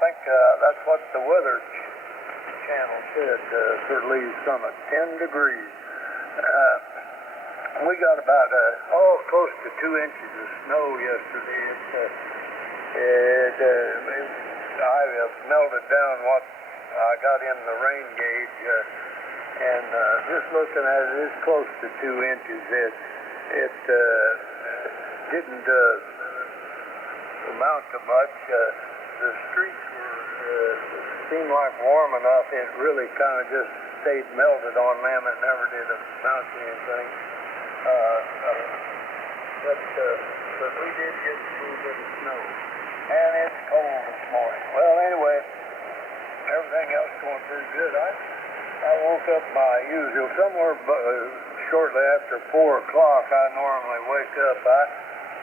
think that's what the weather channel said for Lee's Summit, 10 degrees. We got about close to 2 inches of snow yesterday. I melted down what I got in the rain gauge, and just looking at it, it's close to 2 inches. It didn't amount to much. The streets seemed like warm enough. It really kind of just stayed melted on them. It never did amount to anything. But we did get a little bit of snow. And it's cold this morning. Well, anyway, everything else going pretty good. I woke up my usual, somewhere shortly after 4 o'clock, I normally wake up. I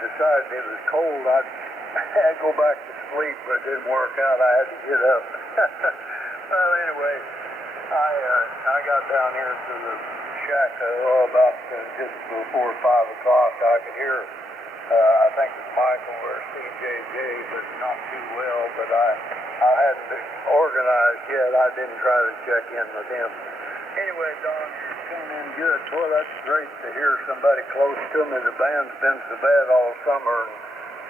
decided it was cold. I'd go back to sleep, but it didn't work out. I had to get up. Well, anyway, I got down here to the shack about just before 5 o'clock. I could hear, I think it's Michael or CJJ, but not too well. But I hadn't been organized yet. I didn't try to check in with him. Anyway, Don, you're tuning in good. Well, that's great to hear somebody close to me. The band's been so bad all summer, and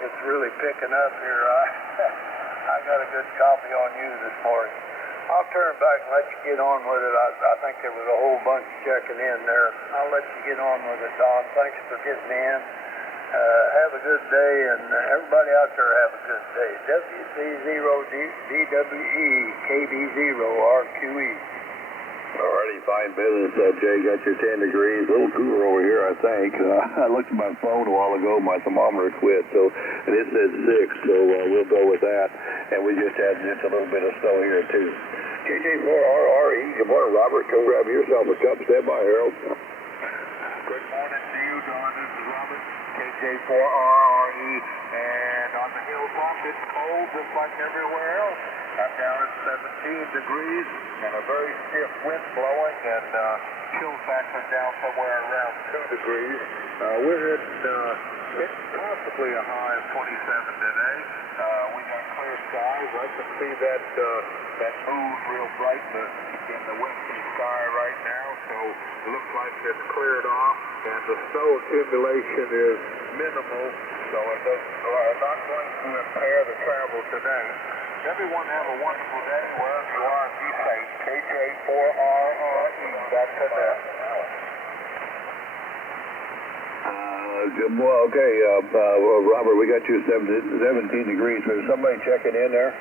it's really picking up here. I got a good copy on you this morning. I'll turn back and let you get on with it. I think there was a whole bunch checking in there. I'll let you get on with it, Don. Thanks for getting in. Have a good day, and everybody out there have a good day. WC0DWE KD0RQE. Alrighty, fine business, Jay. Got your 10 degrees. A little cooler over here, I think. I looked at my phone a while ago. My thermometer quit, and it said 6, so we'll go with that. And we just had just a little bit of snow here, too. KJ4RRE, good morning, Robert. Come grab yourself a cup. Stand by, Harold. Good morning to you, Don. This is Robert, KJ4RRE. And on the hilltop, it's cold just like everywhere else. I'm down at 17 degrees and a very stiff wind blowing, and chill factor down somewhere around 2 degrees. We're at it's possibly a high of 27 today. We got clear skies. I can see that moon real bright in the western sky right now, so it looks like it's cleared off, and the snow accumulation is minimal, so it not going to impair the travel today. Everyone have a wonderful day wherever you are. Be safe. KJ4RRE. That's enough. Well, okay, Robert, we got you 17 degrees. Was somebody checking in there?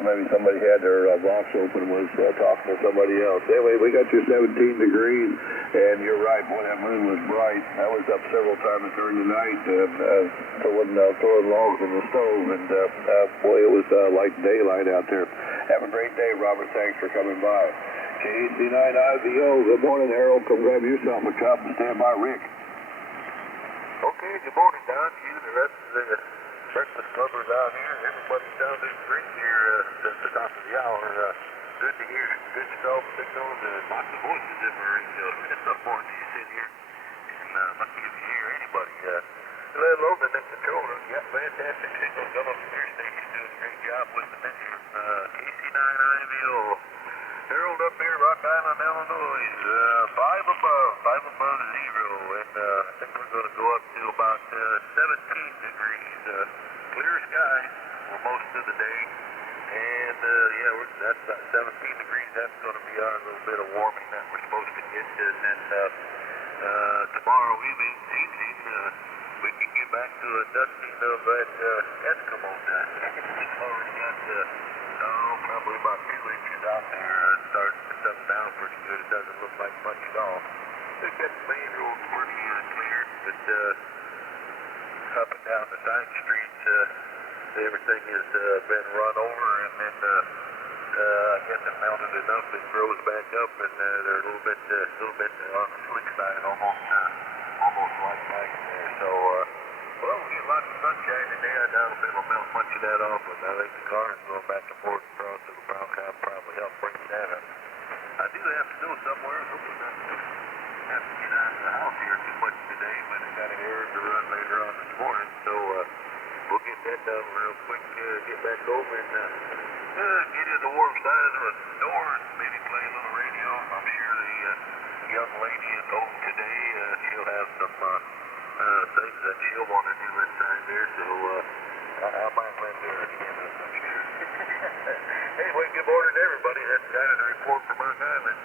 Maybe somebody had their box open and was talking to somebody else. Anyway, we got you 17 degrees, and you're right, boy, that moon was bright. I was up several times during the night throwing logs in the stove, and boy, it was like daylight out there. Have a great day, Robert. Thanks for coming by. KC9IVO, good morning, Harold. Come grab yourself a cup and stand by, Rick. Okay, good morning, Don. You and the rest of the breakfast clubbers out here. Everybody's down doing great here at the top of the hour. Good to hear some good strong signals and lots of voices in the radio. It's so important you sit here and lucky if you hear anybody. Let alone the next controller. Yeah, fantastic signals on the air station. Doing a great job with the menu. KC9IVO. Harold up here, Rock Island, Illinois. 5 above 0, and I think we're going to go up to about 17 degrees. Clear skies for most of the day, and that's about 17 degrees. That's going to be our little bit of warming that we're supposed to get, and then tomorrow evening, we can get back to a dusting of that Eskimo dust. It's already got probably about 2 inches out there. It's starting to come down pretty good. It doesn't look like much at all. We've got the main road pretty clear, but up and down the side streets, everything has been run over, and then I guess it melted enough it grows back up, and they're a little bit on the slick side, almost like back there. So, well, we get lots of sunshine today. I doubt if it'll melt much of that off, but I think the cars going back and forth across to the brown cow probably help bring that up. I do have to go somewhere. Hopefully not have to get out of the house here too much today, but I got an errand to run later on this morning. So, that done real quick, get back over and get in the warm side of the door and maybe play a little radio. I'm sure the young lady at home today, she'll have some things that she'll want to do inside there, so I might let her again, I'm sure. Anyway, good morning to everybody. That's kind of the report from our time, and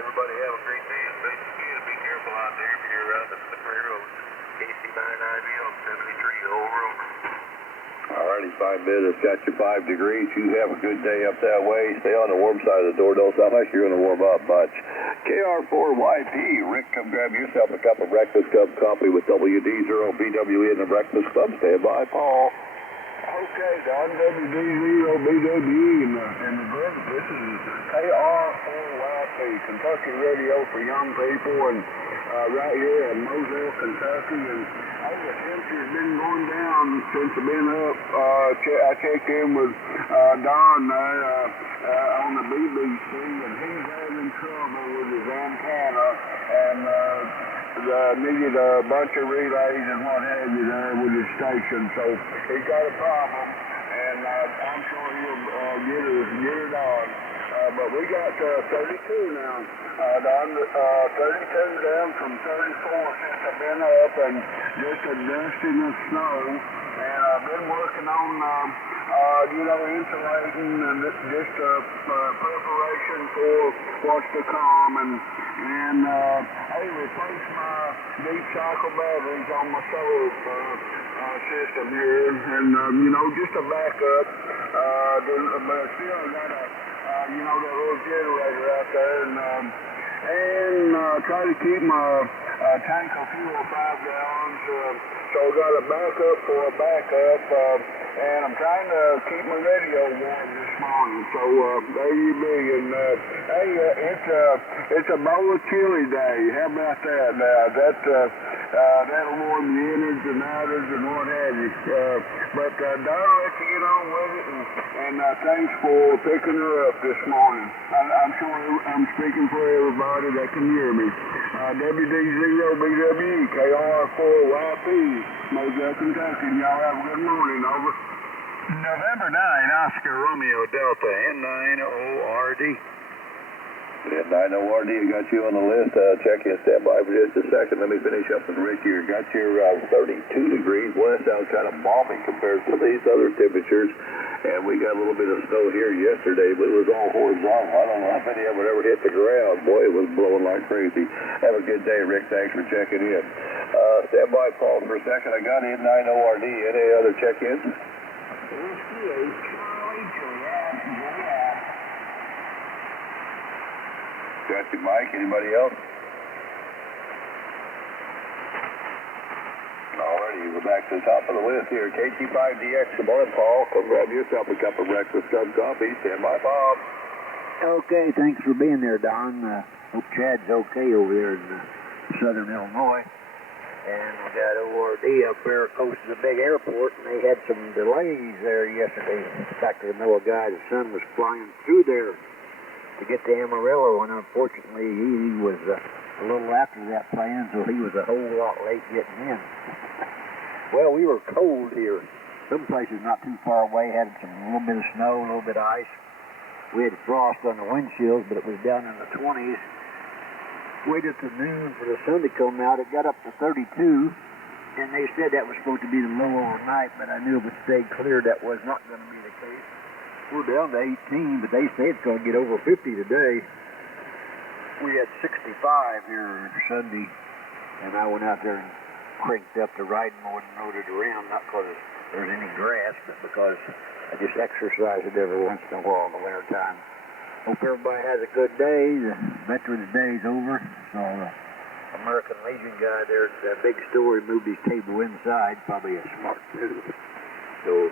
everybody have a great day. And thanks again. Be careful out there if you're around the slippery roads. KC9IBL 73, over. Alrighty, 5 minutes, got you 5 degrees. You have a good day up that way. Stay on the warm side of the door. Don't sound like you're going to warm up much. KR4YP, Rick, come grab yourself a cup of breakfast cup coffee with WD0BWE in the breakfast club. Stand by, Paul. Okay, Don, WD0BWE in the group. This is KR4YP, Kentucky radio for young people, and right here in Moselle, Kentucky. And the temperature's been going down since I've been up. I checked in with Don there on the BBC, and he's having trouble with his antenna, and needed a bunch of relays and what have you there with his station. So he's got a problem, and I'm sure he'll get it on. But we got 32 now, Don, 32 down from 34 since I've been up, and just a dusting of snow. And I've been working on, insulating and just preparation for what's to come. And I replaced my deep cycle batteries on my solar system here, and just a backup. But still got that little generator out there, and try to keep my tank of fuel 5 gallons. So I got a backup for a backup, and I'm trying to keep my radio warm this morning. So there you be. And hey, it's a bowl of chili day. How about that? Now that'll warm the innards and outers and what have you. But Don, I'll let you get on with it, and thanks for picking her up this morning. I'm sure I'm speaking for everybody that can hear me. WD0BWE, KR4YP, Moselle, Kentucky. Y'all have a good morning. Over. November 9, Oscar Romeo Delta, N9ORD. N9ORD, I got you on the list. Check in, stand by for just a second. Let me finish up with Rick here. Got your 32 degrees west, out kind of balmy compared to these other temperatures. And we got a little bit of snow here yesterday, but it was all horizontal. I don't know how many of it ever hit the ground. Boy, it was blowing like crazy. Have a good day, Rick. Thanks for checking in. Stand by, Paul, for a second. I got N9ORD. Any other check-ins? Got you, Mike. Anybody else? Alrighty, we're back to the top of the list here. KT5DX, come on, Paul. Come grab yourself a cup of breakfast cup coffee. Stand by, Bob. Okay, thanks for being there, Don. Hope Chad's okay over there in southern Illinois. And we got ORD up there close to the big airport, and they had some delays there yesterday. In fact, I know a guy, his son was flying through there to get to Amarillo, and unfortunately he was a little after that plane, so he was a whole lot late getting in. Well, we were cold here. Some places not too far away had a little bit of snow, a little bit of ice. We had frost on the windshields, but it was down in the 20s. Waited till noon for the sun to come out. It got up to 32, and they said that was supposed to be the low overnight, but I knew if it stayed clear, that was not going to be the case. We're down to 18, but they say it's going to get over 50 today. We had 65 here Sunday, and I went out there and cranked up the riding mode and rode it around, not because there's any grass, but because I just exercise it every once in a while in the winter time. Hope everybody has a good day. The Veterans Day is over, so the American Legion guy there at the big store moved his table inside, probably a smart move. So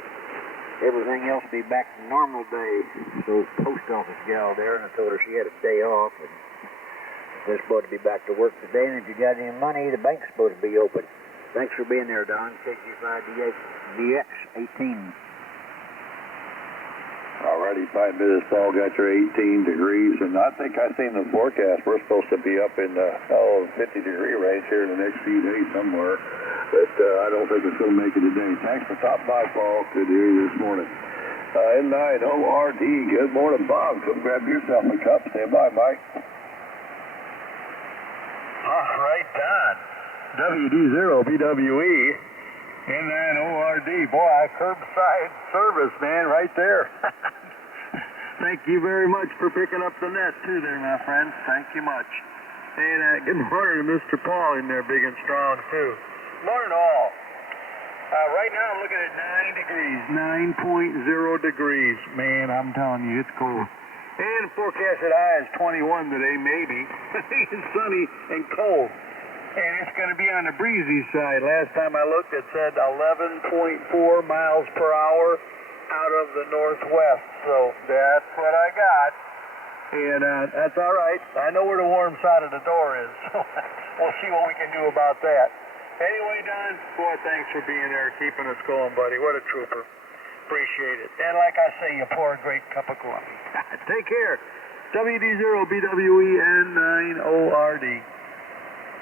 everything else will be back to normal day. So the post office gal there, and I told her she had a day off, and they're supposed to be back to work today, and if you got any money, the bank's supposed to be open. Thanks for being there, Don. KG5DX 18. Alrighty, 5 minutes, Paul. Got your 18 degrees, and I think I seen the forecast. We're supposed to be up in the 50-degree range here in the next few days somewhere. but I don't think it's going to make it today. Thanks for stopping by, Paul. Good to hear you this morning. N9ORD, good morning, Bob. Come grab yourself a cup. Stand by, Mike. All right, Don. WD0BWE, N9ORD. Boy, curbside service, man, right there. Thank you very much for picking up the net, too, there, my friend. Thank you much. And good morning to Mr. Paul in there, big and strong, too. Morning, all. Right now, I'm looking at 9 degrees, 9.0 degrees. Man, I'm telling you, it's cold. And forecasted high is 21 today, maybe. It's sunny and cold. And it's going to be on the breezy side. Last time I looked, it said 11.4 miles per hour out of the northwest. So that's what I got. And that's all right. I know where the warm side of the door is. So we'll see what we can do about that. Anyway, Don, boy, thanks for being there, keeping us going, buddy. What a trooper. Appreciate it. And like I say, you pour a great cup of coffee. Take care. WD0BWEN9ORD.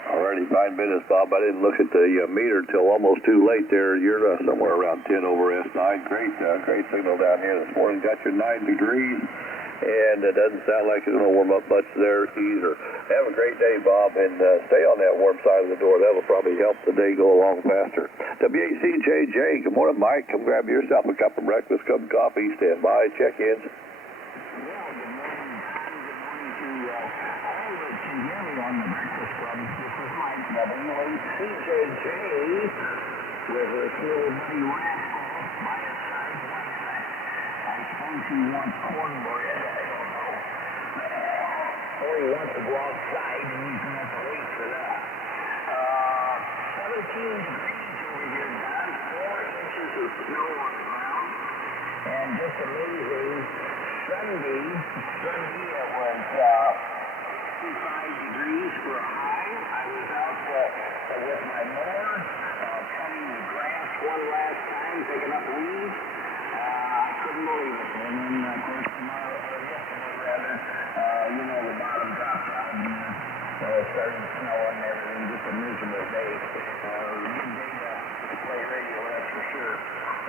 Alrighty, 5 minutes, Bob. I didn't look at the meter till almost too late there. You're somewhere around 10 over S9. Great signal down here this morning. Got your 9 degrees, and it doesn't sound like it's going to warm up much there either. Have a great day, Bob, and stay on that warm side of the door. That'll probably help the day go along faster. WACJJ, good morning, Mike. Come grab yourself a cup of breakfast, cup of coffee. Stand by, check-ins. WACJJ with a little bitty rascal by his side. I suppose he wants cornbread, I don't know. Or he wants to go outside and he's going to have to wait for that. 17 degrees over here, Don. 4 inches of snow on the ground. And just amazing, Sunday it was 65 degrees for a high. I was out with my mower, cutting the grass one last time, picking up weeds. I couldn't believe it. And then, of course, yesterday, the bottom dropped out and started snowing and everything. Just a miserable day. Good day to play radio, that's for sure.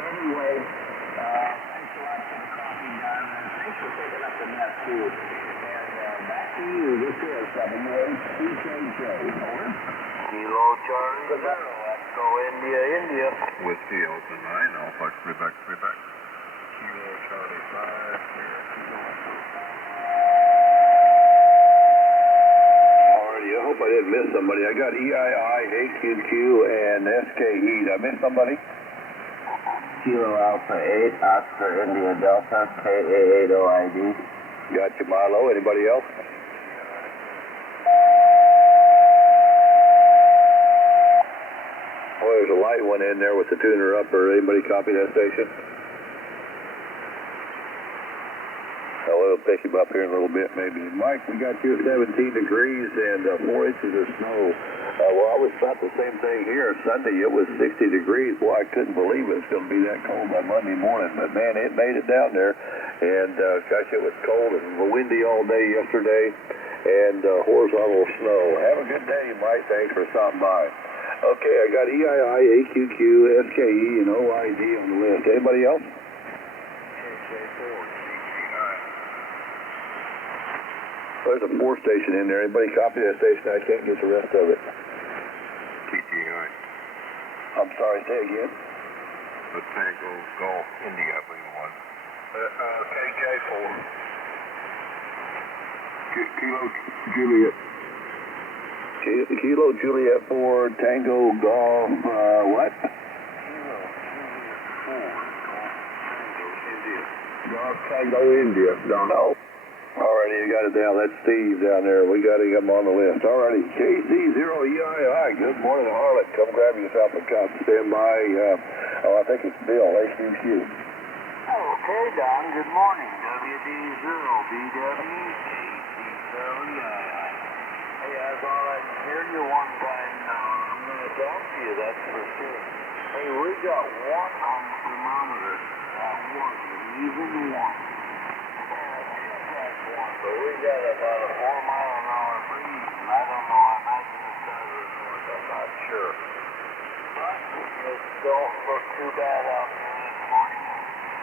Anyway, thanks a lot for the coffee, Don, and thanks for picking up the net, too. Back to you. This is WACJJ. Over. Kilo Charlie Guerrero. Let's go India. Whiskey Delta 9, Alpha, Quebec. Kilo Charlie 5, Kilo. Alrighty, I hope I didn't miss somebody. I got EII, AQQ, and SKE. Did I miss somebody? Kilo Alpha 8, Oscar India Delta, KA8OID. Got you, Milo. Anybody else? Oh, there's a light one in there with the tuner up. Or anybody copy that station? We'll pick him up here in a little bit, maybe. Mike, we got you 17 degrees and 4 inches of snow. Well, I was about the same thing here. Sunday, it was 60 degrees. Boy, I couldn't believe it was going to be that cold by Monday morning. But, man, it made it down there. And, gosh, it was cold and windy all day yesterday. And horizontal snow. Have a good day, Mike. Thanks for stopping by. Okay, I got EII, AQQ, SKE, and OID on the list. Anybody else? There's a 4 station in there. Anybody copy that station? I can't get the rest of it. TTI. I'm sorry, say again. The Tango Golf India, I believe it was. KJ4. Kilo Juliet. Kilo Juliet 4, Tango Golf, what? Kilo Juliet 4, Golf Tango India. Golf Tango India, Don. No. Alrighty, you got it down. That's Steve down there. We got him on the list. Alrighty, KC0EII. Good morning, Harlan. Come grab yourself a cup. Stand by. I think it's Bill, AQQ. Okay, Don. Good morning. WD0BW, KC0EII. Hey, I've already heard you one time now. I'm going to talk to you, that's for sure. Hey, we got one on the thermometer. Even one. But we got about a 4-mile-an-hour breeze, and I don't know, I imagine it's out of the north, I'm not sure. It don't look too bad out there this morning.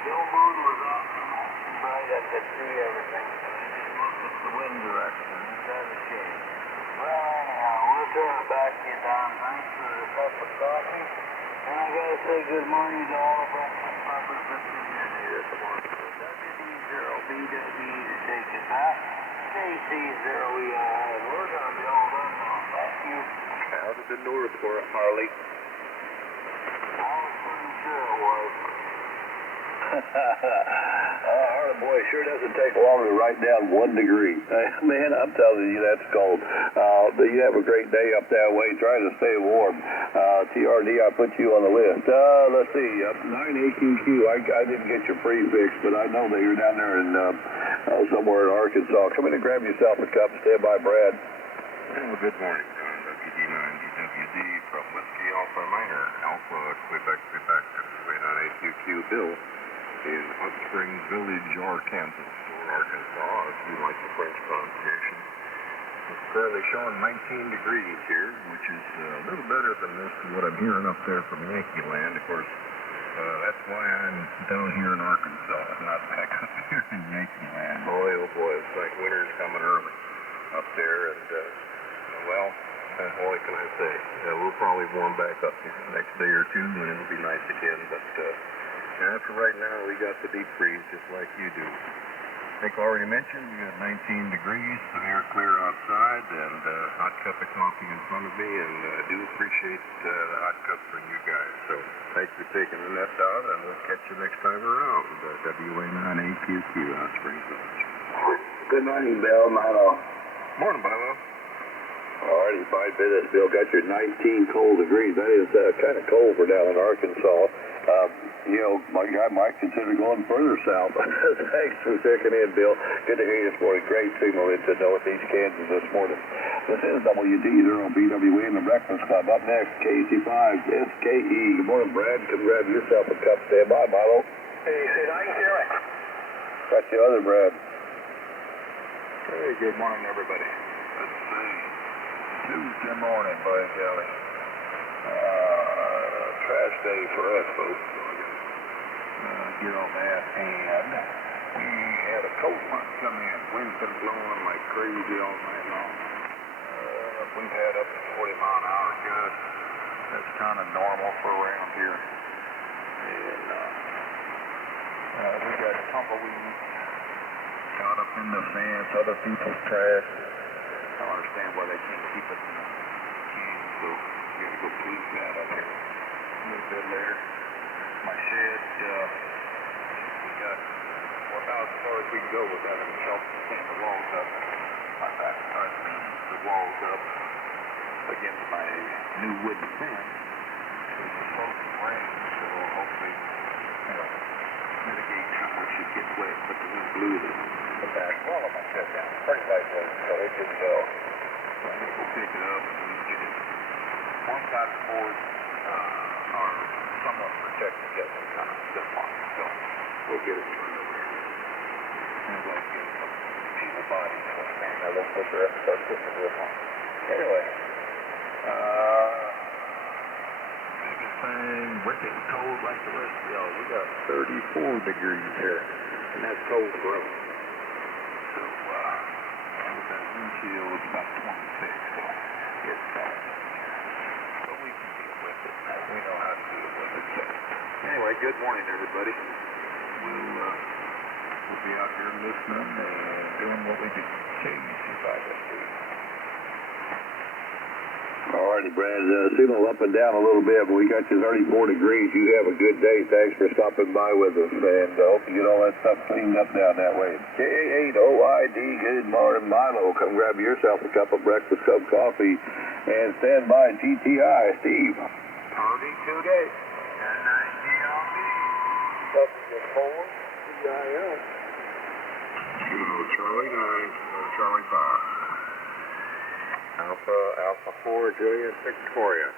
No moon was out too bright, I could see everything. I just looked at the wind direction. It's kind of shade. Well, anyhow, we'll turn it back to you, Don. Thanks for the cup of coffee. And I gotta say good morning to all the breakfast puppers that's in here this morning. WD0BW to take us out. KC0EI, and we're gonna be all done now. Thank you. Out of the north for it, Harley. I was pretty sure it was. Harley boy, it sure doesn't take long to write down 1 degree. Man, I'm telling you, that's cold. You have a great day up that way. Try to stay warm. TRD, I put you on the list. Let's see, 9AQQ. I didn't get your prefix, but I know that you're down there in somewhere in Arkansas. Come in and grab yourself a cup. Stand by, Brad. Well, good morning, John. WD9DWD from Whiskey Alpha Minor, Alpha, Quebec, wait on AQQ Bill in Hot Springs Village, Arkansas, if you like the French pronunciation. It's currently showing 19 degrees here, which is a little better than what I'm hearing up there from Yankee Land. Of course, that's why I'm down here in Arkansas, not back up here in Yankee Land. Boy, oh boy, it's like winter's coming early up there, and well, what can I say? We'll probably warm back up here the next day or two, and it'll be nice again. But for right now, we got the deep freeze just like you do. I think I already mentioned we got 19 degrees, the air clear outside, and hot cup of coffee in front of me, and I do appreciate the hot cup for you guys. So thanks for taking the net out, and we'll catch you next time around. WA9AQQ, Hot Springs Village. Good morning, Bill. Milo. Morning, Milo. Alrighty, 5 minutes, Bill. Got your 19 cold degrees. That is kind of cold for down in Arkansas. My guy might consider going further south. Thanks for checking in, Bill. Good to hear you this morning. Great signal into Northeast Kansas this morning. This is WD0BWE in the Breakfast Club. Up next, KC5SKE. Good morning, Brad. Come grab yourself a cup. Stand by, Milo. Hey, said I can hear it. Got the other Brad. Hey, good morning, everybody. Let's see. Tuesday morning, by golly. Trash day for us, folks. Get on that. And we had a cold front come in. Wind's been blowing like crazy all night long. We've had up to 40-mile-an-hour gusts. That's kind of normal for around here. And we got tumbleweeds caught up in the fence, other people's trash. I don't understand why they can't keep it in the can, so we got to go police that up here a little bit later. My shed, we got about as far as we can go without having help putting the walls up. I leaned the walls up against my new wooden fence. It's supposed to rain, so hopefully, mitigate how much it gets wet, but the wind blew the back wall of my shed down. Pretty lightweight, so it just fell. So I need to go pick it up and get it. One side of the boards are somewhat protected, yet they're kind of stiff on it, so we'll get it turned over here. And I'd like to get a couple people bodies for it, and I won't put the rest of our system with on. Anyway, biggest thing, wicked cold like the rest of y'all. We got 34 degrees here, and that's cold for us. So, with that wind chill, it's about 26, so it's bad. But we can deal with it. We know how to deal with it. So, anyway, good morning, everybody. We'll be out here listening and doing what we do. KC5SKE. Alrighty, Brad. Signal up and down a little bit, but we got you 34 degrees. You have a good day. Thanks for stopping by with us, and hope you get all that stuff cleaned up down that way. K8OID, good morning, Milo. Come grab yourself a cup of breakfast cup coffee, and stand by GTI, Steve. Howdy today. And GLB. W4, CIL. Charlie 9, Charlie 5. Alpha 4, Julius Victoria.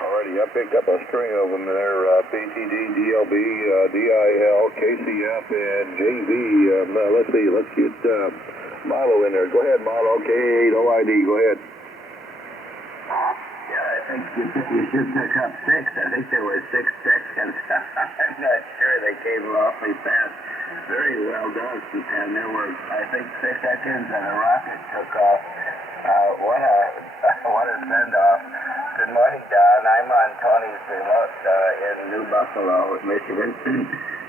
Alrighty, I picked up a string of them there, PTD, DLB, DIL, KCF, and JV. Let's see, let's get Milo in there. Go ahead, Milo, K8OID, go ahead. You should pick up 6. I think there were 6 seconds. I'm not sure. They came awfully fast. Very well done. And there were, I think, 6 seconds and a rocket took off. What a send-off. Good morning, Don. I'm on Tony's remote in New Buffalo, Michigan.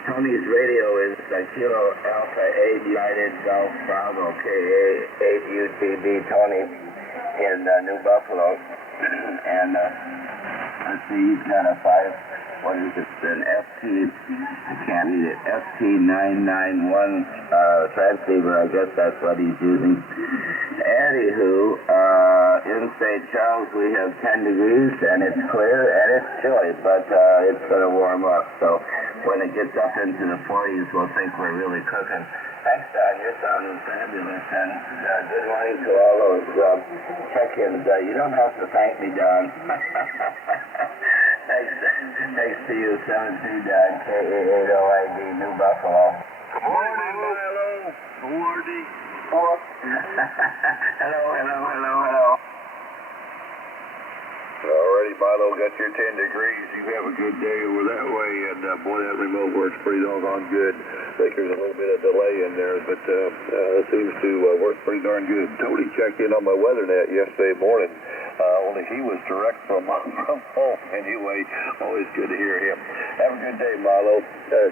Tony's radio is Kilo Alpha 8 United Golf Bravo KA 8 UTB Tony in New Buffalo. And let's see, he's got a 5, what is it, an FT, I can't read it, FT991 transceiver, I guess that's what he's using. Anywho, in St. Charles we have 10 degrees and it's clear and it's chilly, but it's going to warm up. So when it gets up into the 40s, we'll think we're really cooking. Thanks, Don. You're sounding fabulous. And good morning to all those check-ins. You don't have to thank me, Don. Thanks to you, 17 Don, KA8OID, New Buffalo. Good morning, Milo. ORD. Hello. Alrighty, Milo, got your 10 degrees. You have a good day over that way, and boy, that remote works pretty doggone good. I think there's a little bit of delay in there, but it seems to work pretty darn good. Tony checked in on my weather net yesterday morning, only he was direct from home. Anyway, always good to hear him. Have a good day, Milo.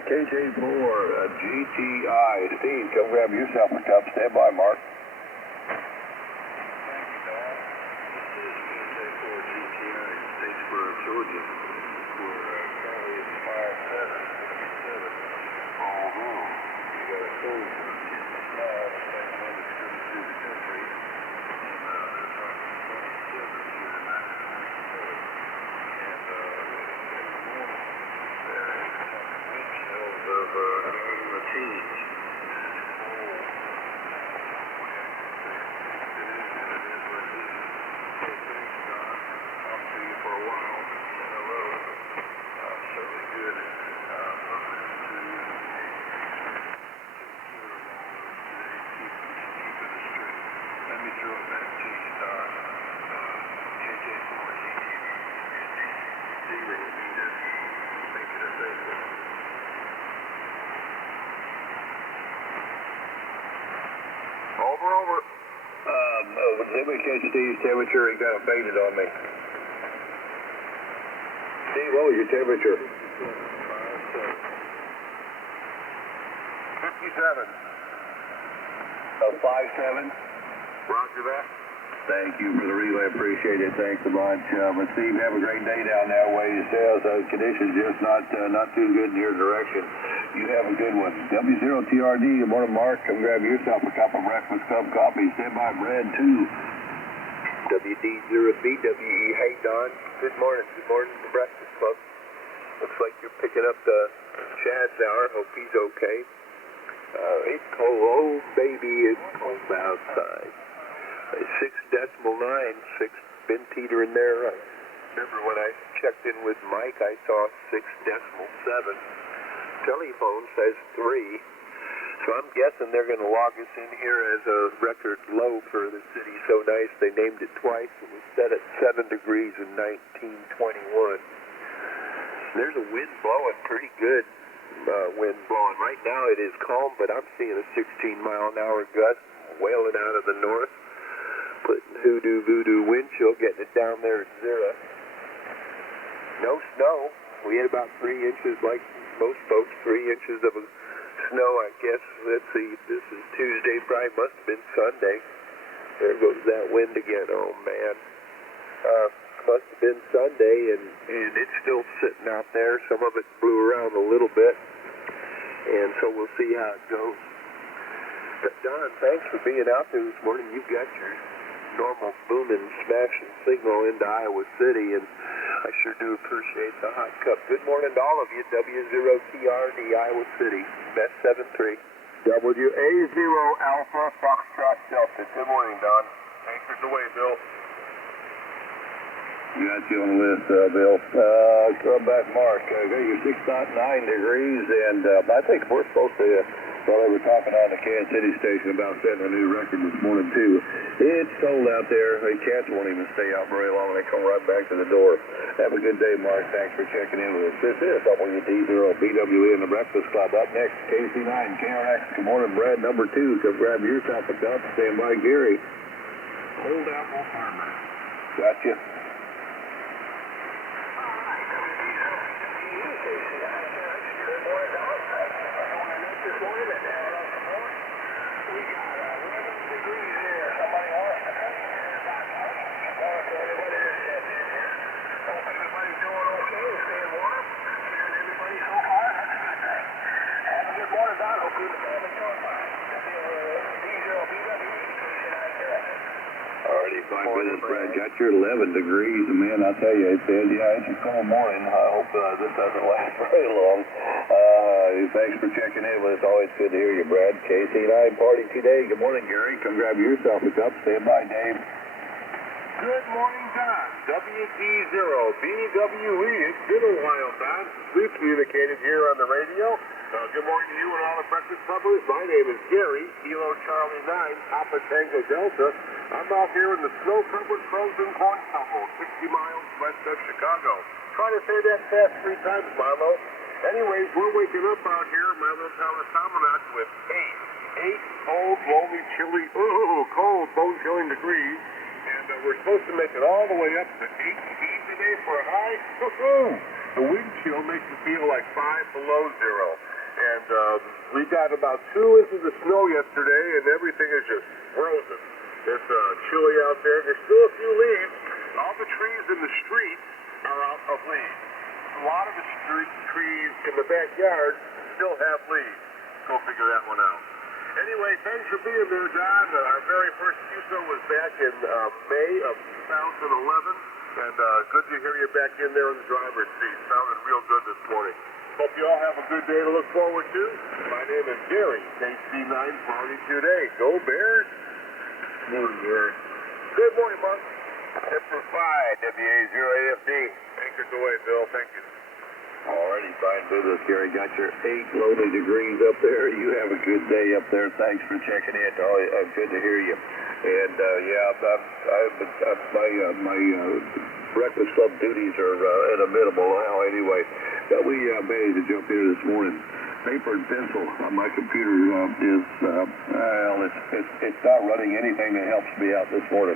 KJ4, GTI. Steve, come grab yourself a cup. Stand by, Mark. Georgia, where currently it's 5-7. Although you got a cold front hitting the side, that wind is coming through the country, and they're talking 27 here tonight, 27. And in the morning, they're talking wind chills of in the teens. Over. Did anybody catch Steve's temperature? He got it faded on me. Steve, what was your temperature? 57. 5-7. Roger that. Thank you for the relay. Appreciate it. Thanks a bunch. But Steve, have a great day down that way. It says conditions just not too good in your direction. You have a good one. W0TRD, good morning, Mark. Come grab yourself a cup of breakfast cup coffee. Stand by bread, too. WD0BWE, hey, Don. Good morning. Good morning to the Breakfast Club. Looks like you're picking up Chad's hour. Hope he's okay. It's cold. Oh, baby, it's cold outside. 6.9, 6 been teetering there. I remember when I checked in with Mike, I saw 6.7. Telephone says 3. So I'm guessing they're going to log us in here as a record low for the city. So nice, they named it twice. It was set at 7 degrees in 1921. There's a wind blowing, pretty good wind blowing. Right now it is calm, but I'm seeing a 16-mile-an-hour gust wailing out of the north, putting hoodoo voodoo wind chill, getting it down there at 0. No snow. We had about 3 inches, like most folks, 3 inches of snow, I guess. Let's see, this is Tuesday, probably must have been Sunday. There goes that wind again. Oh, man. Must have been Sunday, and it's still sitting out there. Some of it blew around a little bit, and so we'll see how it goes. But Don, thanks for being out there this morning. You've got your normal booming, smashing signal into Iowa City, and I sure do appreciate the hot cup. Good morning to all of you. W0TRD, Iowa City, Best 73. WA0 Alpha Foxtrot Delta. Good morning, Don. Anchors away, Bill. You got you on the list, Bill. Come back, Mark. Got your 6.9 degrees, and I think we're supposed to Well, they were talking on the Kansas City station about setting a new record this morning, too. It's cold out there. The cats won't even stay out very long. They come right back to the door. Have a good day, Mark. Thanks for checking in with us. This is WD0BWE in the Breakfast Club. Up next, KC9, KRX. Good morning, Brad. Number 2. Come grab yourself a cup. Stand by, Gary. Hold out, more farmer. Gotcha. Already 5 minutes, Brad. Got your 11 degrees, and man, I tell you, it's a cold morning. I hope this doesn't last very long. Thanks for checking in with us. Always good to hear you, Brad. KC9 party today. Good morning, Gary. Come grab yourself a cup. Stand by, Dave. Good morning, Don. WD0BWE. It's been a while, Don, since we've communicated here on the radio. Good morning to you and all the breakfast clubbers. My name is Gary, Kilo Charlie 9, Papa Tango Delta. I'm out here in the snow-covered frozen corn tumble, 60 miles west of Chicago. Try to say that fast 3 times, Milo. Anyways, we're waking up out here, my little town of Salmonat, with 8 cold, lonely, chilly, cold, bone-chilling degrees. And we're supposed to make it all the way up to 18 today for a high. The wind chill makes it feel like 5 below zero. And we got about 2 inches of snow yesterday, and everything is just frozen. It's chilly out there. There's still a few leaves. All the trees in the street are out of leaves. A lot of the street trees in the backyard still have leaves. Go figure that one out. Anyway, thanks for being there, Don. Our very first QSO was back in May of 2011, and good to hear you back in there in the driver's seat. Sounded real good this morning. Hope you all have a good day to look forward to. My name is Gary, KC9 Party today. Go Bears! Morning, Gary. Good morning, Mark. Temper 5, WA0AFD. Anchors away, Bill. Thank you. Alrighty, fine business, Gary. Got your 8 lonely degrees up there. You have a good day up there. Thanks for checking in. Good to hear you. And my breakfast club duties are at a minimal now anyway. But we managed to jump here this morning. Paper and pencil on my computer it's not running anything that helps me out this morning.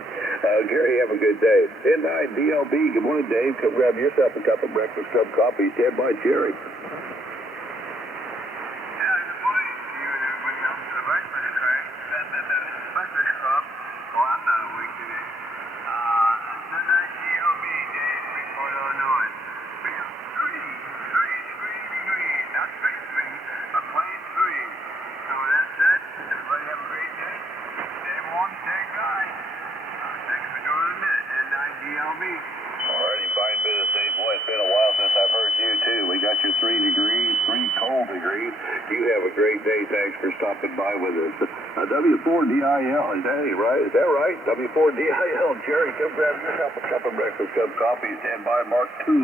Gary, have a good day. N9 DLB, good morning, Dave. Come grab yourself a cup of Breakfast Club coffee. Stand by, Jerry. Yeah, good morning to you and everybody else in the Breakfast Club. Breakfast Club. Well, I'm not awake today. N9 DLB, Dave, Freeport, Illinois. We have 3 degrees, not 6 degrees, but plain 3. So that's it. Everybody have a great day. Stay warm, stay dry. Thanks for joining me at N9 DLB. Alrighty, fine business, Dave. Boy, it's been a while since I've heard you, too. We got you 3 degrees, 3 cold degrees. You have a great day. Thanks for stopping by with us. W4DIL, is that right? W4DIL. Jerry, come grab yourself a cup of Breakfast Club coffee. Stand by, Mark 2.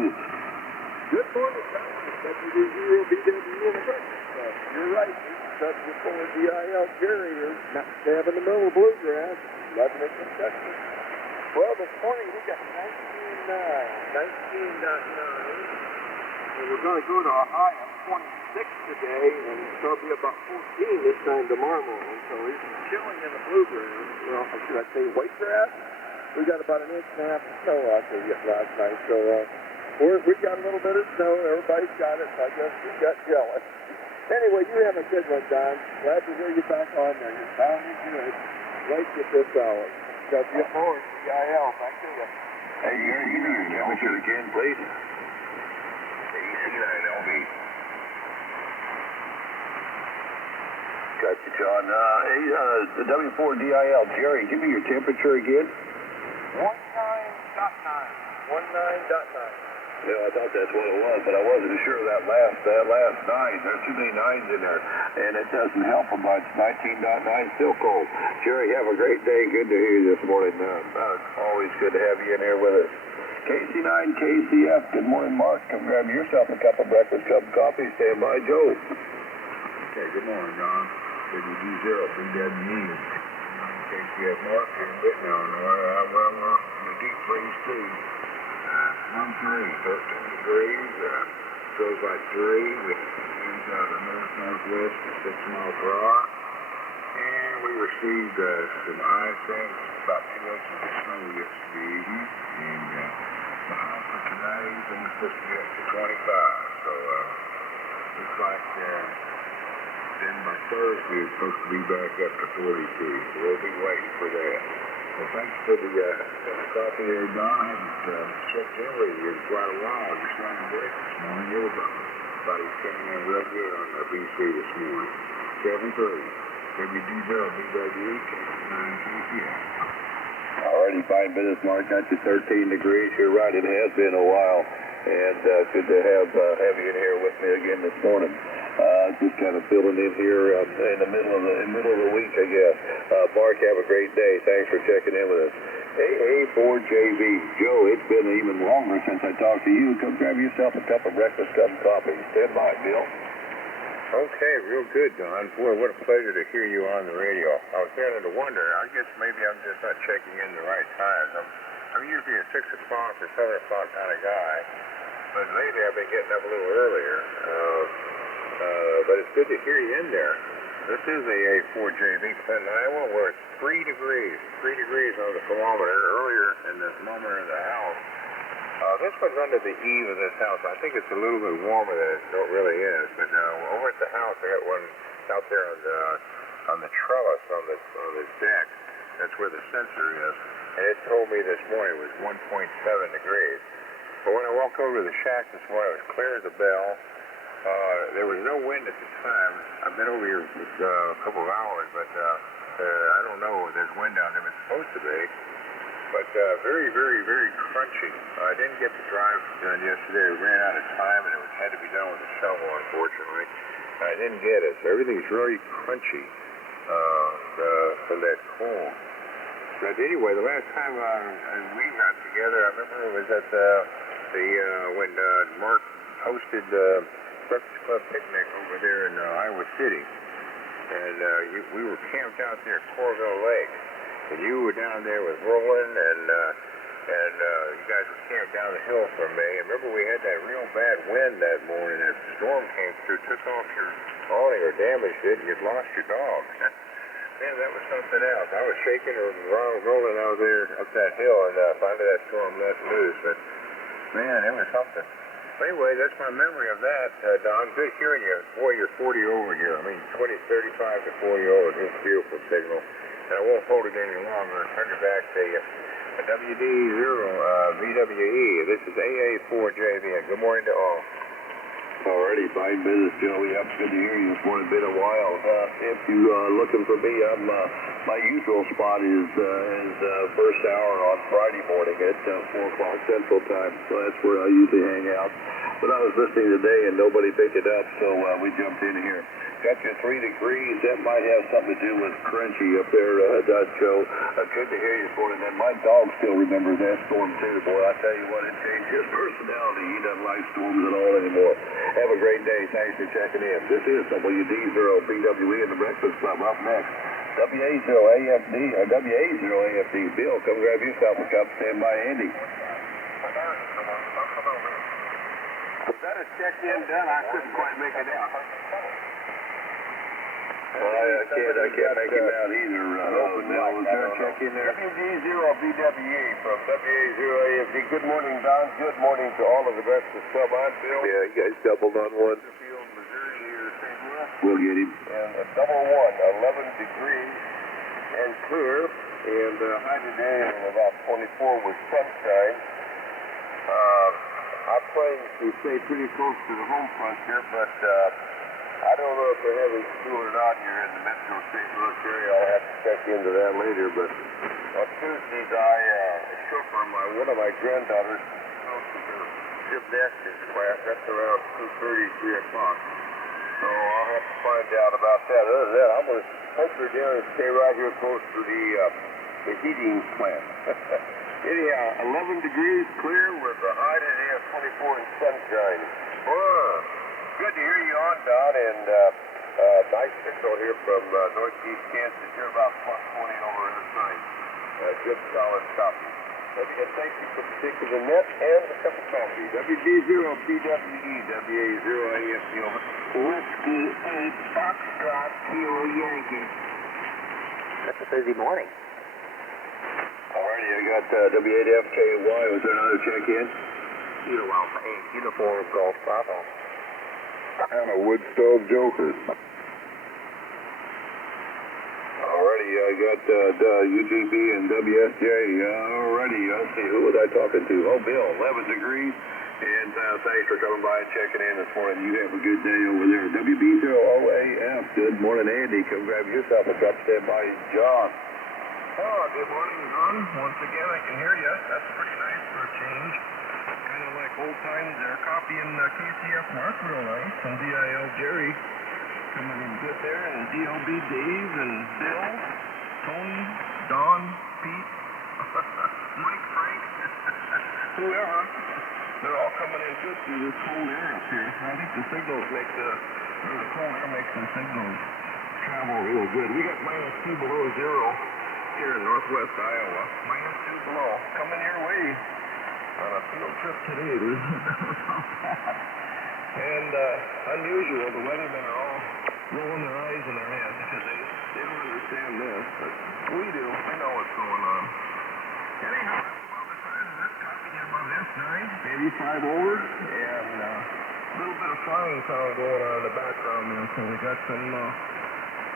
Good morning, Don. WD0BWE in the breakfast club. You're right. W4DIL Gary here. Not stab in the middle of bluegrass. 11 in Kentucky. Well, this morning we got 19.9. And we're going to go to a high of 26 today, and it'll be about 14 this time tomorrow morning. So it's chilling in the bluegrass. Well, should I say wheatgrass? We got about 1.5 inches of snow out there last night. So we got a little bit of snow. Everybody's got it. So I guess we got jealous. Anyway, you have a good one, Don. Glad to hear you back on there. You're sounding good. Right at this hour. W4DIL, back to you. Hey, Gary, give me your temperature again, please. 89 LV. Got you, John. The W4DIL. Jerry, give me your temperature again. 19.9. 19.9. Yeah, I thought that's what it was, but I wasn't sure of that last 9. There's too many 9s in there, and it doesn't help them much. 19.9, still cold. Jerry, have a great day. Good to hear you this morning. Always good to have you in here with us. KC9, KCF. Good morning, Mark. Come grab yourself a cup of Breakfast Cup coffee. Stand by, Joe. Okay, good morning, Don. WD0, BWE. In case you have Mark here in Whitney, Illinois, we're in the deep freeze too. 13 degrees, goes like 3 with winds out of the north-northwest at 6 miles per hour. And we received some ice and about 2 inches of snow yesterday evening. And the high for today is only supposed to get up to 25. So looks like then by Thursday it's supposed to be back up to 42. So we'll be waiting for that. Well, thanks for the coffee there, Don. I haven't checked in with you in quite a while. Just running break this morning. Everybody's coming in real good on the BC this morning. 7-3. WD0, BWE, 9 GPS. Alrighty, fine business, Mark. Got you 13 degrees. You're right, it has been a while. And good to have you in here with me again this morning. Just kind of filling in here in the middle of the week, I guess. Mark, have a great day. Thanks for checking in with us. AA4JV. Joe, it's been even longer since I talked to you. Come grab yourself a cup of breakfast, cup of coffee. Stand by, Bill. Okay, real good, Don. Boy, what a pleasure to hear you on the radio. I was starting to wonder. I guess maybe I'm just not checking in the right times. I'm usually a 6 o'clock or 7 o'clock kind of guy, but lately I've been getting up a little earlier. But it's good to hear you in there. This is AA4JV, Clinton, Iowa, where it's 3 degrees on the thermometer earlier in the thermometer in the house. This one's under the eave of this house. I think it's a little bit warmer than it really is. But over at the house, I got one out there on the trellis on the deck. That's where the sensor is. And it told me this morning it was 1.7 degrees. But when I walked over to the shack this morning, it was clear as a bell. There was no wind at the time. I've been over here a couple of hours, but I don't know if there's wind down there. It's supposed to be. But very, very, very crunchy. I didn't get the drive done yesterday. I ran out of time, and it had to be done with a shovel, unfortunately. I didn't get it. So everything's really crunchy from that cold. But anyway, the last time we got together, I remember it was at when Mark hosted Breakfast Club picnic over there in Iowa City. And we were camped out there at Corville Lake. And you were down there with Roland, and you guys were camped down the hill from me. And remember, we had that real bad wind that morning. That storm came through, took off your awning or damaged it, and you'd lost your dog. Man, that was something else. I was shaking or rolling out there up that hill, and finally that storm let loose. But man, it was something. Anyway, that's my memory of that, Don. Good hearing you. Boy, you're 40 over here. I mean, 35 to 40 over. It's a beautiful signal. And I won't hold it any longer. I'll turn it back to you. WD0 VWE. This is AA4JV. Good morning to all. Alrighty, fine business, Joey. Yep, good to hear you. It's been a while. If you looking for me, my usual spot is first hour on Friday morning at 4 o'clock Central Time. So that's where I usually hang out. But I was listening today and nobody picked it up, so we jumped in here. Got you 3 degrees. That might have something to do with crunchy up there, Joe. Good to hear you this morning. And my dog still remembers that storm too. Boy, I tell you what, it changed his personality. He doesn't like storms at all anymore. Have a great day. Thanks for checking in. This is WD0 BWE and the Breakfast Club. Up next, WA0AFD or WA0AFD. Bill, come grab yourself a cup. Stand by, Andy. Was that a check-in done? I couldn't quite make it out. I can't make him out either. Now, was there a check in there? WD0BWE from WA0AFD. Good morning, Don. Good morning to all of the Breakfast Club. I'm Bill. Yeah, you guys doubled on one. Missouri here, St. Louis. We'll get him. And a double one, 11 degrees and clear. And high today about 24 with sunshine. I'm planning to stay pretty close to the home front here, but I don't know if they're having school or not here in the metro St. Louis area. I'll have to check into that later. But on Tuesdays, I chauffeur one of my granddaughters to her gymnastics class. That's around 2:30, 3 o'clock. So I'll have to find out about that. Other than that, I'm going to hunker down and stay right here close to the heating plant. Anyhow, 11 degrees clear with a high today of 24 and sunshine. Good to hear you on, Don, and Nice signal here from northeast Kansas. You're about plus 20 over in the sign. Good solid copy. And thank you for taking the net and the cup of coffee. WD0PWE, WA0AFC over. Whiskey 8 Foxtrot Kilo Yankee. That's a busy morning. Alrighty, I got W8FKY. Was there another check-in? Kilo Alpha 8, Uniform Golf Bravo. And a wood stove joker. Alrighty, I got UGB and WSJ. Alrighty, let's see, who was I talking to? Oh, Bill, 11 degrees. And thanks for coming by and checking in this morning. You have a good day over there. WB0OAF, good morning, Andy. Come grab yourself a cup. Stand by, John. Oh, good morning, Don. Once again, I can hear you. That's pretty nice for a change. Kind of like old times there. Copying KCF Mark real nice. And DIL Jerry coming in good there. And DLB Dave and Bill, Tony, Don, Pete, Mike, Frank, whoever. They're all coming in good through this cold air up here. I think the signals make the cold air makes the signals travel real good. We got -2 below zero here in northwest Iowa. -2 below. Coming your way on a field trip today. There's no doubt about that. And unusual, the weathermen are all rolling their eyes in their heads because they don't understand this, but we do. We know what's going on. Anyhow, that's about the size of this copy here, about S9, maybe 5 over, and a little bit of flying sound going on in the background there, so we got some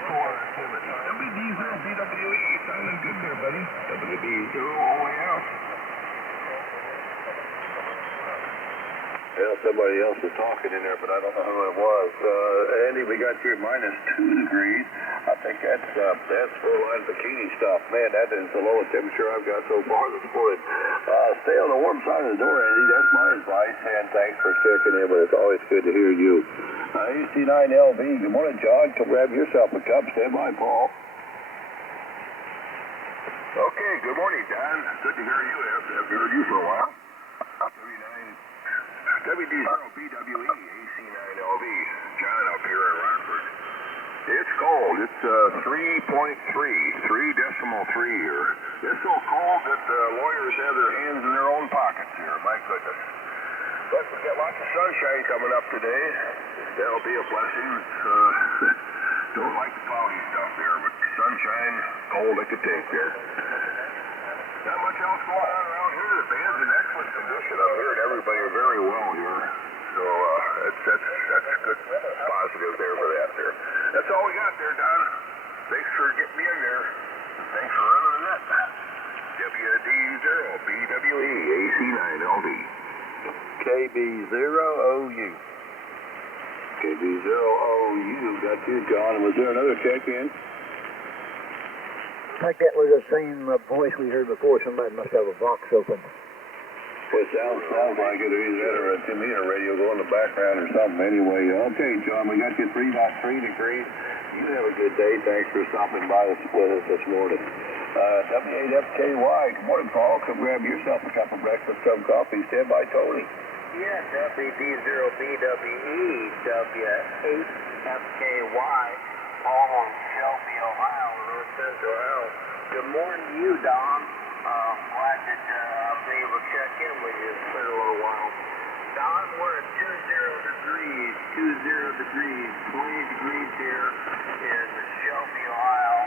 core activity. WD0BWE, sounding good there, buddy. WD0OAF. Well, somebody else was talking in there, but I don't know who it was. Andy, we got you at -2 degrees. I think that's full-line bikini stuff. Man, that is the lowest temperature I've got so far this morning. Stay on the warm side of the door, Andy. That's my advice, and thanks for checking in, but it's always good to hear you. AC9LV, good morning, John. Come grab yourself a cup. Stand by, Paul. Okay, good morning, Don. Good to hear you. I've heard you for a while. WD0BWE, AC9LV, John up here in Rockford. It's cold. It's 3.3 here. It's so cold that lawyers have their hands in their own pockets here. My goodness. But we got lots of sunshine coming up today. That'll be a blessing. Don't like the cloudy stuff there, but sunshine, cold I could take there. Not much else going on around here. The band's in excellent condition. I'm hearing everybody very well here. So that's good positive there for that there. That's all we got there, Don. Thanks for getting me in there. Thanks for running the net. WD0BWE AC9LV. KB0OU. KB0OU. Got you, John. Was there another check-in? I think that was the same voice we heard before. Somebody must have a box open. It sounds like it. Either that or a 2-meter radio going in the background or something. Anyway, okay, John, we got you 3.3 degrees. You have a good day. Thanks for stopping by with us this morning. W8FKY. Good morning, Paul. Come grab yourself a cup of breakfast, some coffee. Stand by, Tony. Yeah, WD0BWE, W8FKY, all on Shelby, Ohio, North Central Ohio. Good morning to you, Don. Glad that I've been able to check in with you. It's been a little while. Don, we're at 20 degrees here in Shelby, Ohio.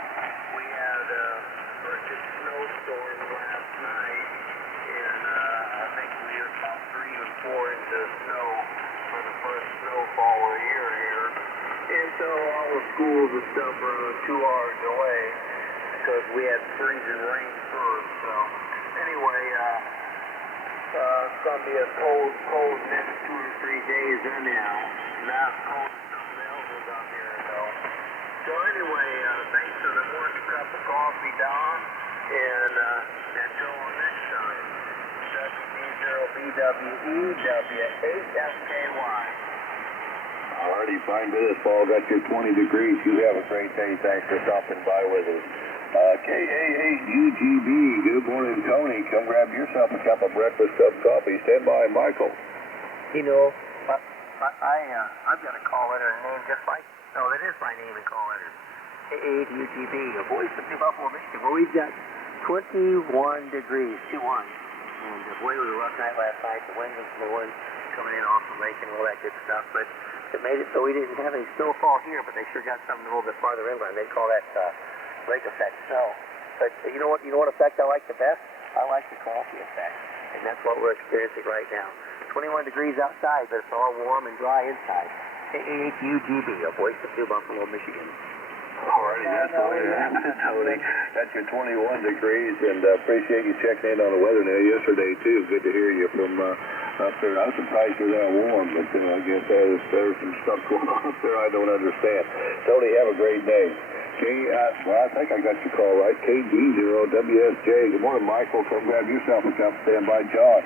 We had a frigid snowstorm last night, and I think we were about 3 or 4 inches of snow for the first snowfall of the year here. And so all the schools and stuff were 2 hours away because we had freezing rain first. So anyway, it's going to be a cold next 2 or 3 days anyhow. Not as cold as something else is out here though. So anyway, thanks for the morning cup of coffee, Don, and until next time, WD0BWE, W8FKY. Alrighty, fine business, Paul. Got your 20 degrees. You have a great day. Thanks for stopping by with us. KA8UGB, good morning, Tony. Come grab yourself a cup of breakfast, cup of coffee. Stand by, Michael. You know, I've got a call letter name just like Oh, that is my name and call letters. KATUGB, a voice of New Buffalo, Michigan, where we've got 21 degrees, 2-1. And boy, it was a rough night last night. The wind was blowing, coming in off the lake and all that good stuff. But it made it so we didn't have any snowfall here, but they sure got something a little bit farther inland. They call that lake effect snow. But you know what effect I like the best? I like the coffee effect. And that's what we're experiencing right now. 21 degrees outside, but it's all warm and dry inside. KATUGB, a voice of New Buffalo, Michigan. Alrighty, that's the way it is, Tony. That's your 21 degrees, and appreciate you checking in on the weather now yesterday, too. Good to hear you from up there. I'm surprised you're that warm, but I guess there's some stuff going on up there I don't understand. Tony, have a great day. Well, I think I got your call right. KD0WSJ. Good morning, Michael. Come grab yourself a cup. Stand by, John.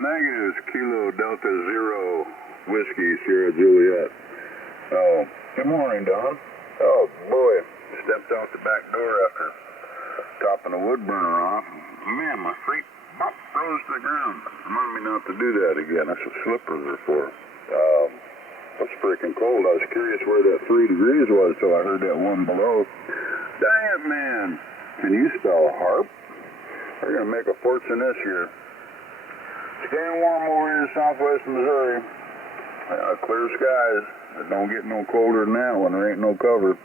Negatives, Kilo Delta Zero, Whiskey, Sierra Juliet. Oh, good morning, Don. Oh, boy. Stepped out the back door after topping the wood burner off. Man, my feet froze to the ground. Remind me not to do that again. That's what slippers are for. It's freaking cold. I was curious where that 3 degrees was till I heard that one below. Dang it, man. Can you spell harp? We're going to make a fortune this year. Staying warm over here in southwest Missouri. Clear skies. It don't get no colder than that when there ain't no cover.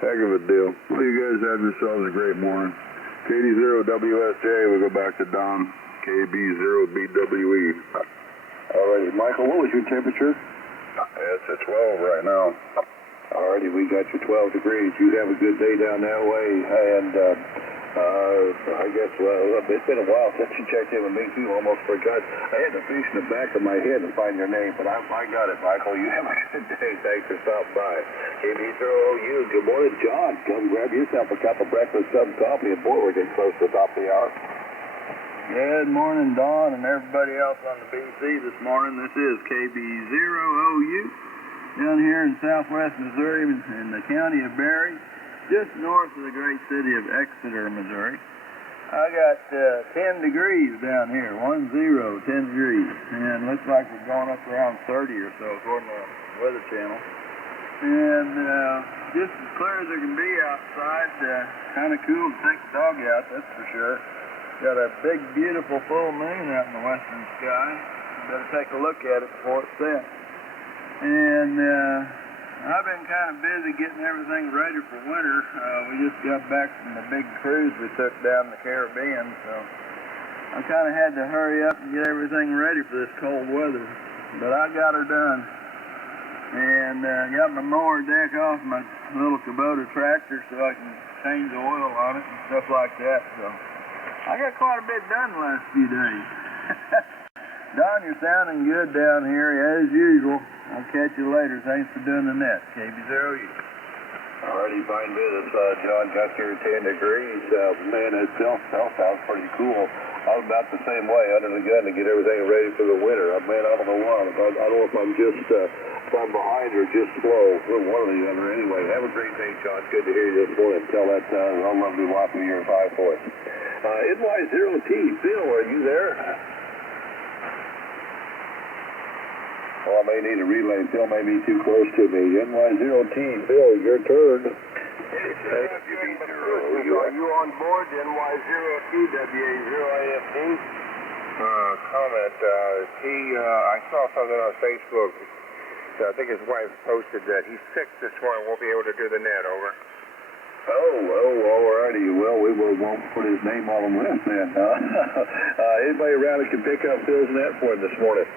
Heck of a deal. Well, you guys have yourselves a great morning. KD0WSJ, we go back to Don. KB0BWE. Alrighty, Michael, what was your temperature? It's at 12 right now. Alrighty, we got you 12 degrees. You have a good day down that way, and I guess, well, it's been a while since you checked in with me, too. Almost forgot. I had to fish in the back of my head to find your name, but I got it, Michael. You have a good day. Thanks for stopping by. KB0OU, good morning, John. Come grab yourself a cup of breakfast, some coffee, and boy, we're getting close to the top of the hour. Good morning, Don, and everybody else on the BC this morning. This is KB0OU down here in southwest Missouri in the county of Berry, just north of the great city of Exeter, Missouri. I got 10 degrees down here, 10, 10 degrees, and looks like we're going up around 30 or so according to the Weather Channel. And just as clear as it can be outside, kind of cool to take the dog out, that's for sure. Got a big, beautiful full moon out in the western sky. Better take a look at it before it sets. And I've been kind of busy getting everything ready for winter. We just got back from the big cruise we took down the Caribbean, so I kind of had to hurry up and get everything ready for this cold weather. But I got her done. And got my mower deck off my little Kubota tractor so I can change the oil on it and stuff like that. So I got quite a bit done the last few days. Don, you're sounding good down here as usual. I'll catch you later. Thanks for doing the net. KB0U. Alrighty, fine business. John got here at 10 degrees. Man, it still sounds pretty cool. I was about the same way, under the gun to get everything ready for the winter. Man, I don't know why. I don't know if I'm just if I'm behind or just slow. One or the other. Anyway, have a great day, John. Good to hear you this morning. Tell that lovely wife of yours hi for us. NY0T, Phil, are you there? Well, I may need a relay. Phil may be too close to me. NY0T, Phil, your turn. Are you on board NY0T, WA0AFD? Comment. I saw something on Facebook. I think his wife posted that he's sick this morning. Won't be able to do the net. Over. Alrighty. Well, we won't put his name on the list then. Anybody around that can pick up Phil's net for him this morning?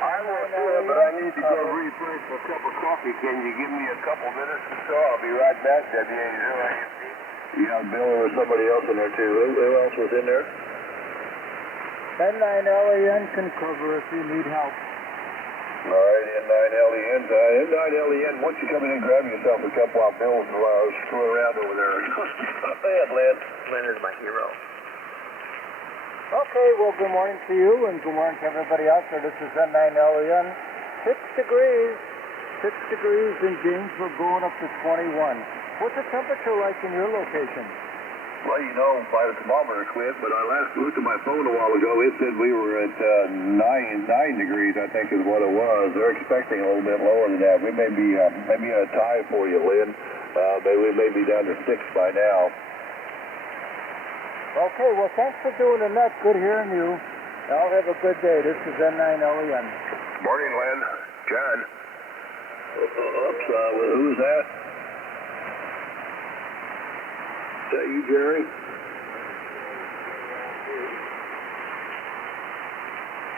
I will do it, but I need to go refill a cup of coffee. Can you give me a couple minutes or so? I'll be right back, WA0AFD. Yeah, Bill, there was somebody else in there, too. Who else was in there? N9LEN can cover if you need help. All right, N9LEN. N9LEN, once you come in and grab yourself a cup while Bill's screwing around over there. Not bad, Lynn. Lynn is my hero. Okay, well, good morning to you, and good morning to everybody out there. This is N9LEN. 6 degrees. 6 degrees in Gainesville, going up to 21. What's the temperature like in your location? Well, you know, my thermometer quit, but I last looked at my phone a while ago. It said we were at 9 degrees, I think is what it was. They're expecting a little bit lower than that. We may be maybe a tie for you, Lynn. We may be down to 6 by now. Okay, well, thanks for doing the net. Good hearing you. Y'all have a good day. This is N9LEN. Morning, Len. John. Oops, who's that? Is that you, Jerry?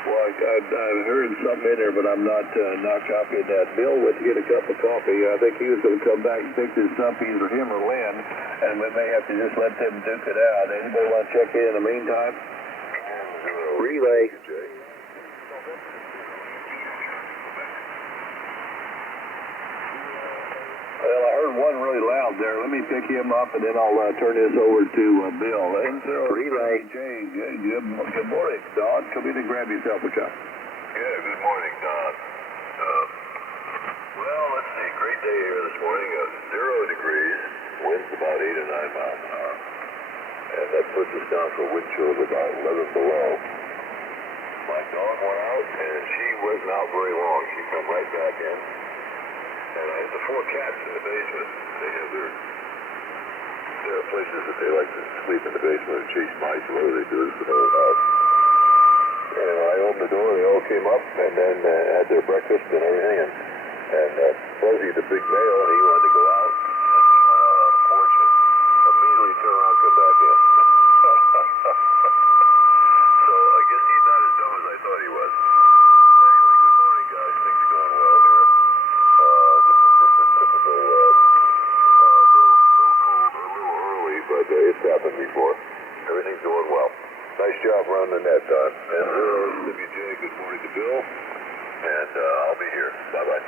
Well, I've heard something in there, but I'm not copying that. Bill went to get a cup of coffee. I think he was going to come back and pick this up, either him or Lynn, and we may have to just let them duke it out. Anybody want to check in the meantime? Relay. Well, I heard one really loud there. Let me pick him up, and then I'll turn this over to Bill. Relay. Jay, good morning, Don. Come in and grab yourself a cup. Yeah, good morning, Don. Well, let's see. Great day here this morning. 0 degrees. Wind's about 8 or 9 miles an hour. And that puts us down for a wind chill of about 11 below. My dog went out, and she wasn't out very long. She come right back in. And I have the 4 cats in the basement. They have there are places that they like to sleep in the basement and chase mice, or whatever they do is the whole house. And I opened the door, they all came up, and then had their breakfast and everything. And Fuzzy, the big male, he wanted to go out. And he went out on the porch and immediately turned around and come back in. So I guess he's not as dumb as I thought he was. Anyway, good morning, guys. Things are going well here. This is just a typical, little cold, a little early, but it's happened before. Everything's going well. Nice job running the net, Don. And WJ, good morning to Bill. And I'll be here. Bye-bye.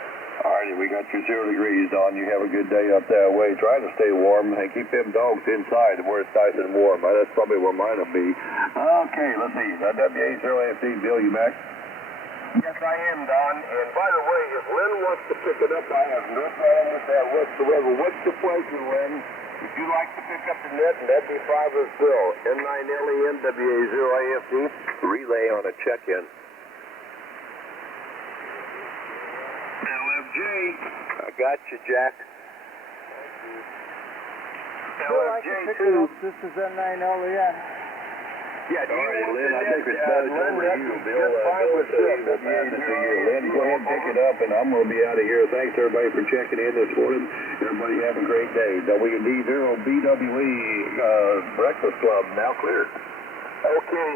All righty, we got you 0 degrees, Don. You have a good day up that way. Try to stay warm and keep them dogs inside where it's nice and warm. That's probably where mine will be. Okay, let's see. WA0AFD, Bill, you back? Yes, I am, Don. And by the way, if Lynn wants to pick it up, I have no problem with that whatsoever. What's the pleasure, Lynn? Would you like to pick up the net? And that'd be 5 with Bill. N9LEN, WA0AFD. Relay on a check-in. LFJ. I got you, Jack. Bill, I can pick it up. This is N9LEN. Yeah, All right, Lynn, I think it's better over to you, Bill. Bill Lynn, go ahead and pick it up, and I'm going to be out of here. Thanks, everybody, for checking in this morning. Everybody have a great day. WD0BWE Breakfast Club, now clear. Okay,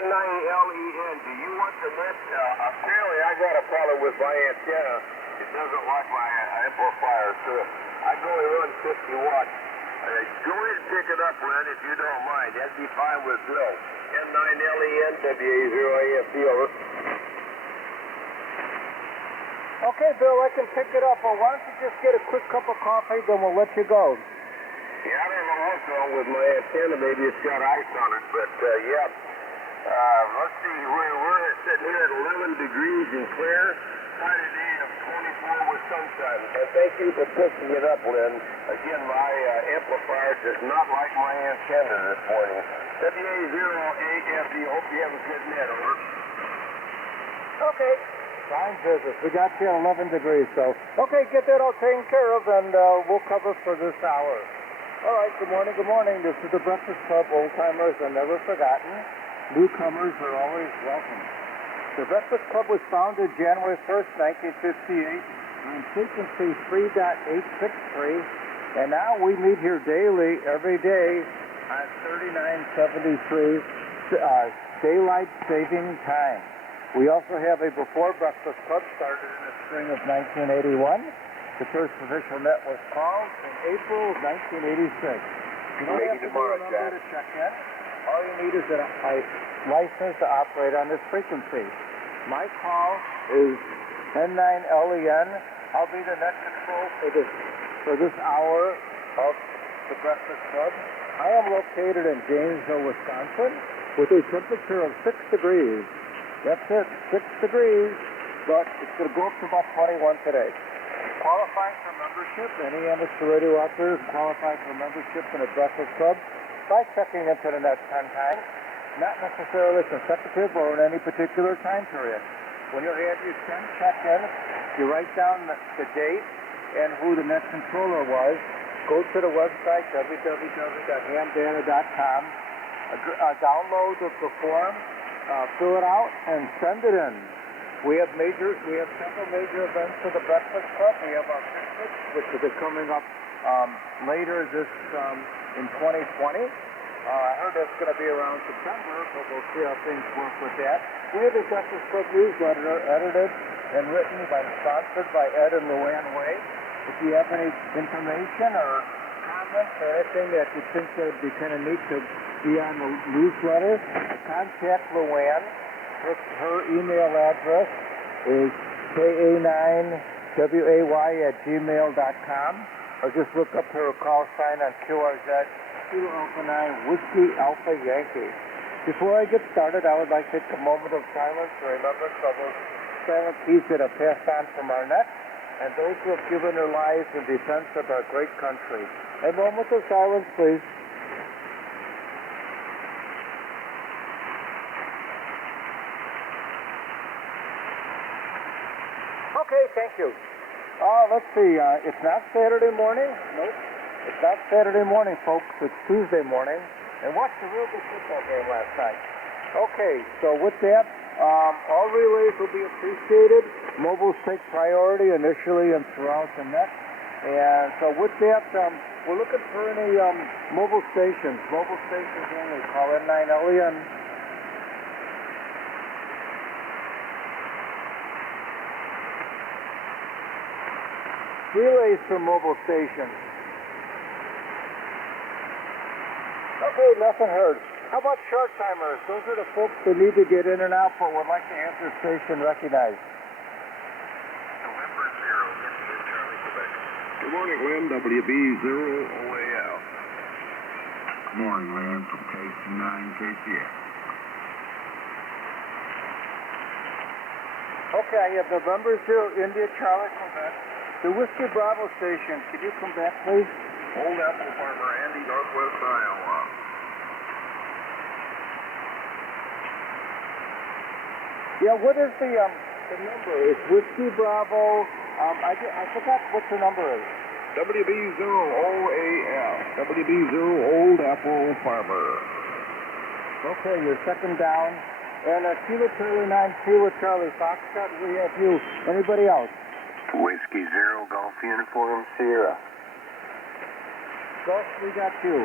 N9LEN, do you want the net? Apparently, I got a problem with my antenna. It doesn't like my amplifier, so I can only run 50 watts. Go ahead and pick it up, Len, if you don't mind. That'd be fine with Bill. N9LEN, WA0AFD, over. Okay, Bill, I can pick it up. Well, why don't you just get a quick cup of coffee, then we'll let you go. Yeah, I don't know what's wrong with my antenna. Maybe it's got ice on it, but yeah. Let's see, we're sitting here at 11 degrees and clear. High today of 24 with sunshine. And thank you for picking it up, Lynn. Again, my amplifier does not like my antenna this morning. WA0AFD, hope you have a good net, over. Okay. Fine business. We got you at 11 degrees, so. Okay, get that all taken care of, and we'll cover for this hour. All right, good morning, good morning. This is the Breakfast Club. Old-timers are never forgotten. Newcomers are always welcome. The Breakfast Club was founded January 1st, 1958 on frequency 3.863, and now we meet here daily, every day, on 3973 daylight saving time. We also have a before breakfast club started in the spring of 1981. The first official net was called in April of 1986. You don't have to do a number to check in. All you need is a license to operate on this frequency. My call is N9LEN. I'll be the net control for this hour of the Breakfast Club. I am located in Janesville, Wisconsin, with a temperature of 6 degrees. That's it, 6 degrees, but it's going to go up to about 21 today. Qualifying for membership, any amateur radio out there is qualifying for membership in a Breakfast Club. by checking into the net 10 times, not necessarily consecutive or in any particular time period. When you have your 10 check-ins, you write down the date and who the net controller was. Go to the website, www.hamdata.com, download the form, fill it out, and send it in. We have several major events for the Breakfast Club. We have our picnic, which will be coming up later in 2020. I heard that's going to be around September, but we'll see how things work with that. We have a Breakfast Club newsletter edited and written sponsored by Ed and Luann Way. If you have any information or comments or anything that you think that would be kind of neat to be on the newsletter, contact Luann. Her email address is ka9way@gmail.com, or just look up her call sign on QRZ, Kilo Alpha 9 Whiskey Alpha Yankee. Before I get started, I would like to take a moment of silence to remember some of those silent keys that have passed on from our net, and those who have given their lives in defense of our great country. A moment of silence, please. Okay, thank you. Let's see. It's not Saturday morning. Nope. It's not Saturday morning, folks. It's Tuesday morning. And watched a real good football game last night. Okay, so with that, all relays will be appreciated. Mobiles take priority initially and throughout the net. And so with that, we're looking for any mobile stations. Mobile stations only. Call N9LEN. Relays for mobile stations. Okay, nothing heard. How about short timers? Those are the folks that need to get in and out but would like to have their station recognized. November 0, India, Charlie, Quebec. Good morning, Lynn. WB0OAL. Good morning, Lynn, from KC9 KCS. Okay, I have November 0, India, Charlie, Quebec. The Whiskey Bravo station, could you come back, please? Old Apple Farmer, Andy, Northwest Iowa. Yeah, what is the number? It's Whiskey Bravo. I forgot what the number is. WB0OAL. WB0 Old Apple Farmer. Okay, you're second down. And Kilo Charlie 9, Kilo Charlie Foxtrot, we have you. Anybody else? Whiskey 0, Golf Uniform, Sierra. Gus, we got you.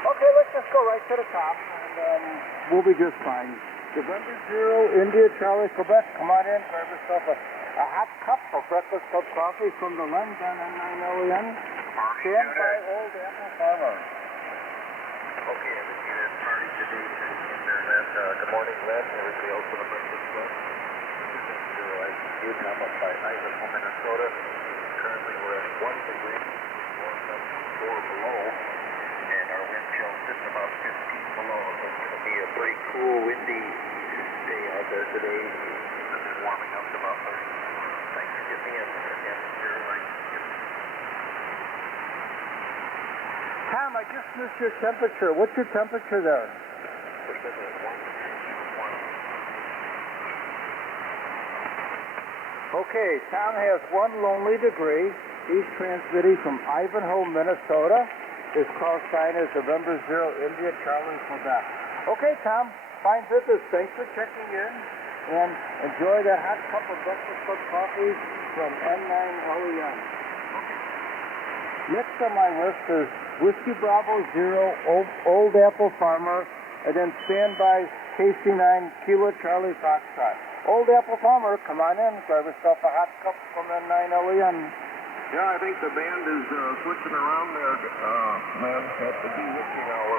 Okay, let's just go right to the top, and we'll be just fine. November 0, India, Charlie, Quebec. Come on in, grab yourself a hot cup of Breakfast Club coffee from the lens on N9LEN. Stand by Old Apple Farmer. Okay, everybody that's party today in their left. Good morning, Len. Everybody else on the Breakfast Club. I'm up by Icom, Minnesota. Currently we're at 1 degree, warmed up 4 below, and our wind chill sitting about 15 below. So it's going to be a pretty cool, windy day out there today. It's been warming up to about 30. Thanks for getting in. Tom, I just missed your temperature. What's your temperature there? We're sitting at 1 degree. Okay, Tom has 1 lonely degree. He's transmitting from Ivanhoe, Minnesota. His call sign is November 0, India, Charlie, Quebec. Okay, Tom, fine business. Thanks for checking in, and enjoy that hot cup of Breakfast Club coffee from N9LEN. Next on my list is Whiskey Bravo 0, Old Apple Farmer, and then standby KC9, Kilo Charlie Foxtrot. Old Apple Farmer, come on in, grab yourself a hot cup from N9LEN. Yeah, I think the band is switching around there, man, at the de-whisking hour.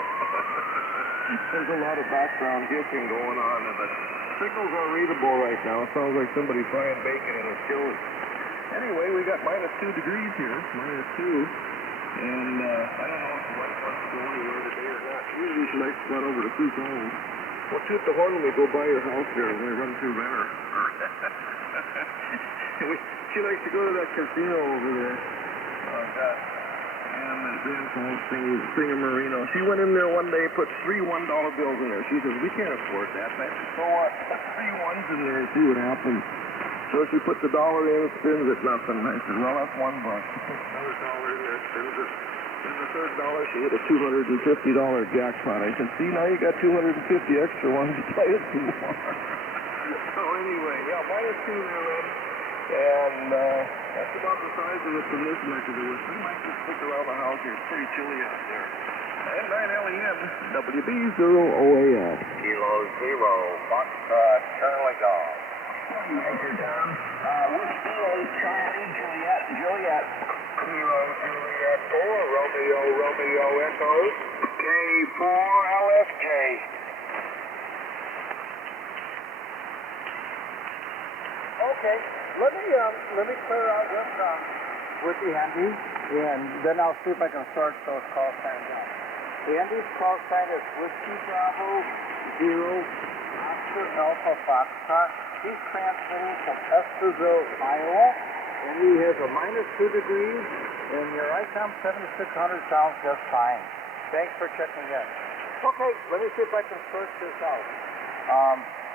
There's a lot of background hissing going on, and the signals are readable right now. It sounds like somebody frying bacon in a skillet. Anyway, we got -2 degrees here, -2. And I don't know if the wife wants to go anywhere today or not. Usually she likes to go over to Sue's home. We'll toot the horn when we go by your house here when we run through there. She likes to go to that casino over there. Oh, God. Yeah, on that Grand Falls Singer Marino. She went in there one day, put 3 $1 bills in there. She says, we can't afford that. I said, so what? Put 3 ones in there and see what happens. So she put the dollar in, spins it, nothing. I said, well, that's $1. She put another dollar in there, spins it. And the third dollar, she hit a $250 jackpot. I said, see, now you got 250 extra ones to play it some more. So anyway, yeah, -2 there, Red. And that's about the size of it from this neck of the woods. We might just stick around the house here. It's pretty chilly out there. And 9LEN, WB0OAL. Kilo 0, Foxtrot, Charlie Golf. Major Tom, Whiskey 8, Charlie, Juliet. Kilo Juliet 4, Romeo Echo. K4 LFK. Okay, let me clear out with the Andy, and then I'll see if I can sort those call signs out. The Andy's call sign is Whiskey Bravo 0 Oscar Alpha Foxtrot. He's transmitting from Estherville, Iowa, and he has a -2 degrees, and your Icom 7600 sounds just fine. Thanks for checking in. Okay, let me see if I can sort this out.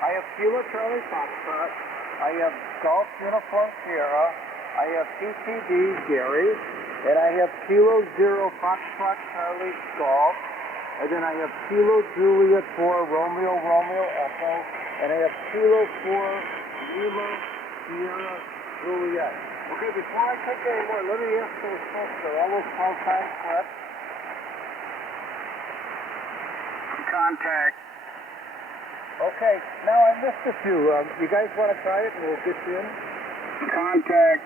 I have Kilo Charlie Foxtrot. I have Golf Uniform Sierra, I have TTD Gary, and I have Kilo 0 Foxtrot Charlie Golf, and then I have Kilo Juliet 4 Romeo Echo, and I have Kilo 4 Lima Sierra Juliet. Okay, before I take any more, let me ask those folks, are all those call signs correct? Contact. Okay, now I missed a few. You guys want to try it and we'll get you in? Contact.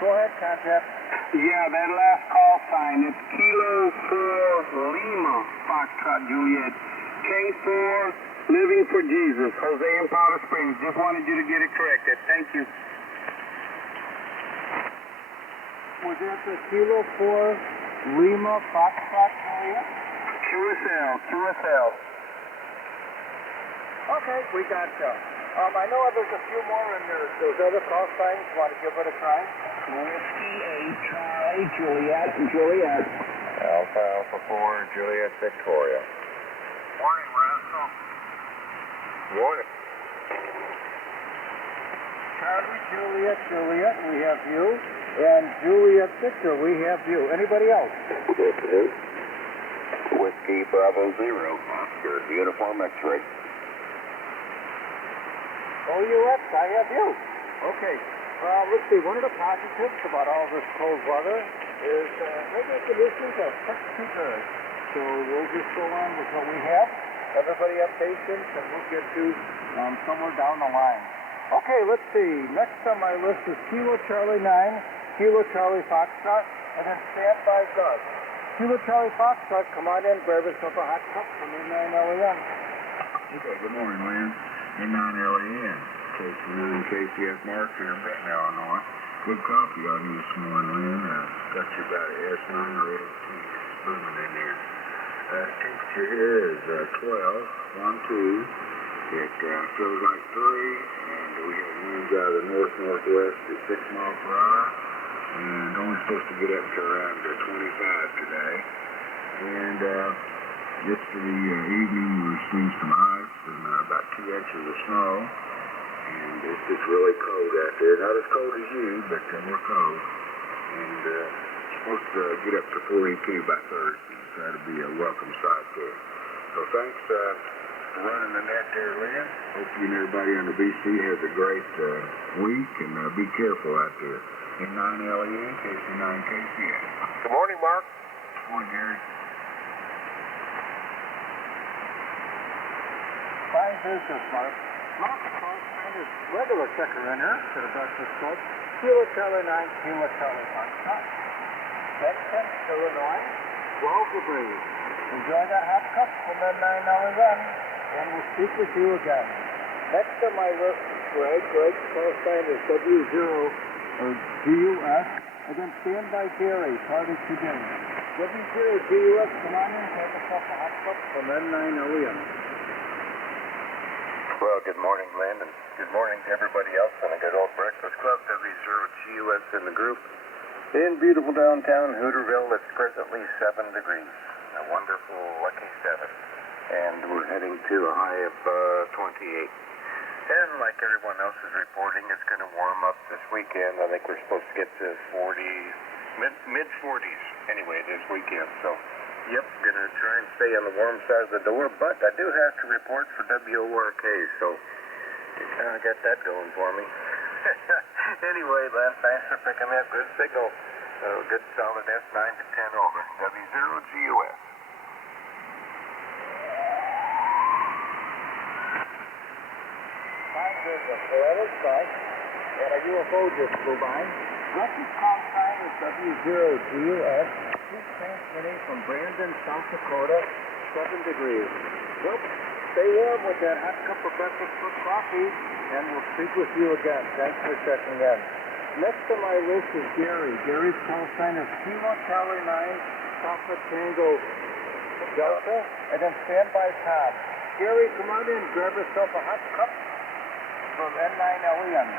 Go ahead, contact. Yeah, that last call sign, it's Kilo 4 Lima Foxtrot Juliet. K4 Living for Jesus, Jose in Powder Springs. Just wanted you to get it corrected. Thank you. Was that the Kilo 4 Lima Foxtrot Juliet? QSL. Okay, we got you. I know there's a few more in there. Those other call signs, want to give it a try? Whiskey 8, Charlie, Juliet. Alpha 4, Juliet Victoria. Morning, Rascal. Morning. Charlie, Juliet, we have you. And Juliet Victor, we have you. Anybody else? This is Whiskey Bravo 0, Oscar, Uniform X-Ray. OUX, I have you. Okay. Let's see. One of the positives about all this cold weather is maybe the conditions are too good. So we'll just go on with what we have. Everybody have patience, and we'll get you somewhere down the line. Okay, let's see. Next on my list is Kilo Charlie 9, Kilo Charlie Foxtrot, and then standby Doug. Kilo Charlie Foxtrot, come on in, grab yourself a hot cup from the 9LEN. Okay, good morning, Lynn. N9LEN. KCF Mark here in Benton, Illinois. Good coffee on you this morning, Lynn. Got you about an S9 or S10. It's booming in there. Temperature here is 12, 1, 2. It feels like 3, and we have winds out of the north-northwest at 6 miles per hour. And only supposed to get up to around 25 today. And yesterday evening we were seeing some ice and about 2 inches of snow. And it's just really cold out there. Not as cold as you, but we're cold. And supposed to get up to 42 by Thursday. So that'll be a welcome sight there. So thanks for running the net there, Lynn. Hope you and everybody on the BC has a great week, and be careful out there. N9LEN, KC9KCS. Good morning, Mark. Good morning, Gary. Fine business, Mark. Mark, find his regular checker in here to the breakfast club. Kilo Charlie 9, Kilo Charlie Foxtrot. Benton, Illinois, 12 degrees. Enjoy that hot cup from the 9LEN, and we'll speak with you again. Next on my list is Greg. Greg's call sign is W0 or GUS. And then standby Gary, party today. W0 GUS, come on in, have yourself a hot cup from N9LEN. Well, good morning, Lynn, and good morning to everybody else on the good old breakfast club. W0GUS in the group. In beautiful downtown Hooterville, it's presently 7 degrees. A wonderful, lucky 7. And we're heading to a high of 28. And like everyone else is reporting, it's going to warm up this weekend. I think we're supposed to get to 40s, mid-40s anyway this weekend. So, yep, going to try and stay on the warm side of the door. But I do have to report for WORK, so I got that going for me. Anyway, Len, thanks for picking up. Good signal. Good solid S9 to 10 over. W0GUS. Fine, there's a poetic site and a UFO just flew by. Reference call sign is W0GUS. Just transmitting from Brandon, South Dakota, 7 degrees. Well, stay warm with that hot cup of breakfast with coffee, and we'll speak with you again. Thanks for checking in. Next on my list is Gary. Gary's call sign is Kilo Charlie 9, Papa Tango Delta, and then standby Tom. Gary, come on in, grab yourself a hot cup from N9LEN.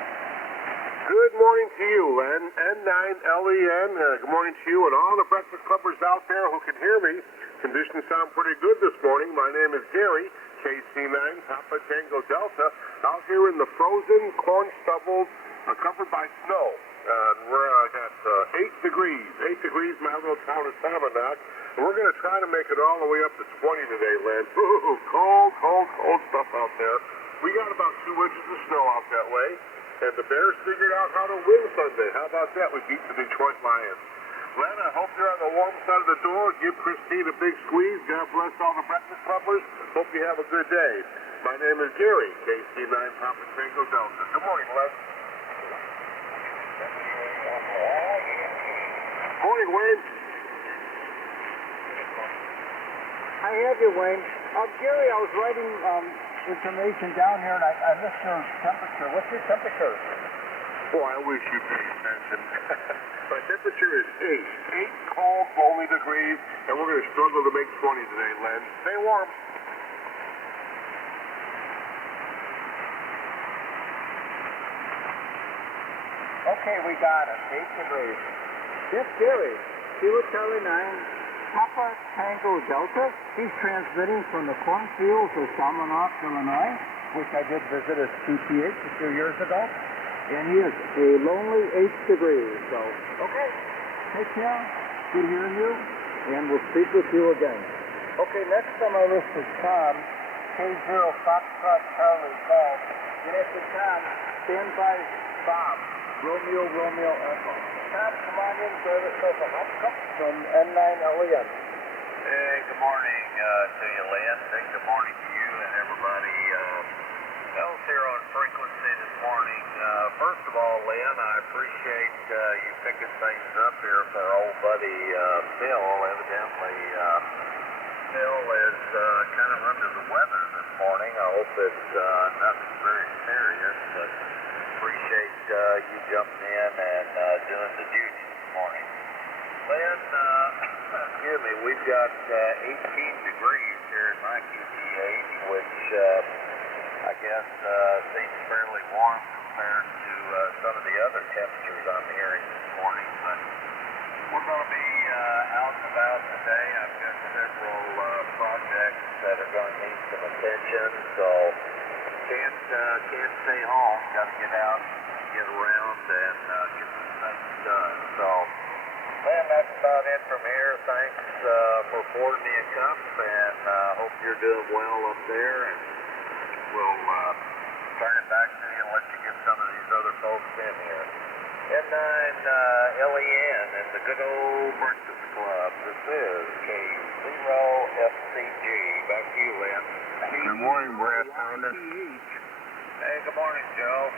Good morning to you, N9LEN. Good morning to you and all the breakfast clubbers out there who can hear me. Conditions sound pretty good this morning. My name is Gary, KC9, Papa Tango Delta, out here in the frozen corn stubbles covered by snow. We're at 8 degrees. 8 degrees, my little town of Samanak. And we're going to try to make it all the way up to 20 today, Len. Ooh, cold, cold, cold stuff out there. We got about 2 inches of snow out that way. And the Bears figured out how to win Sunday. How about that? We beat the Detroit Lions. Len, I hope you're on the warm side of the door. Give Christine a big squeeze. God bless all the breakfast clubbers. Hope you have a good day. My name is Gary, KC9 Papa Tango Delta. Good morning, Len. Morning, Wayne. I have you, Wayne. Gary, I was writing information down here, and I missed your temperature. What's your temperature? Boy, I wish you paid attention. My temperature is 8 cold, balmy degrees, and we're going to struggle to make 20 today, Len. Stay warm. Okay, we got it. 8 degrees. Yes, Gary. Kilo Charlie 9, Papa Tango Delta. He's transmitting from the cornfields of Salmonock, Illinois, which I did visit as CPH a few years ago. And he is a lonely 8 degrees. So, okay. Take care. Good hearing you. And we'll speak with you again. Okay, next on my list is Tom. K0 Foxtrot Charlie Golf. And after Tom, stand by Bob. Romeo Echo. Tom, come on in, grab yourself a hot cup from N9LEN. Hey, good morning to you, Len. Hey, good morning to you and everybody else here on frequency this morning. First of all, Len, I appreciate you picking things up here for our old buddy Bill. Evidently, Bill is kind of under the weather this morning. I hope it's nothing very serious, but appreciate you jumping in and doing the duty this morning. Len, excuse me, we've got 18 degrees here at my QTH, which I guess seems fairly warm compared to some of the other temperatures I'm hearing this morning. But we're going to be out and about today. I've got several projects that are going to need some attention, so can't stay home. Got to get out, get around, and get some things done. So, man, that's about it from here. Thanks for forwarding me a cup, and hope you're doing well up there. And we'll turn it back to you and let you get some of these other folks in here. N9LEN and the good old Breakfast Club. This is K0FCG. Back to you, Len. Good morning, Brass Pounder. Hey, good morning, Joe.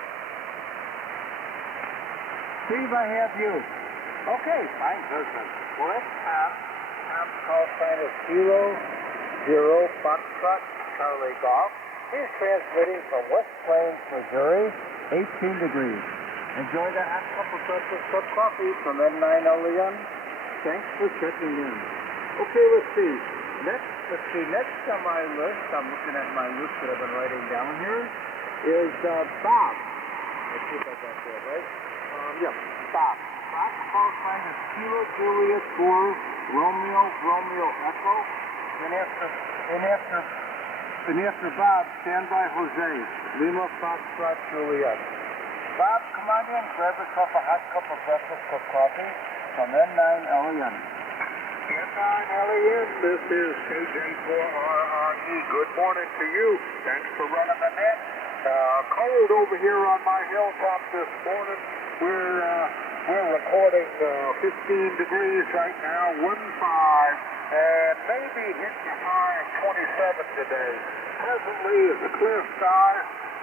Steve, I have you. Okay, fine business. Well, that's Tom. Tom's call sign is Kilo 0 Foxtrot Charlie Golf. He's transmitting from West Plains, Missouri, 18 degrees. Enjoy that hot cup of breakfast cup coffee from N9LEN. Thanks for checking in. Okay, let's see. Next on my list, I'm looking at my list that I've been writing down here, is Bob. Let's see if I got that right. Yeah, Bob. Bob's call sign is Kilo Juliet 4 Romeo Romeo Echo. And after Bob, stand by Jose. Lima Foxtrot Juliet. Bob, come on in. Grab yourself a hot cup of breakfast cup coffee from N9LEN. N9LEN, this is KJ4RRE. Good morning to you. Thanks for running the net. Cold over here on my hilltop this morning. We're recording 15 degrees right now, 1.5, and maybe hitting a high of 27 today. Presently it's a clear sky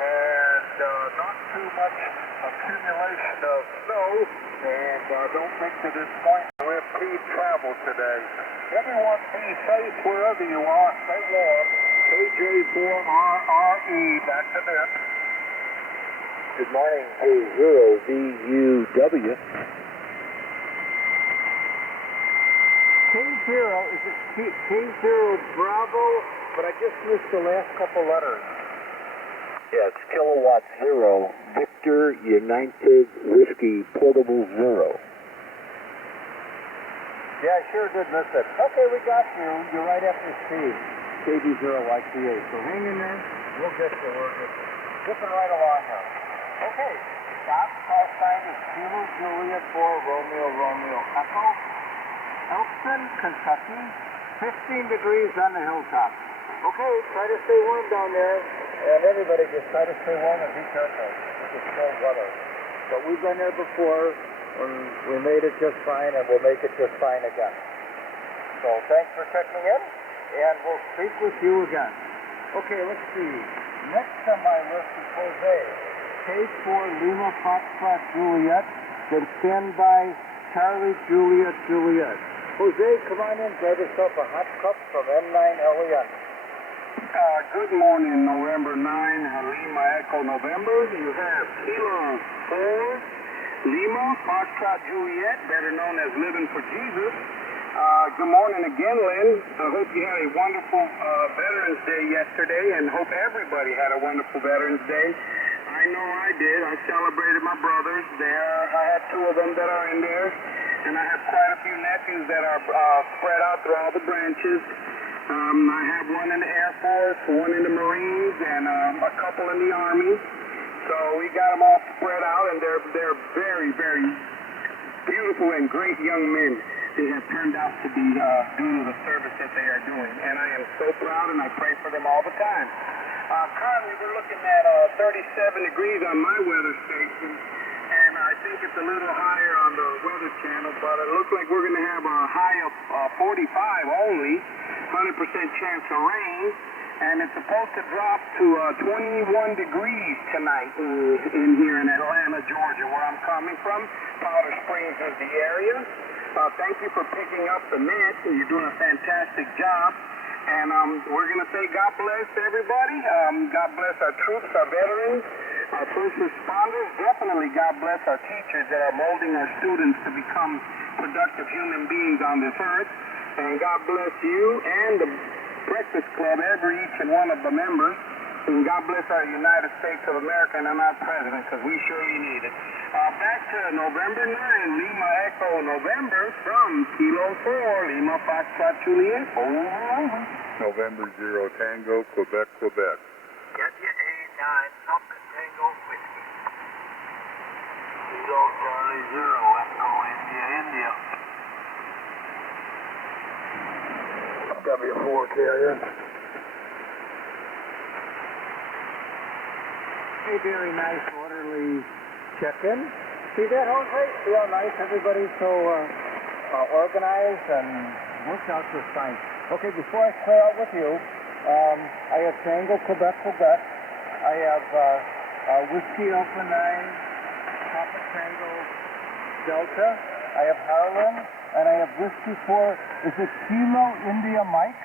and not too much accumulation of snow, and don't think that it's going to impede travel today. Everyone be safe wherever you are. Stay warm. KJ4RRE, back to net. Good morning, K0VUW. K0, is it K0 Bravo? But I just missed the last couple letters. Yeah, it's Kilowatt 0, Victor United Whiskey Portable 0. Yeah, I sure did miss it. Okay, we got you. You're right after Steve. KB0YTA. So hang in there. We'll get you. We're just zipping right along here. Okay. Stop. Call sign is Kilo Juliet 4 Romeo Romeo Echo. Elkton, Kentucky. 15 degrees on the hilltop. Okay, try to stay warm down there. And everybody just try to stay warm and be careful. It's cold weather. But we've been there before. We made it just fine, and we'll make it just fine again. So thanks for checking in, and we'll speak with you again. Okay, let's see. Next on my list is Jose. K4 Lima Foxtrot Juliet, then stand by Charlie Juliet Juliet. Jose, come on in, grab yourself a hot cup from N9LEN. Good morning, November 9, Lima Echo November. You have Kilo 4 Lima Foxtrot Juliet, better known as Living for Jesus. Good morning again, Lynn. I hope you had a wonderful Veterans Day yesterday, and hope everybody had a wonderful Veterans Day. I know I did. I celebrated my brothers there. I had two of them that are in there, and I have quite a few nephews that are spread out through all the branches. I have one in the Air Force, one in the Marines, and a couple in the Army. So we got them all spread out, and they're very, very beautiful and great young men. They have turned out to be due to the service that they are doing, and I am so proud, and I pray for them all the time. Currently, we're looking at 37 degrees on my weather station, and I think it's a little higher on the Weather Channel, but it looks like we're going to have a high of 45 only, 100% chance of rain. And it's supposed to drop to 21 degrees tonight in here in Atlanta, Georgia, where I'm coming from. Powder Springs is the area. Thank you for picking up the net. You're doing a fantastic job. And we're going to say God bless everybody. God bless our troops, our veterans, our first responders. Definitely God bless our teachers that are molding our students to become productive human beings on this earth. And God bless you and the Breakfast Club, each and one of the members. And God bless our United States of America and our president, because we surely need it. Back to November 9, Lima Echo November from Kilo 4, Lima Foxtrot Juliet. November 0 Tango, Quebec, Quebec. WA9 Papa Tango Whiskey. Kilo Charlie 0 Echo India, India. W4 carrier. A very nice, orderly check-in. See that, Jose? See how nice everybody's so organized and worked out just fine. Okay, before I clear out with you, I have Tango, Quebec, Quebec. I have Whiskey Alpha 9, Papa Tango, Delta. I have Harlan, and I have Whiskey 4. Is it Kilo India Mike?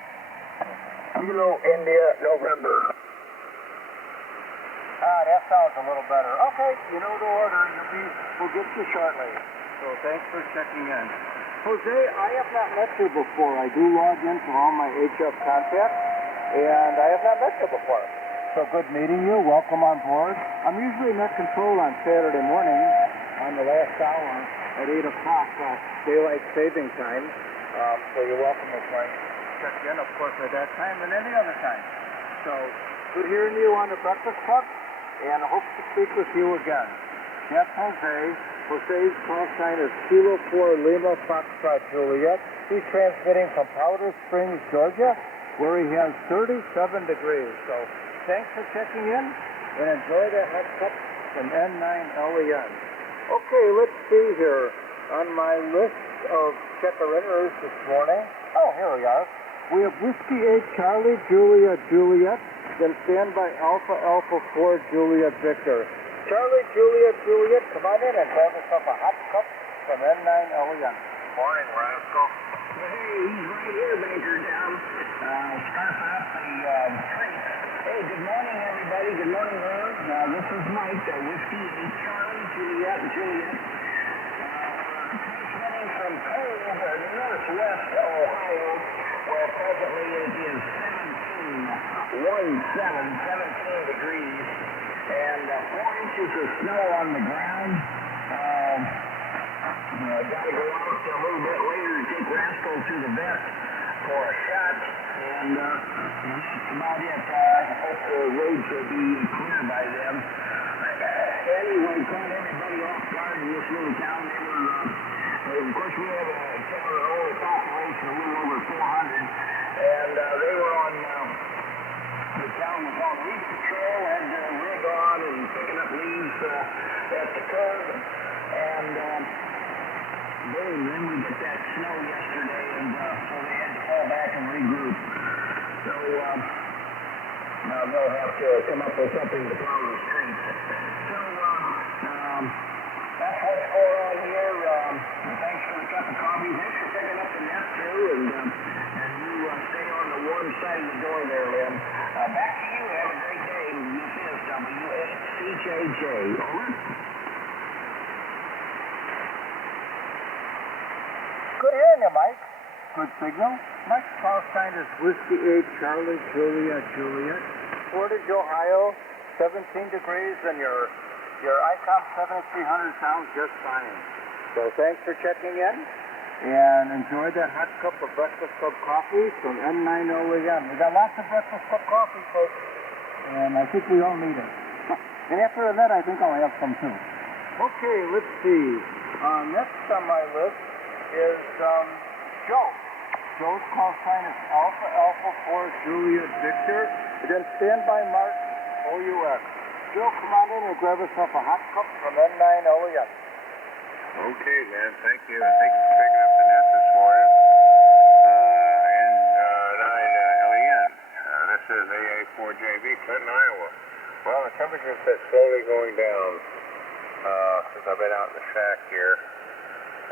Kilo India November. That sounds a little better. Okay, you know the order. We'll get you shortly. So thanks for checking in. Jose, I have not met you before. I do log into all my HF contacts, and I have not met you before. So good meeting you. Welcome on board. I'm usually net control on Saturday morning. on the last hour at 8 o'clock, daylight saving time. So you're welcome to check in, of course, at that time and any other time. So, good hearing you on the Breakfast Club, and I hope to speak with you again. That's Jose. Jose's call sign is Kilo 4 Lima Foxtrot Juliet. He's transmitting from Powder Springs, Georgia, where he has 37 degrees. So, thanks for checking in, and enjoy that hot cup from N9LEN. Okay, let's see here. On my list of checker-inners this morning, here we are. We have Whiskey 8 Charlie Juliet Juliet, then standby Alpha Alpha 4 Juliet Victor. Charlie Juliet Juliet, come on in and grab yourself a hot cup from N9LEN. Morning, Rascal. Hey, he's right here, Baker down. Scarfing up the tree. Hey, good morning, everybody. Good morning, Lord. This is Mike, Whiskey 8 Charlie Juliet Juliet. Transmitting from Cove, northwest Ohio, where presently it is 17 degrees, and 4 inches of snow on the ground. Got to go out a little bit later to take Rascal to the vet for a shot, and that's about it. I hope the roads will be clear by then. Anyway, caught everybody off guard in this little town. Of course, we have a town with only population a little over 400, and they were on the town was on leaf patrol, had their rig on and picking up leaves at the curb, and boom, then we get that snow yesterday, and so they had to fall back and regroup. So now they'll have to come up with something to plow the streets. So that's what's going on here. Thanks for the cup of coffee. Thanks for picking up the net too, and you stay on the warm side of the door there, Lynn. Back to you. Have a great day. This is WSCJJ. Over. Good hearing you, Mike. Good signal. Mike's call sign is Whiskey 8 Charlie Juliet Juliet. Portage, Ohio, 17 degrees, and your Icom 7300 sounds just fine. So thanks for checking in, and enjoy that hot cup of Breakfast Club coffee from N9LEN. We got lots of Breakfast Club coffee, folks, and I think we all need it. And after that, I think I'll have some too. Okay, let's see. Next on my list is Joe. Joe's call sign is Alpha Alpha 4 Juliet Victor. And then standby Mark OUX. Joe, come on in and grab yourself a hot cup from N9LEN. Okay, man. Thank you. And thank you for picking up the net this morning. N9LEN. This is AA4JB, Clinton, Iowa. Well, the temperature's been slowly going down since I've been out in the shack here.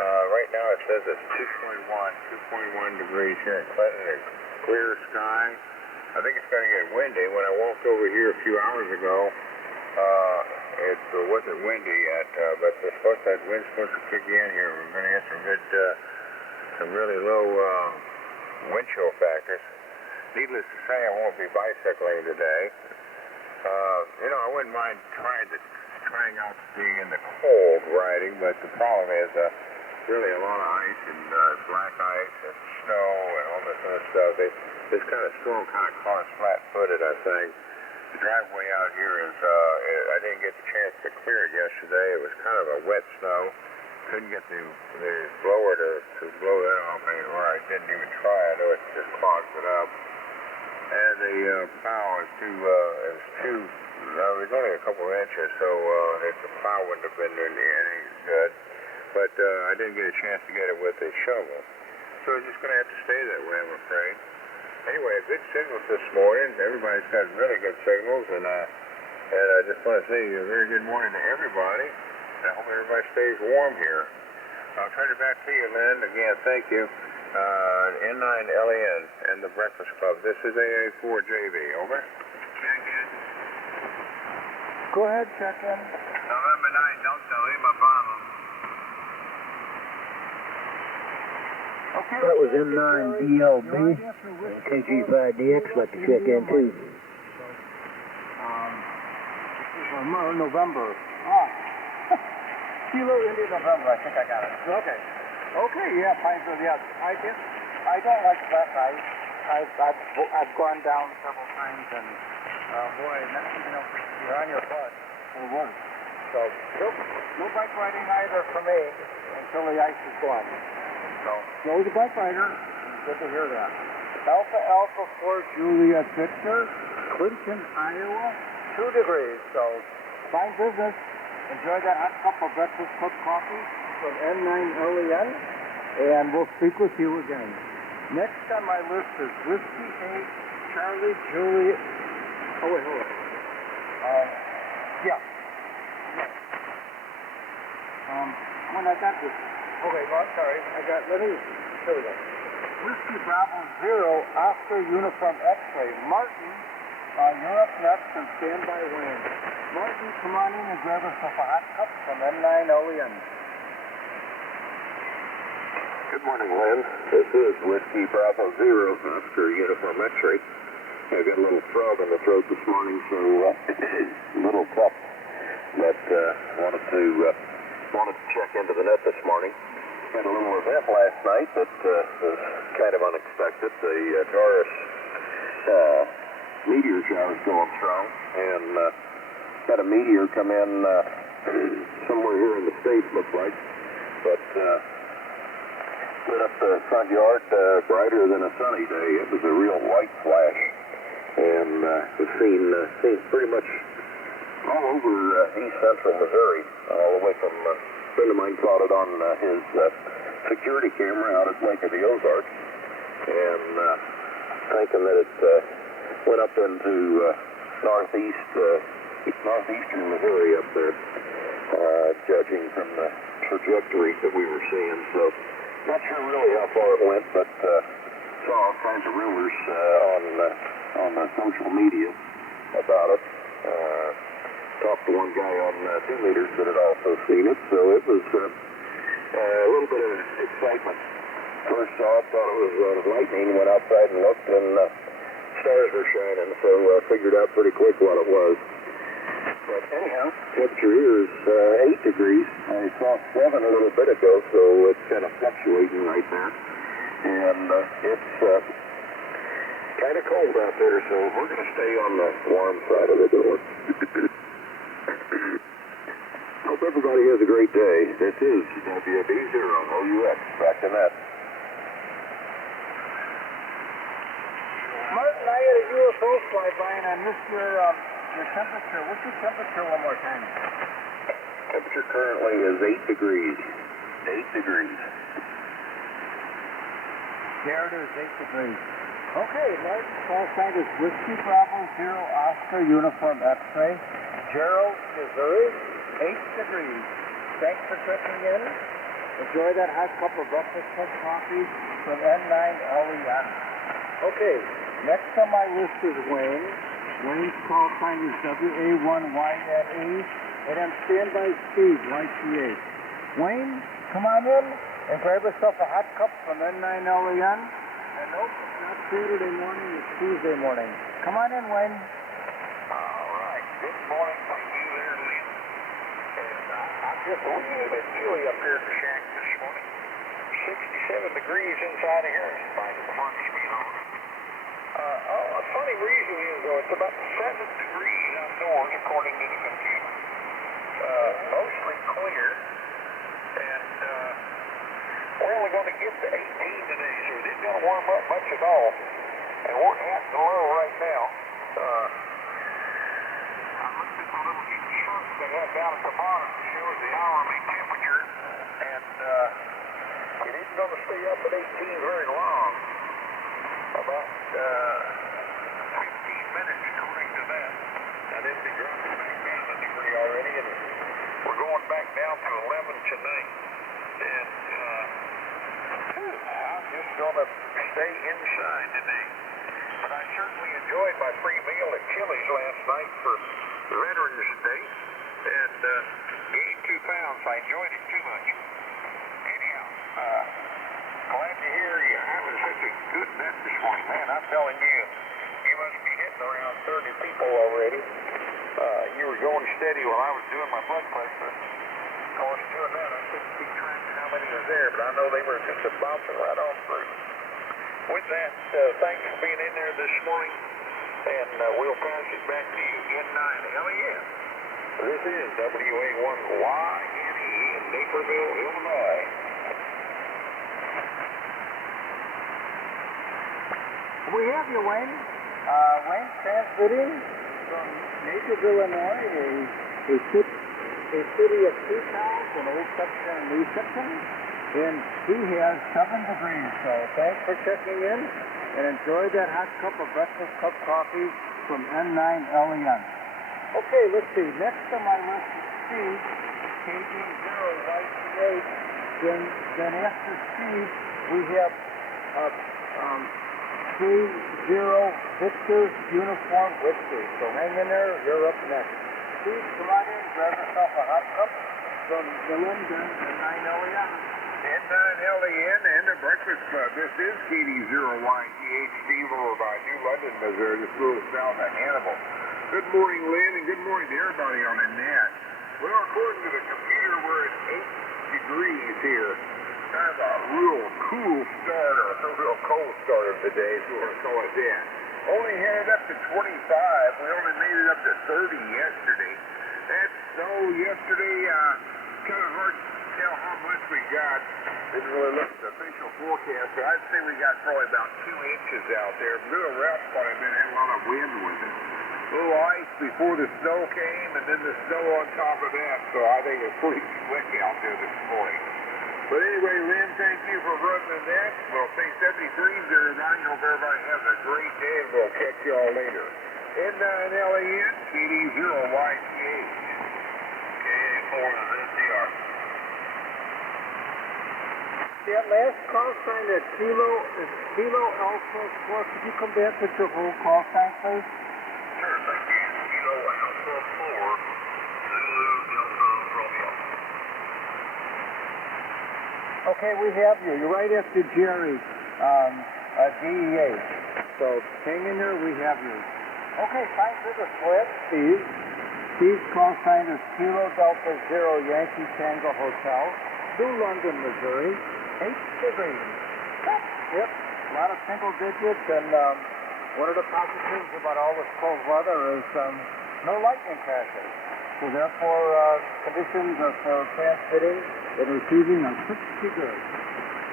Right now it says it's 2.1 degrees here in Clinton. It's clear sky. I think it's going to get windy. When I walked over here a few hours ago, it wasn't windy yet, but that wind's supposed to kick in here. We're going to get some really low wind chill factors. Needless to say, I won't be bicycling today. I wouldn't mind trying out being in the cold riding, but the problem is really a lot of ice and black ice and snow and all this other stuff. This kind of storm kind of caught us flat-footed, I think. The driveway out here is, I didn't get the chance to clear it yesterday. It was kind of a wet snow. Couldn't get the blower to blow that off, or I didn't even try. I know it just clogs it up. And the plow is it was only a couple of inches, so the plow wouldn't have been any good. But I didn't get a chance to get it with a shovel. So it's just going to have to stay that way, I'm afraid. Anyway, good signals this morning. Everybody's got really good signals, and I just want to say a very good morning to everybody. I hope everybody stays warm here. I'll turn it back to you, Lynn. Again, thank you. N9LEN and the Breakfast Club. This is AA4JB. Over. Check in. Go ahead, check in. November 9, Delta Lima Bravo. Okay. That was N9DLB. KG5DX, like to check in too. This is November. Kilo India November. I think I got it. Okay. Okay, yeah, fine. So, yeah, I don't like that ice. I've gone down several times, and boy, not, you're on your butt for work. So, no bike riding either for me until the ice is gone. So, no the bike rider. Good to hear that. Alpha 4 Juliet Victor, Clinton, Iowa, 2 degrees. So, fine business. Enjoy that hot cup of breakfast cup coffee from N9LEN, and we'll speak with you again. Next on my list is Whiskey 8, Charlie, Juliet. Oh, wait, hold on. Yeah. When I got this. Okay, well, I'm sorry. Here we go. Whiskey Bravo 0, Oscar Uniform X-ray. Martin, you're up next, and stand by Wayne. Martin, come on in and grab us a hot cup from N9LEN. Good morning, Lynn. This is Whiskey Bravo 0, Oscar Uniform X-ray. I got a little frog in the throat this morning, so a little tough. But wanted to check into the net this morning. Had a little event last night that was kind of unexpected. The Taurus meteor shower's going strong, and had a meteor come in somewhere here in the States, looks like. But lit up the front yard brighter than a sunny day. It was a real white flash, and was seen pretty much all over east central Missouri, all the way from a friend of mine caught it on his security camera out at Lake of the Ozarks, and thinking that it went up into northeastern Missouri up there, judging from the trajectory that we were seeing. So not sure really how far it went, but saw all kinds of rumors on social media about it. Talked to one guy on 2 meters that had also seen it, so it was a little bit of excitement. First saw it, thought it was lightning, went outside and looked, and stars were shining, so figured out pretty quick what it was. But anyhow, temperature here is 8 degrees. I saw 7 a little bit ago, so it's kind of fluctuating right there. And it's kind of cold out there, so we're going to stay on the warm side of the door. Hope everybody has a great day. This is WB0OUX. Back to net. Martin, I had a UFO fly by, and I missed your temperature. What's your temperature one more time? Temperature currently is 8 degrees. 8 degrees. There it is, 8 degrees. Okay, Martin, call sign is Whiskey Bravo 0, Oscar Uniform X-ray, Gerald, Missouri, 8 degrees. Thanks for checking in. Enjoy that hot cup of breakfast cup coffee from N9LEN. Okay, next on my list is Wayne. Wayne's call sign is WA1YNE, and I'm standby Steve, YTA. Wayne, come on in and grab yourself a hot cup from N9LEN. And nope, not Saturday morning, it's Tuesday morning. Come on in, Wayne. All right. Good morning to you there, Lynn. And I'm just a little bit chilly up here at the shack this morning. 67 degrees inside of here. It's like the furnace being on. A funny reason is, though, it's about 7 degrees outdoors, according to the computer. Mostly clear. And we're only going to get to 18 today, so it isn't going to warm up much at all. And we're at the low right now. I looked at the little chart they have down at the bottom. It shows the hourly temperature, and it isn't going to stay up at 18 very long. About 15 minutes according to that. And then we dropped back down a degree already, and we're going back down to 11 tonight. And I'm just going to stay inside today. But I certainly enjoyed my free meal at Chili's last night for Veterans Day, and gained 2 pounds. I enjoyed it too much. Anyhow, glad to hear you having such a good net this morning. Man, I'm telling you, you must be hitting around 30 people already. You were going steady while I was doing my blood pressure. course, doing that, I couldn't keep track of how many were there, but I know they were just bouncing right on through. With that, thanks for being in there this morning, and we'll pass it back to you. N9LEN. This is WA1YNE in Naperville, Illinois. We have you, Wayne. Wayne transmitting from Naperville, Illinois, a city of two towns, an old section and a new section, and he has 7 degrees. So thanks for checking in, and enjoy that hot cup of breakfast cup coffee from N9LEN. Okay, let's see. Next on my list is Steve, KD0YCH. Then after Steve, we have 30 Victor Uniform Whiskey. So hang in there, you're up next. Steve, come on in, grab yourself a hot cup from the London N9LEN. N9LEN and the Breakfast Club. This is KD0YCH, Steve over by New London, Missouri, just a little south of Hannibal. Good morning, Lynn, and good morning to everybody on the net. Well, according to the computer, we're at 8 degrees here. Kind of a real cool start, or a real cold start of the day, so we'll call it that. Only headed up to 25. We only made it up to 30 yesterday. That snow yesterday, kind of hard to tell how much we got. Didn't really look at the official forecast, but I'd say we got probably about 2 inches out there. Little rough, but it had a lot of wind with it. A little ice before the snow came, and then the snow on top of that, so I think it's pretty slick out there this morning. But anyway, Lynn, thank you for running the net. We'll say 73s there tonight. Hope everybody has a great day, and we'll catch you all later. N9LEN, KD0YCH. KA4 is NCR. That last call sign at Kilo Alpha 4, could you come back with your whole call sign, please? Sure, thank you. Kilo Alpha 4, Zulu Delta Romeo. Okay, we have you. You're right after Jerry, DEH. So hang in there, we have you. Okay, fine business. Well, Steve. Steve's call sign is Kilo Delta 0 Yankee Tango Hotel, New London, Missouri, 8 degrees. Yep, a lot of single digits, and one of the positives about all this cold weather is no lightning crashes. So therefore, conditions for transmitting and receiving are pretty good.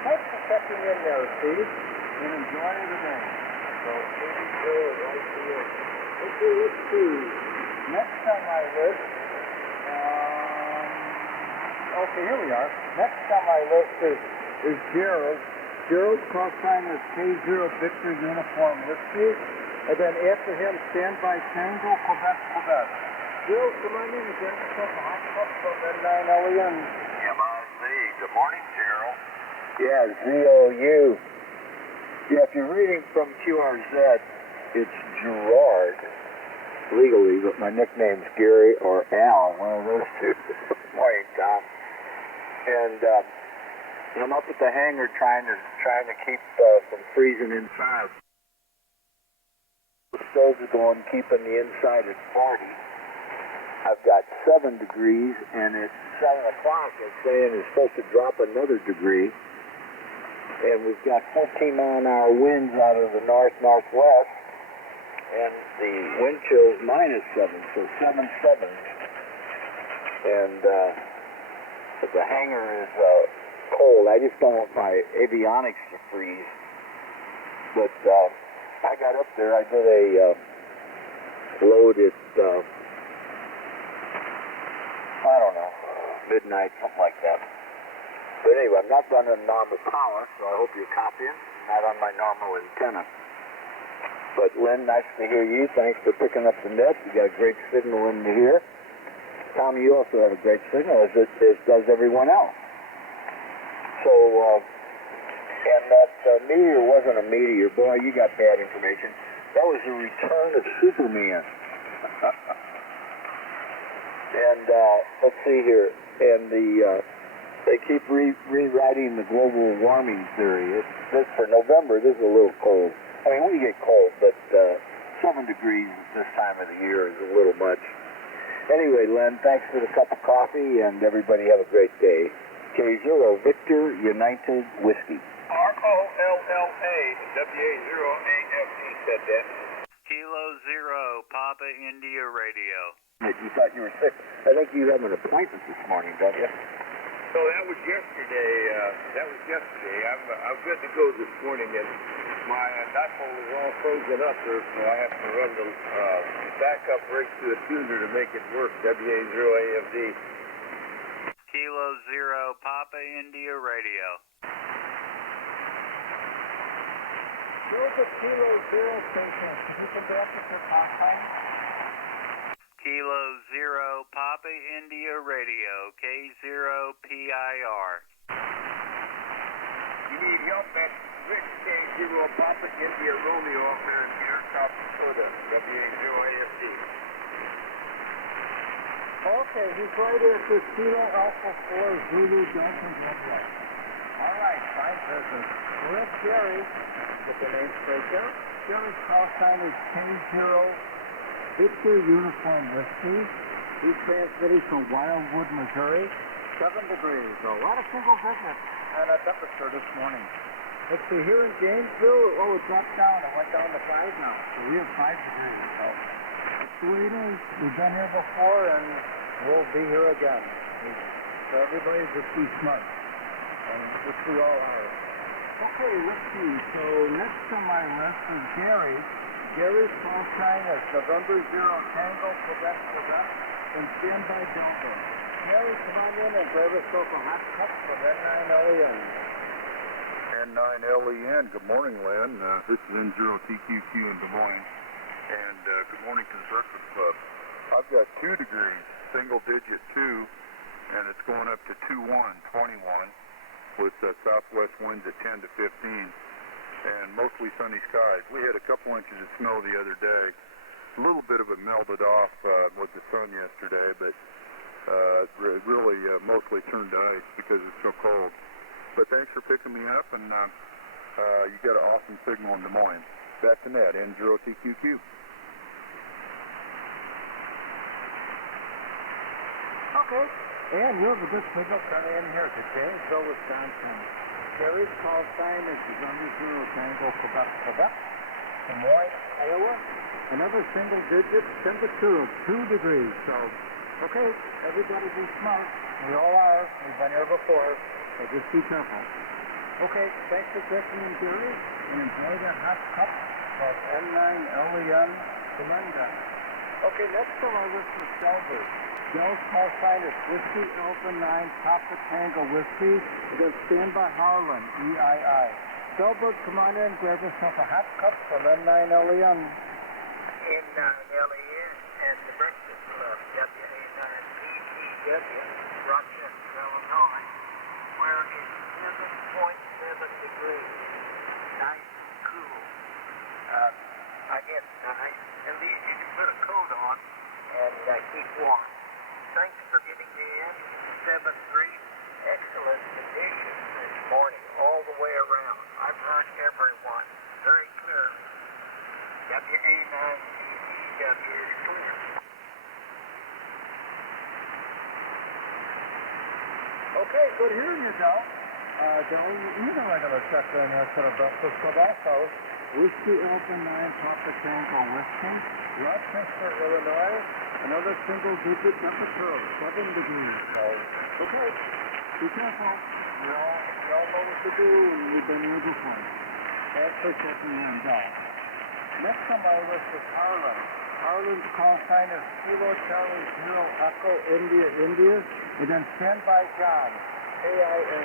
Thanks for checking in there, Steve, and enjoy the day. So, okay, let's see. Next on my list, okay, here we are. Next on my list is Gerald. Gerald's call sign is K0 Victor Uniform Whiskey. And then after him, Standby Tango, Quebec, Quebec. Gerald, come on in and get yourself a hot cup from N9LEN. MIZ. Good morning, Gerald. Yeah, ZOU. Yeah, if you're reading from QRZ, it's Gerard, legally, but my nickname's Gary or Al, one of those two. Morning, Tom. And I'm up at the hangar trying to keep from freezing inside. The stoves are going, keeping the inside at 40. I've got 7 degrees, and at 7 o'clock, it's saying it's supposed to drop another degree. And we've got 14-mile-an-hour winds out of the north-northwest, and the wind chill's -7, so 7-7. And but the hangar is cold. I just don't want my avionics to freeze. But I got up there. I did a load at I don't know, midnight, something like that. But anyway, I'm not running normal power, so I hope you're copying. Not on my normal antenna. But Lynn, nice to hear you. Thanks for picking up the net. You got a great signal in here. Tom, you also have a great signal, as does everyone else. So, and that meteor wasn't a meteor. Boy, you got bad information. That was the return of Superman. And let's see here. And they keep rewriting the global warming theory. This for November, this is a little cold. I mean, we get cold, but 7 degrees this time of the year is a little much. Anyway, Len, thanks for the cup of coffee, and everybody have a great day. K0 Victor United Whiskey. ROLLA WA0AFD said that. Kilo Zero, Papa India Radio. You thought you were sick. I think you have an appointment this morning, don't you? So that was yesterday. I'm good to go this morning, and my dipole is all frozen up there, so I have to run the backup brake to a tuner to make it work. WA0AFD. Kilo Zero, Papa India Radio. Here's a Kilo Zero station. Can you come back to your contact? Kilo Zero, Papa India Radio, K0PIR. You need help at Rich K0 Papa India Romeo up there in Pierre, South Dakota. WA0AFD. Okay, he's right at the Kilo Alpha 4 Zulu Delta Romeo. All right, fine business. We're at Jerry with the name breakout. Jerry's call sign is K0 Victor Uniform Whiskey. He's transmitting from Wildwood, Missouri. 7 degrees. A lot of single digits and a temperature this morning. Let's see, here in Gainesville, it dropped down. It went down to 5 now. So we have 5 degrees. So that's the way it is. We've been here before, and we'll be here again. So everybody just be smart, and which we all are. Okay, let's see. So next on my list is Gary. Gary's call sign is November 0 Tango Quebec Quebec and standby Delta. Gary, come on in and grab yourself a hot cup for N9LEN. N9LEN. Good morning, Len. This is N0TQQ in Des Moines. And good morning to the Breakfast Club. I've got 2 degrees, single digit 2, and it's going up to 21 with southwest winds at 10 to 15 and mostly sunny skies. We had a couple inches of snow the other day. A little bit of it melted off with the sun yesterday, but really mostly turned to ice because it's so cold. But thanks for picking me up, and you got an awesome signal in Des Moines. Back to net, N0TQQ. Okay. And you have a good signal coming in here to Janesville, Wisconsin. Gary's call sign is November 0 Tango Quebec Quebec. Des Moines, Iowa. Another single digit temperature of 2 degrees. So, okay, everybody be smart. We all are. We've been here before. So just be careful. Okay, thanks for checking in, Gary. And enjoy that hot cup of N9LEN Belinda. Okay, next on our list is Delbert. Dell's call sign is Whiskey Alpha 9 Papa Tango Whiskey. Then standby Harlan, EII. Delbert, come on in, grab yourself a hot cup from N9LEN. N9LEN and the Breakfast Club, WA9PTW, Rochester, Illinois, where it's 7.7 degrees. Nice and cool. I guess nice. At least you can put a coat on and keep warm. Thanks for getting me in. 7-3. Excellent conditions this morning, all the way around. I've heard everyone. Very clear. WA9PTW is clear. Okay, good hearing you, Del. Del, you're the regular checker in here for the Breakfast Club also. Whiskey Alpha 9 Papa Tango Whiskey, Rochester, Illinois. Another single digit temperature of 7 degrees. So, okay, be careful. We all know what to do, and we've been here before. Thanks for checking in, Del. Next on my list is Harlan. Harlan's call sign is Kilo Charlie 0 Echo India India, and then standby John, AIA.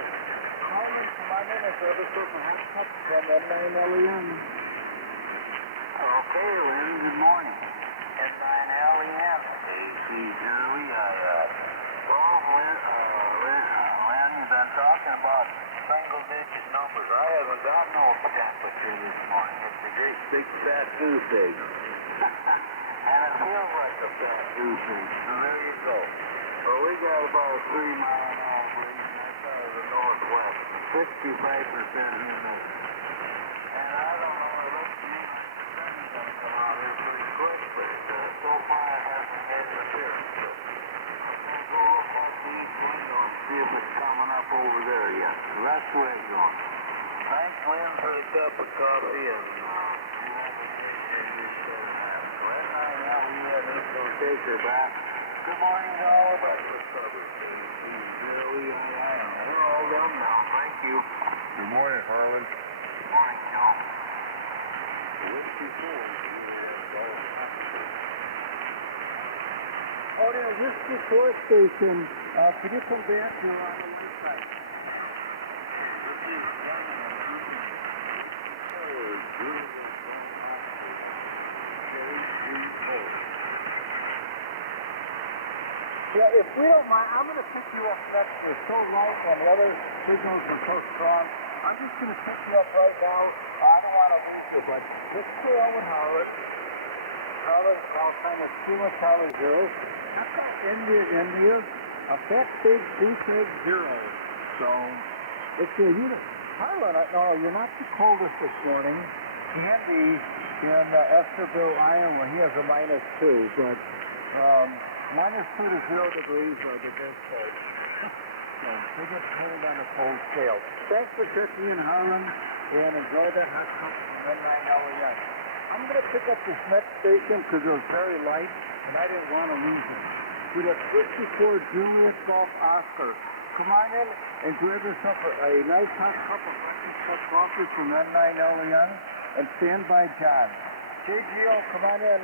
Harlan, come on in and grab yourself a hot cup from N9LEN. Okay, Lynn, good morning. N9LEN, KCWEII. Well, Lynn, you've been talking about single-digit numbers. I haven't got no temperature this morning. It's a great big fat goose egg. And it feels like a fat goose egg. So there you go. So we got about a 3-mile-an-hour breeze, and that's out of the northwest. 65% humidity. And I don't know, it looks to me like the sun's going to come out here pretty quick, but so far it hasn't made an appearance. That's the way it goes. Thanks, Lynn, for the cup of coffee, and Glenn, now we will take her back. Good morning to all of us. We're all done now. Thank you. Good morning, Harlan. Good morning, Joe. Oh, there, Whiskey 4 station. Could you come back to on the left side? Yeah, if we don't mind, I'm going to pick you up next. We're so light and the other signals are so strong. I'm just going to pick you up right now. I don't want to lose you, but just stay on with Howard. Howard, I'll kind of see what Howard zeros. I've got India, a fat big big zero. So, it's a unit. Harlan, no, you're not the coldest this morning. Andy in Esterville, Iowa, he has a -2, but -2 to 0 degrees are the best part. So, they get cold on the cold scale. Thanks for checking in, Harlan, and enjoy that hot cup from midnight LAX. I'm going to pick up this next station because it was very light, and I didn't want to lose it. We have 54 Julius Golf Oscar. Come on in and grab yourself a nice hot cup of breakfast coffee from N9 LAN and stand by John. JGO, come on in.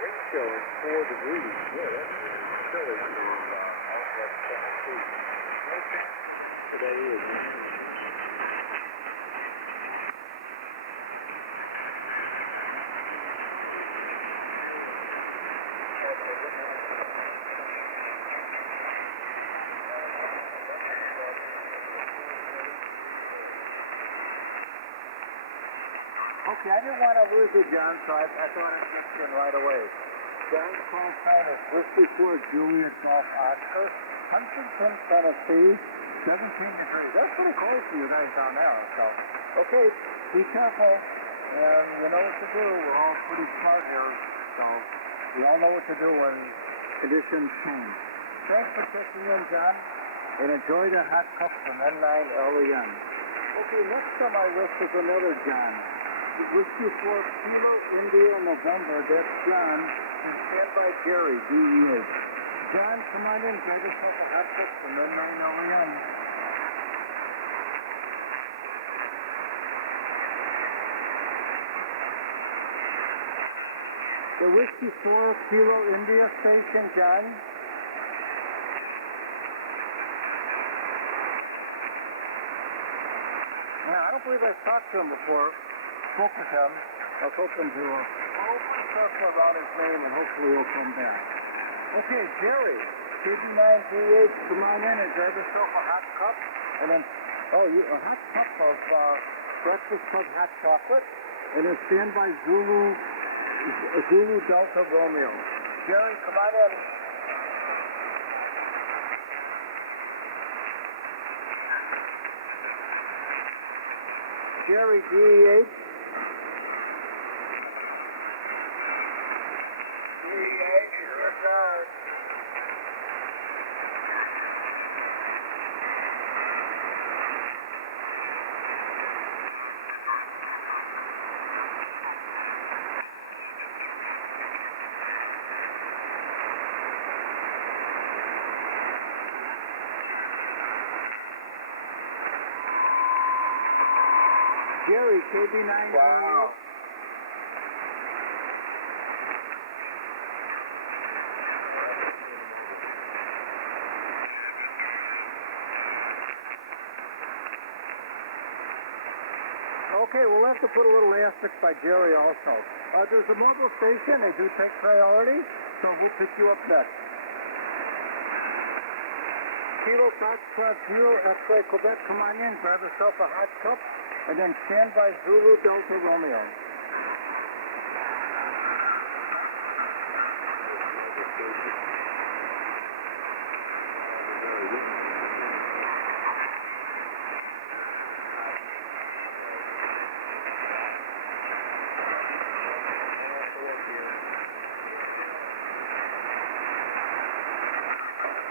Wind chill is 4 degrees. Yeah, that's chilly under Southwest Tennessee. No chance today is Okay, I didn't want to lose you, John, so I thought I'd get you in right away. John's call sign is Whiskey 4 Juliet Golf Oscar, Huntington, Tennessee, 17 degrees. That's pretty close to you guys down there. So, okay, be careful, and you know what to do. We're all pretty smart here, so we all know what to do when conditions change. Thanks for checking in, John, and enjoy the hot cup from N9 LEN. Okay, next on my list is another John. Whiskey 4 Kilo India November, that's John, and stand by Jerry, DEH. John, come on in, grab yourself a hot cup from N9 LEN. The Whiskey 4 Kilo India station, John. Now, I don't believe I've talked to him before. Spoke with him. I was hoping to circle around his name and hopefully he'll come back. Okay, Jerry, KB9DH, come on in and grab yourself a hot cup. And then, a hot cup of breakfast club hot chocolate. And then stand by Zulu Delta Romeo. Jerry, come on in. Jerry, DEH. Jerry, KB9. Wow. Okay, we'll have to put a little asterisk by Jerry also. There's a mobile station. They do take priority, so we'll pick you up next. Kilo Foxtrot Zero X-Ray Quebec, come on in, grab yourself a hot cup, and then stand by Zulu Delta Romeo.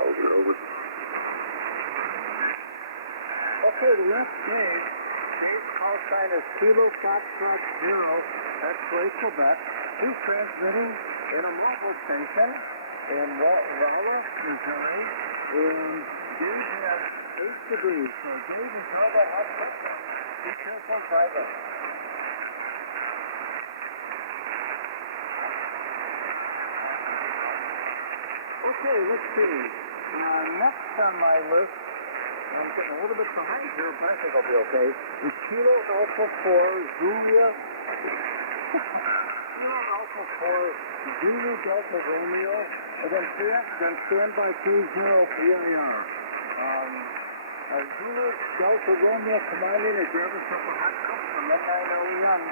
Belger, over. Okay, the next gauge, call sign is Kilo Foxtrot 0, that's Lake Quebec. He's transmitting in a mobile station in Wawa, Missouri, and gauge has 8 degrees, so gauge is rather hot pressure. Be careful driving. Okay, let's see. Next on my list, I'm getting a little bit behind here, but I think I'll be okay. Is Kilo Alpha 4 Julia. Kilo Alpha 4 Zulu Delta Romeo, and then standby 20 PIR. Zulu Delta Romeo, come on in and grab yourself a hot cup from Midnight LEM.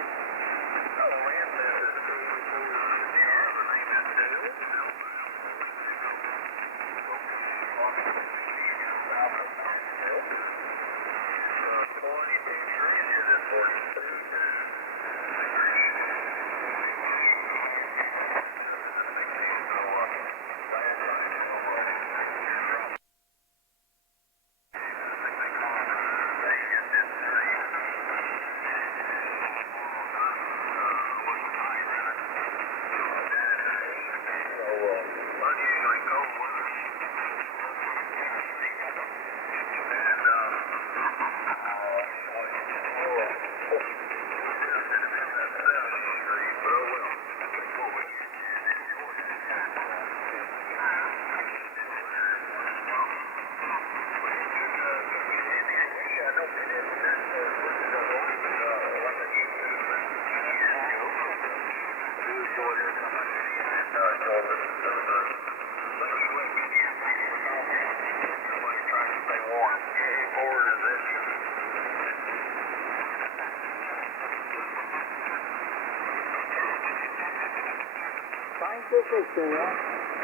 Scientific data,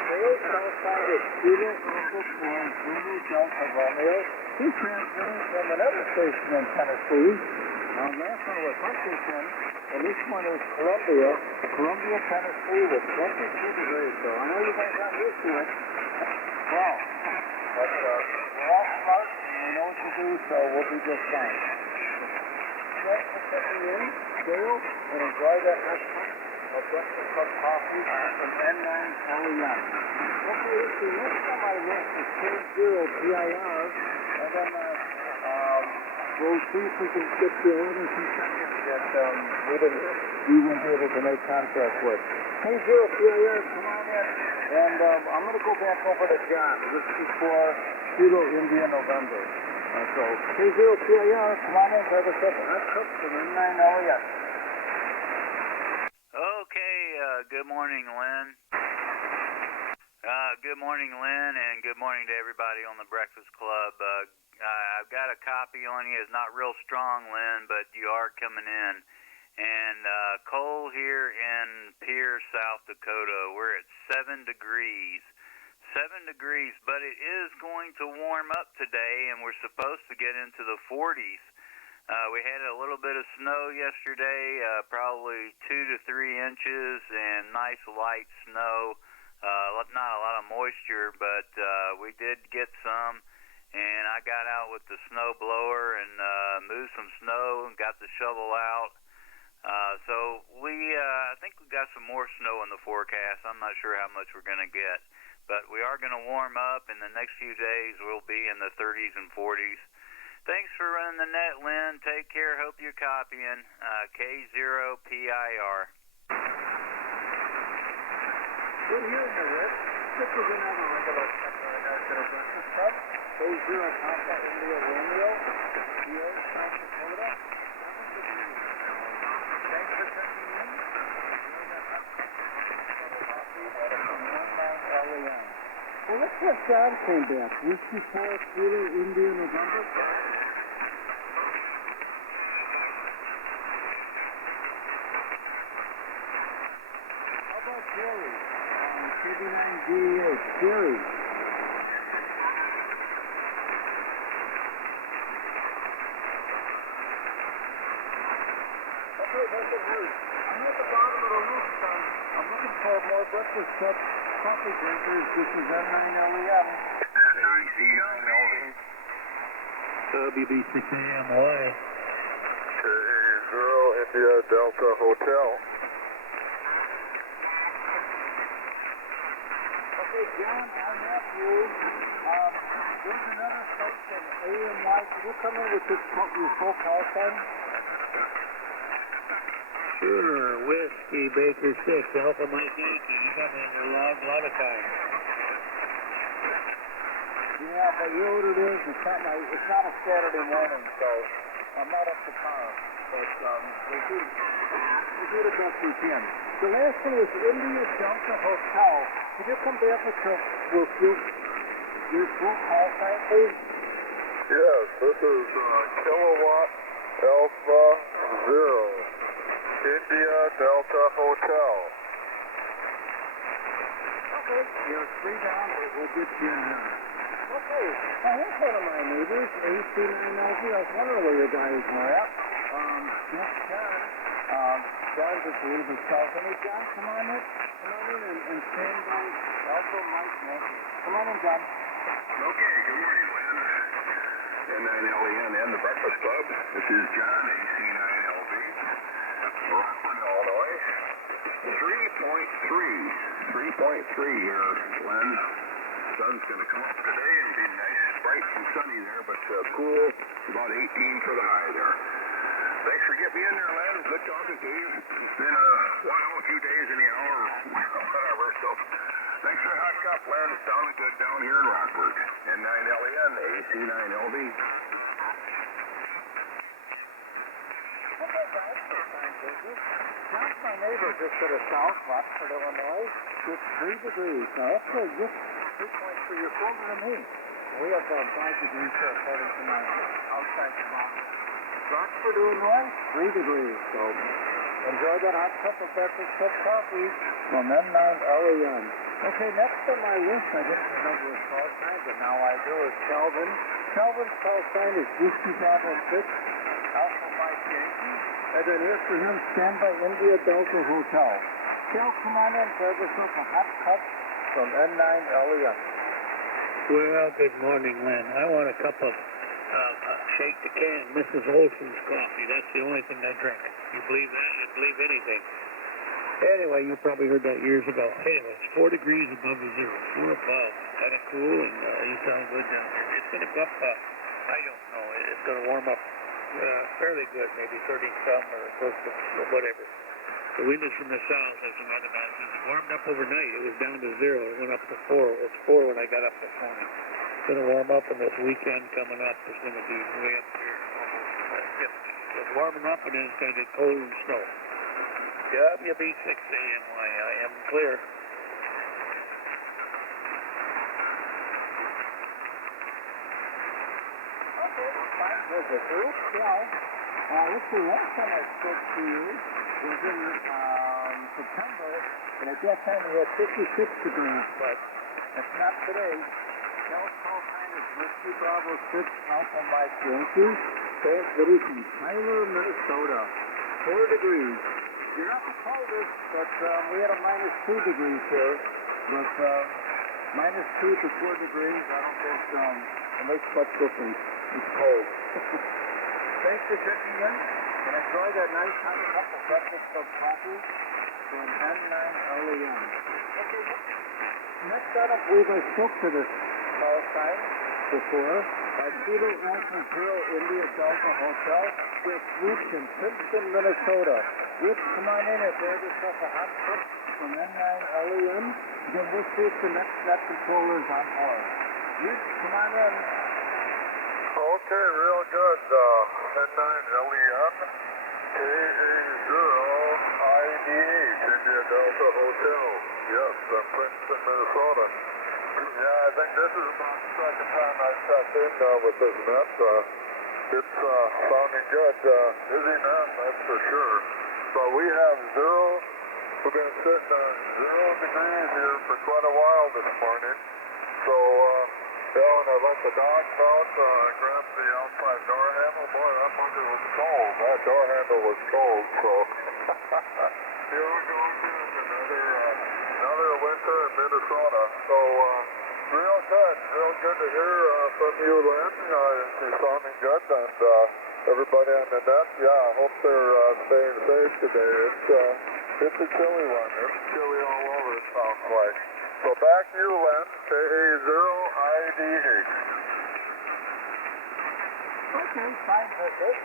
Sales outside of Kilo Alpha 4 Zulu Delta Romeo. He's transmitting from another station in Tennessee. Last one was Huntington, and this one is Columbia, Tennessee, with 22 degrees. So I know you guys aren't used to it. Wow. But we're all smart, and we know what to do, so we'll be just fine. Thanks for checking in, Dale, and enjoy that next one. A breakfast cup coffee from N9 LEM. Okay, let's see. Next on my list is K0 PIR, and then we'll see if we can get the owners and seconds that we won't be able to make contact with. K0 PIR, come on in. And I'm going to go back over to John. This is before Kilo India November. So K0 PIR, come on in, grab a second. Hot cup from N9 LEM. Good morning, Lynn. Good morning, Lynn, and good morning to everybody on the Breakfast Club. I've got a copy on you. It's not real strong, Lynn, but you are coming in. And cold here in Pierre, South Dakota. We're at 7 degrees. 7 degrees, but it is going to warm up today, and we're supposed to get into the 40s. We had a little bit of snow yesterday, probably 2 to 3 inches, and nice light snow. Not a lot of moisture, but we did get some. And I got out with the snow blower and moved some snow and got the shovel out. So I think we got some more snow in the forecast. I'm not sure how much we're going to get, but we are going to warm up. In the next few days, we'll be in the 30s and 40s. Thanks for running the net, Lynn. Take care. Hope you're copying. K0 PIR. Good hearing you, Rick. This is another regular National Breakfast Club. K0 Papa India Romeo, Pierre, South Dakota. Thanks for checking in. Well, let's let John came back. Whiskey 4 Kilo India November. How about Jerry on KB9DH? Jerry. Okay, that's it. I'm at the bottom of the list. I'm looking for more breakfast cups. Coffee drinkers, this is N9 LEM. AC9LV. WB6AMY. K0 India Delta Hotel. Okay, John, I have you. There's another station, AMY. Can you come in with your full call sign? Sure, Whiskey Baker 6, Alpha Mike Yankee. You come in your log a lot of times. Yeah, but you know what it is? It's not a Saturday morning, so I'm not up to par. But we do the best we can. The last one was India Delta Hotel. Can you come back with your full call sign, please? Yes, this is Kilowatt Alpha 0 India Delta Hotel. Okay, you're 3 down. We'll get you in here. Okay, now here's one of my neighbors, AC9LV. I was wondering where you guys were at. John just leave himself. Hey, John, come on in. Come on in and stand by Alpha Mike Yankee. Come on in, John. Okay, good morning, Lynn. N9LEN and the Breakfast Club. This is John, AC9LV. Rockford, Illinois. 3.3 here, Len. Sun's going to come up today and be nice, bright and sunny there, but cool, about 18 for the high there. Thanks for getting me in there, Len. Good talking to you. It's been a while, a few days in the hour, whatever, so thanks for the hot cup, Len. It's sounding good down here in Rockford. N9LEN, AC9LV. Okay, guys, for fine business. John's my neighbor just to the south, Rockford, Illinois. It's 3 degrees. Now, that's just 2 points for your colder than me. We have 5 degrees here according to my outside thermometer. Rockford, Illinois, 3 degrees. So enjoy that hot cup of breakfast cup coffee from N9LEN. Okay, next on my list, I didn't remember his call sign, but now I do, is Calvin. Calvin's call sign is Whiskey Bravo 6, Alpha Mike Yankee. And then after him, standby India Delta Hotel. Cal, come on in, grab yourself a hot cup from N9LEN. Well, good morning, Len. I want a cup of shake the can, Mrs. Olson's coffee. That's the only thing I drink. You believe that? You believe anything. Anyway, you probably heard that years ago. Anyway, it's 4 degrees above the zero. 4 above. Kind of cool, and you sound good down there. It's going to go up, I don't know. It's going to warm up fairly good, maybe 30-some or close to whatever. The wind is from the south, as the weather man says. It warmed up overnight. It was down to 0. It went up to 4. It was 4 when I got up this morning. It's going to warm up, and this weekend coming up is going to be way up here, almost 50. It's warming up, and then it's going to get cold and snow. WB6AMY, I am clear. Okay, fine visit. Oops, well, let's see, last time I spoke to you was in September, and at that time we had 56 degrees, but that's not today. Cal's call sign is Whiskey Bravo 6, Alpha Mike Yankee. Transmitting from Tyler, Minnesota. 4 degrees. You're not the coldest, but we had a -2 degrees here. But -2 to 4 degrees, I don't think it makes much difference. It's cold. Thanks for checking in, and enjoy that nice hot cup of breakfast of coffee from N9LEN. Okay, next I don't believe I spoke to this call sign before. Kilo Alpha 0 India Delta Hotel. It's Rich in Princeton, Minnesota. Rich, come on in and grab yourself a hot cup from N9LEN. Then we'll see if the next net controller is on board. Rich, come on in. Okay, real good. N9LEN, KA0IDH, India Delta Hotel. Yes, Princeton, Minnesota. Yeah, I think this is about the second time I've checked in with this net. It's sounding good. Busy net, that's for sure. So we have 0. We've been sitting on 0 degrees here for quite a while this morning. So, when I let the dogs out, I grabbed the outside door handle. Boy, that bugger was cold. That door handle was cold, so here we go again, another winter in Minnesota. So, Real good. Real good to hear from you, Lynn. You're sounding good, and everybody on the net, yeah, I hope they're staying safe today. It's a chilly one. It's chilly all over, it sounds like. So back to you, Lynn. KA0IDH. Okay, fine, that's it.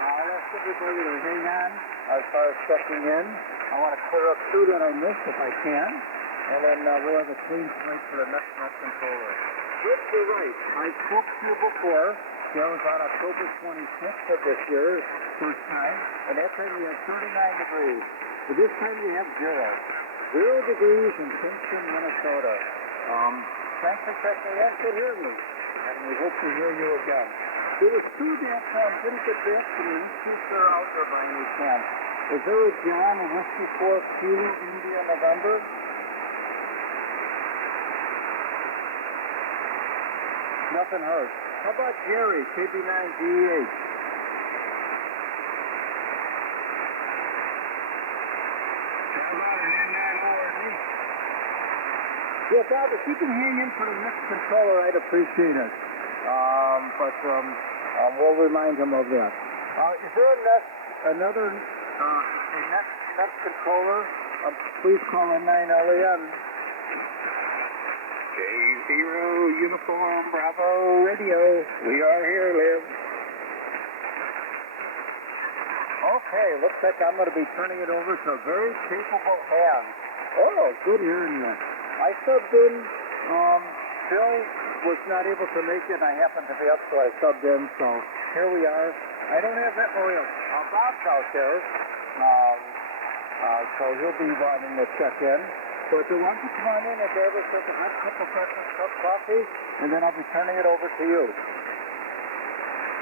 I'll ask everybody to hang on as far as checking in. I want to clear up two that I missed if I can. And then we'll have a clean slate for the next net controller. Yes, you're right. I spoke to you before. That was on October 26th of this year, first time. And that time we had 39 degrees. But this time we have 0 degrees in Kingston, Minnesota. Thanks for checking in. Good hearing you. And we hope to hear you again. There was two that didn't get back to me. See if they're out there by any chance. Is there a John, a Whiskey 4 Kilo, India, November? Nothing heard. How about Jerry, KB9DH? How about an N9ORD? Yeah, Bob, if you can hang in for the next controller, I'd appreciate it. But we'll remind him of that. Is there another next controller? Please call a 9LAN. K0 Uniform Bravo Radio. We are here, Liv. Okay, looks like I'm going to be turning it over to a very capable hand. Oh, good hearing you. I subbed in. Phil was not able to make it. I happened to be up, so I subbed in. So here we are. I don't have that Mario. Bob's out there. So he'll be wanting to check in. So if you want to come on in and grab us a hot cup of breakfast, cup of coffee, and then I'll be turning it over to you.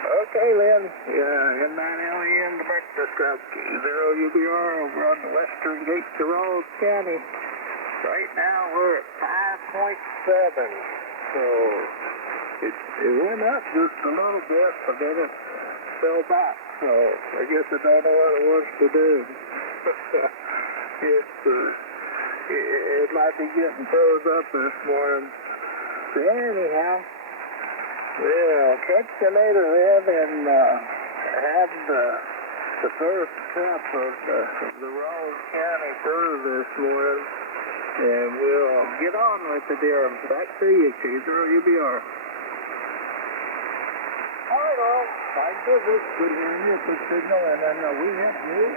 Okay, Lynn. Yeah, N9LAN, the breakfast club. K0UBR over on the western gate to Rose County. Right now we're at 5.7. So it went up just a little bit, but then it fell back. So I guess I don't know what it wants to do. It might be getting froze up this morning. So anyhow, yeah, catch you later, Liv, and had the first cup of the Rose County brew this morning, and we'll get on with it there. Back to you, K0UBR. All right, all. Fine business. Good hearing you. Good signal. And then we have you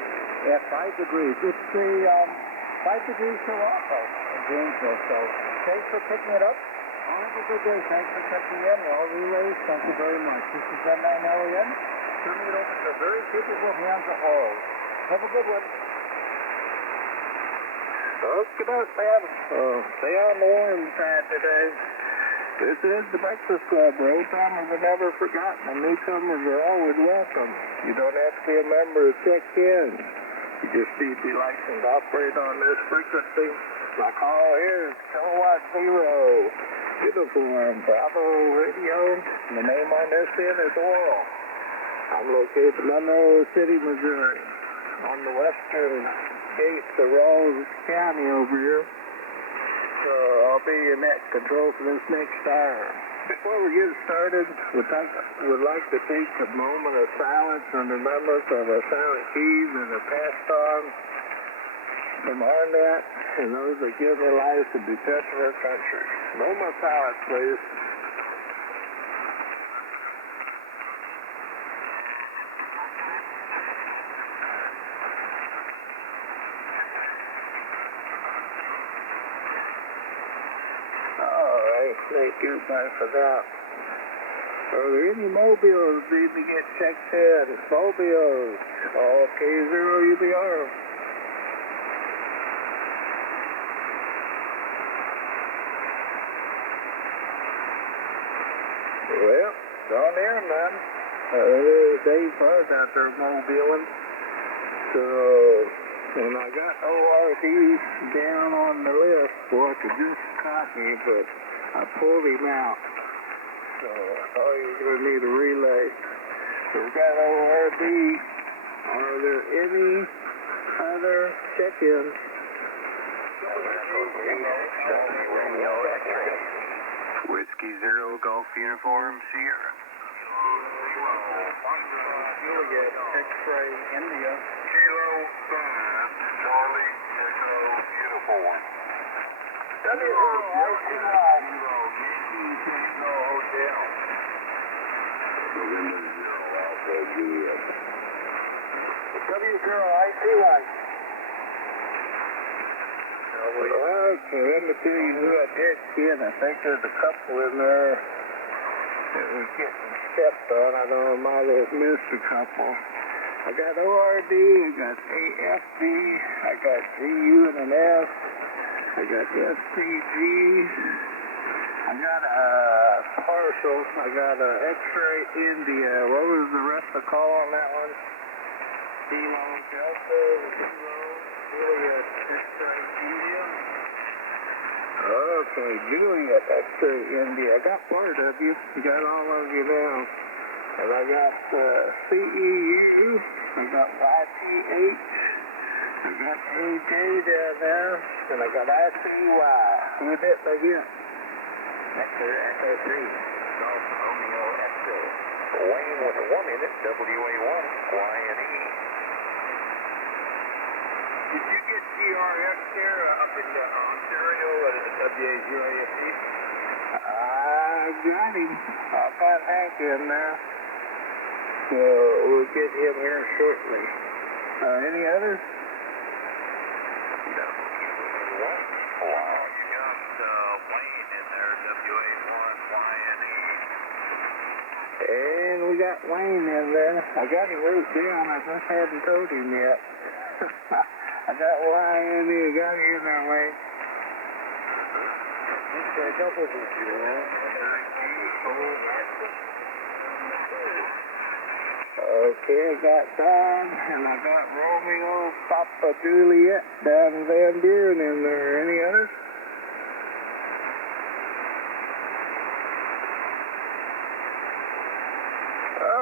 at 5 degrees. It's a 5 degrees so also in Gainesville. So thanks for picking it up. All have a good day. Thanks for checking in. All relays. Thank you very much. This is N9LAN. Turning it over to very capable hands of all. Have a good one. Okay, man. Stay on the warm side today. This is the Breakfast Club. The old timers are never forgotten, and newcomers are always welcome. You don't have to be a member to check in. You just need to be licensed to operate on this frequency. My call here is Kilowatt 0 Uniform Bravo Radio. The name on this end is Oral. I'm located in Monroe City, Missouri, on the western gate to Rose County over here. So I'll be in net control for this next hour. Before we get started, we'd like to take a moment of silence in remembrance of our silent keys that are passed on from our net and those that give their lives to defend our country. No more silence, please. Thank you, everybody, for that. Are there any mobiles need to get checked in? Mobiles. All K0UBR. Well, down there, man. Dave Buzz out there mobiling. So, and I got ORD down on the list, boy, it just caught me, but I pulled him out. So, you're going to need a relay. So, we got ORD. Are there any other check-ins? Yankee 0 Golf Uniform Sierra. Juliet, X-ray, India. Kilo 5, Charlie Echo Uniform. W-O-I-C-Y. Yankee Tango Hotel. November 0 Alpha Juliet. W-0-I-C-Y. Okay, let me tell you who I did see, and I think there's a couple in there that was getting stepped on. I know I might have missed a couple. I got ORD, I got AFD, I got GU and an F, I got SCG, I got a partial, I got a X-ray India. What was the rest of the call on that one? Kilo Delta, Juliet, X-ray India. Okay, Juliet, X-ray India. I got part of you. I got all of you now. And I got CEU. I got YTH. I got AJ down there. And I got ICY. Who did I get? Hector Echo 3, Golf Romeo Echo. Wayne with a 1 in it, WA1, YNE. Did you get GRX here up in Ontario at WA0AFE? I got him. I'll find Hank in there. So we'll get him here shortly. Any others? No. Wow, you got Wayne in there, WA1, YNE. And we got Wayne in there. I got him wrote down. I just hadn't told him yet. I got YNE. I got him in there, Wayne. Okay, double with you, man. Okay, I got Don, and I got Romeo, Papa Juliet, down in Van Buren in there. Any others?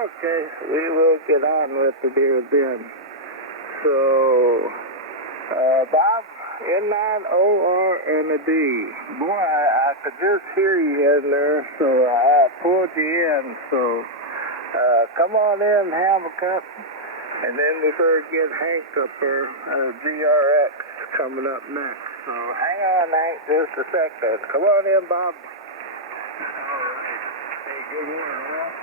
Okay, we will get on with the deal then. So, Bob, N9OR and a D. Boy, I could just hear you in there, so I pulled you in. So, come on in, have a cup, and then we better get Hank up there, GRX coming up next. So, hang on, Hank, just a second. Come on in, Bob. All right. Hey, good morning, all.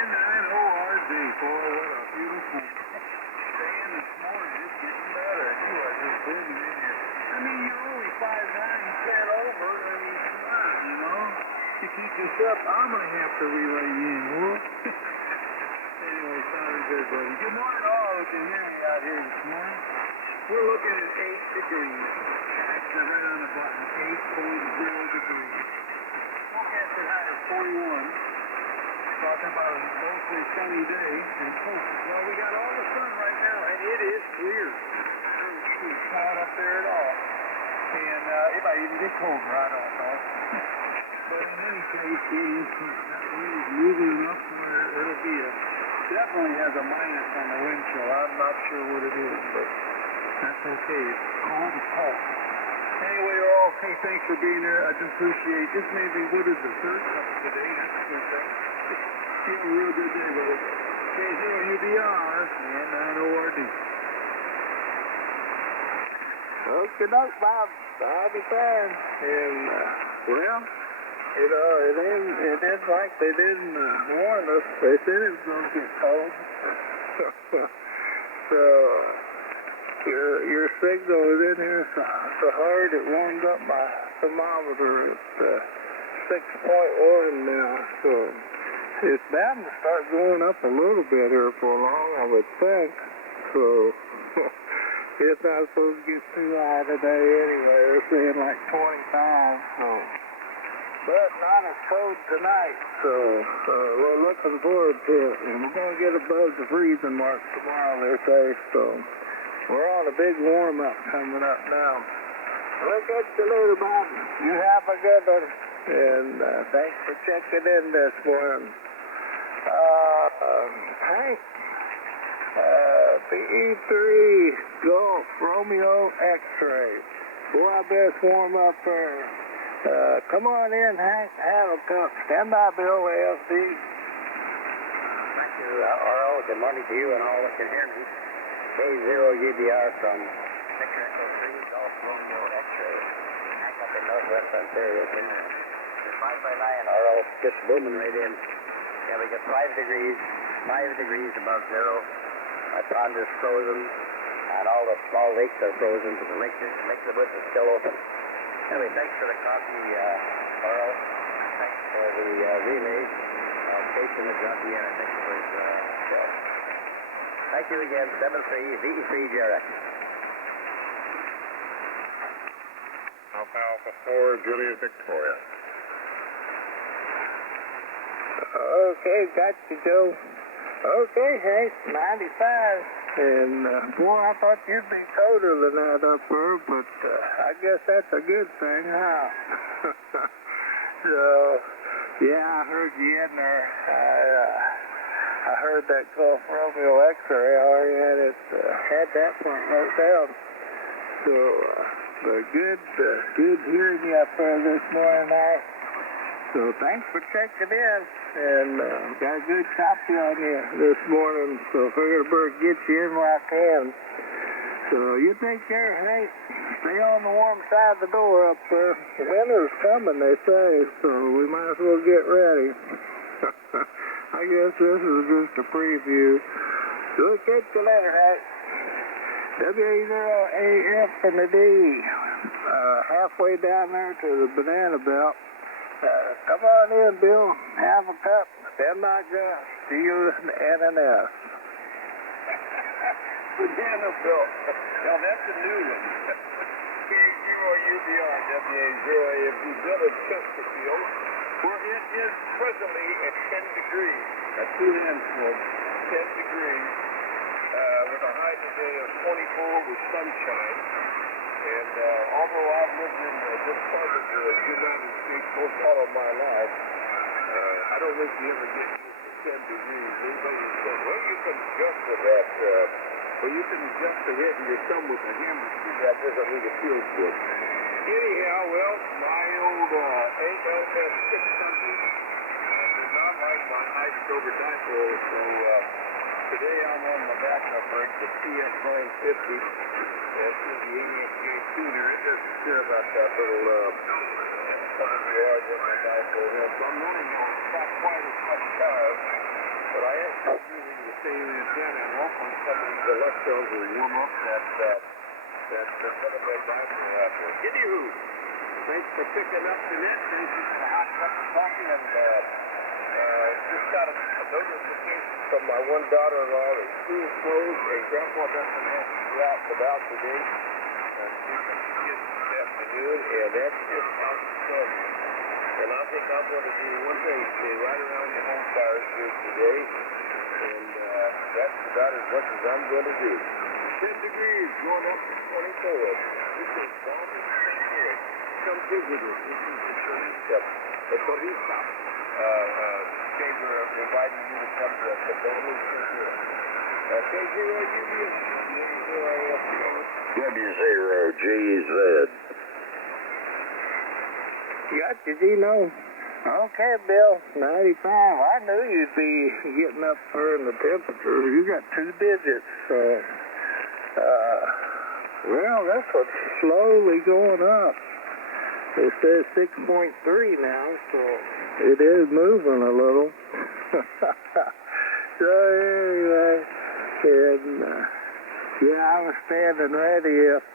N9ORD. Boy, what a beautiful stand this morning. It's getting better. You are just booming in here. I mean, you're only 5'9", fat over. I mean, come on, you know. To keep this up, I'm going to have to relay you in, Wolf. Anyway, sounded good, buddy. Good morning, all. We can hear you out here this morning. We're looking at 8 degrees. Actually, right on the button, 8.0 degrees. Forecast at high of 41. Talking about a mostly sunny day. And well, we got all the sun right now, and it is clear. It's not up there at all. And it might even get colder, I don't know. But in any case, it is clear. That wind is moving enough where it'll be definitely has a minus on the wind chill. I'm not sure what it is, but that's okay. It's cold, it's cold. Anyway, you're all okay. Thanks for being there. I do appreciate it. This may be, what is the third cup today? That's a good thing. It's a real good day, brother. K0UBR and N9ORD. Okay, Bob. I'll be fine. And, well, you know, it is like they didn't warn us. They said it was going to get cold. So, your signal is in here so hard it warmed up my thermometer at 6.1 now. So, it's bound to start going up a little bit here for long, I would think. So, it's not supposed to get too high today anyway. They're saying like 25, so. But not as cold tonight, so we're looking forward to it. And we're going to get above the freezing mark tomorrow, they say. So we're on a big warm-up coming up now. We'll catch you later, Bob. You have a good one. And thanks for checking in this morning. Hank, BE3 Golf Romeo X-ray. Boy, I best warm up there. Come on in, Hank. Have a cup. Stand by, Bill, AFD. Thank you, RL. Good morning to you and all that can hear me. K0UBR from Victor Echo 3, Golf Romeo X-ray. Hank up in Northwest Ontario. You're 5 by 9, RL. Just booming right in. Yeah, we got 5 degrees above zero. My pond is frozen, and all the small lakes are frozen, but the lake of the woods is still open. Anyway, thanks for the coffee, Carl. Thanks for the relay. Chasing the Juggy, and I think it was Phil. Thank you again. 7-3, VE3 Jarrett. Alpha 4, Juliet Victoria. Okay, got you, Joe. Okay, Hank, 95. And, boy, I thought you'd be colder than that up there, but I guess that's a good thing, huh? So, yeah, I heard you in there. I heard that Gulf Romeo X-ray. I already had that one wrote down. So, but good hearing you up there this morning, Hank. So thanks for checking in, and got a good copy on you this morning, so figured I better get you in while I can. So you take care, Hank. Stay on the warm side of the door up there. Winter's coming, they say, so we might as well get ready. I guess this is just a preview. So we'll catch you later, Hank. WA0AF and the D. Halfway down there to the banana belt. Come on in, Bill. Have a cup. Stand by, Josh. See you in NNS. Banana belt. Now, that's a new one. K0UBR, WA0AFD. Built in Chesterfield, where it is presently at 10 degrees. That's 2 hands full. 10 degrees. With a high today of 24 with sunshine. And although I've lived in this part of the United States most all of my life, I don't think you ever get used to 10 degrees. Everybody says, well, you can adjust to that. Well, you can adjust to hitting your thumb with a hammer. That doesn't mean it feels good. Anyhow, well, my old ALS 600 did not like my iced over dipole, so today I'm on my backup rig, the TS 950. That's the ASJ tuner. It doesn't care about that little yards in my dipole there. So I'm running not quite as much power, but I am using the same antenna. And hopefully some of these electrodes will warm up that dipole out there. Anywho, thanks for picking up the net. Thanks for the hot cup of coffee. And just got a notification from my one daughter-in-law that school's closed and Grandpa doesn't have to go out and about today. She's going to get this afternoon, and that's just outstanding. And I think I'm going to do one thing, stay right around the home fires here today, and that's about as much as I'm going to do. 10 degrees, going up to 24. This is Bobby St. Louis. Come visit us. This is the Turista. The Turista. Chamber inviting you to come to us. The Bobby St. Louis. W0GZ. Gotcha, Gino. Okay, Bill. 95. I knew you'd be getting up there in the temperature. You got 2 digits, so... well, that's what's slowly going up. It says 6.3 now, so it is moving a little. So anyway, and yeah, I was standing ready if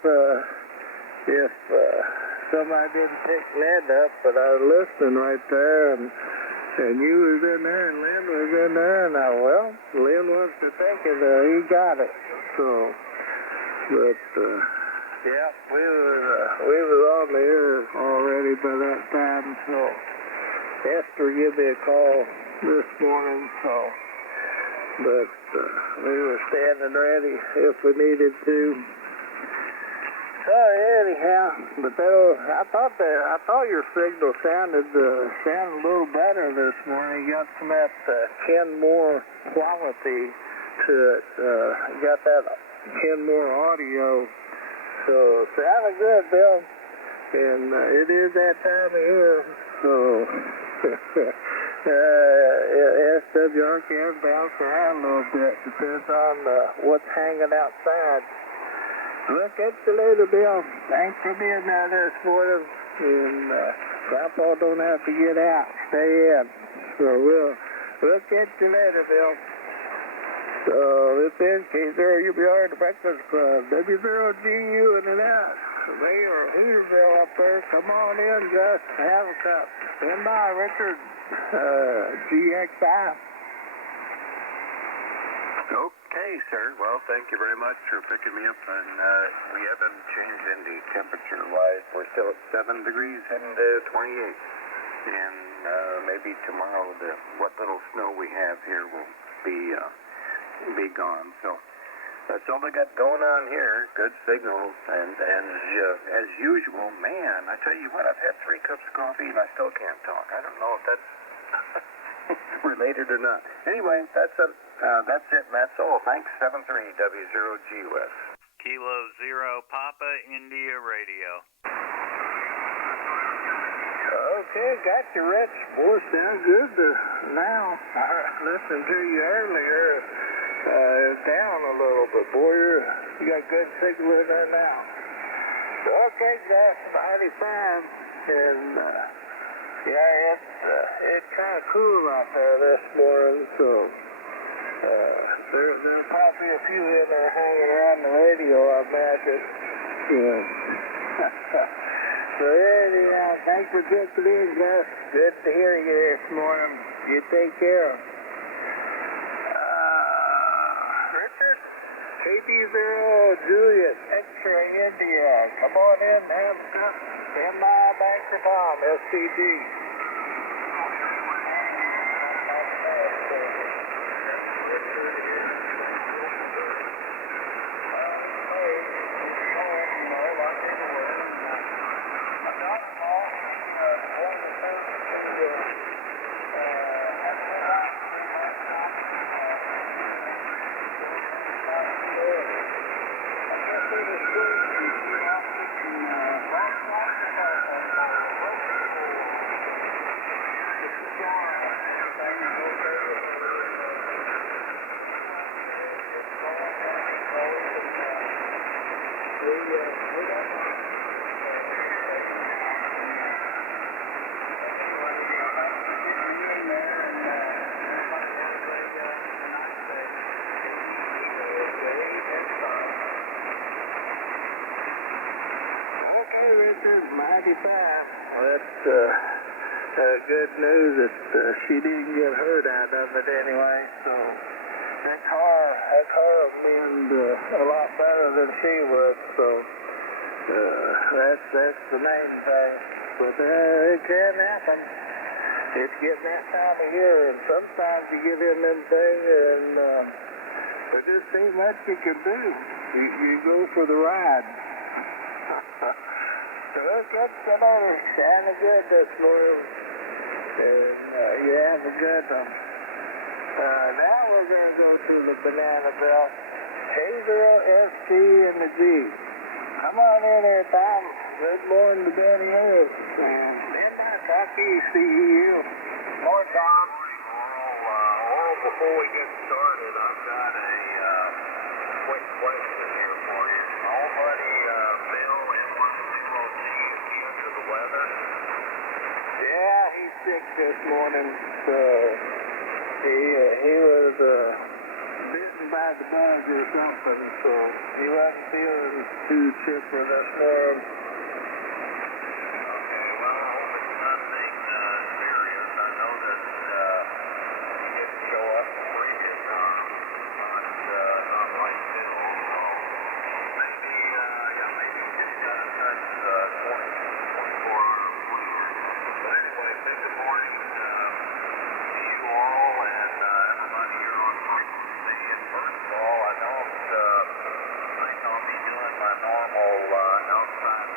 somebody didn't pick Ned up, but I was listening right there, and you was in there, and Lynn was in there, and Lynn wants to take it, he got it, so, but, yeah, we was on the air already by that time, so Esther gave me a call this morning, so, but we were standing ready if we needed to. So anyhow, but I thought your signal sounded a little better this morning. You got some of that Kenmore quality to it. Got that Kenmore audio. So sounded good, Bill. And it is that time of year, so SWR can bounce around a little bit. Depends on what's hanging outside. We'll catch you later, Bill. Thanks for being there this morning. And Grandpa don't have to get out. Stay in. So we'll catch you later, Bill. So this is K0UBR, the Breakfast Club. W0GU in and out. Mayor Hooversville up there. Come on in, Gus. Have a cup. Stand by, Richard. GXI. Okay, sir. Well, thank you very much for picking me up. And we haven't changed any temperature-wise. We're still at 7 degrees, heading to 28. And maybe tomorrow, what little snow we have here will be gone. So that's all I got going on here. Good signals. And as usual, man, I tell you what, I've had 3 cups of coffee and I still can't talk. I don't know if that's related or not. Anyway, that's it, and that's all. Thanks, 73W0GUS. Kilo 0 Papa India Radio. Okay, got you, Rich. Boy, sound good now. I listened to you earlier. It's down a little bit, boy. You got good signal in there now. Okay, that's mighty fine. And yeah, it's kind of cool out there this morning, so there's probably a few in there hanging around the radio, I imagine. Yeah. So anyhow, thanks for checking in, Gus. Good to hear you this morning. You take care. Richard? KD0 Julius, X-ray India. Come on in, have a cup. Stand by, Banker Tom, SCG. That's good news that she didn't get hurt out of it anyway. So that car manned a lot better than she was. So that's the main thing. But it can happen. It's getting that time of year, and sometimes you get in them things, and there just ain't much you can do. You go for the ride. So we'll get some other sounding good this morning. And you have a good one. Now we're going to go to the Banana Belt. K0ST and the G. Come on in here, Tom. Good morning to Danny Harris. And Linda, talk to you, CEU. Morning, Tom. Oral, before we get started, I've got a quick question here for you. Old buddy Bill in 10G, is he under the weather? Yeah, he's sick this morning. So he was bitten by the bug or something, so he wasn't feeling too chipper this morning. Okay, well, I hope it's nothing serious. I know that he didn't show up for you, not like Bill, so maybe he's got to touch 24-hour flu. But anyway, good morning to you all and everybody here on frequency. And first of all, I don't think I'll be doing my normal outside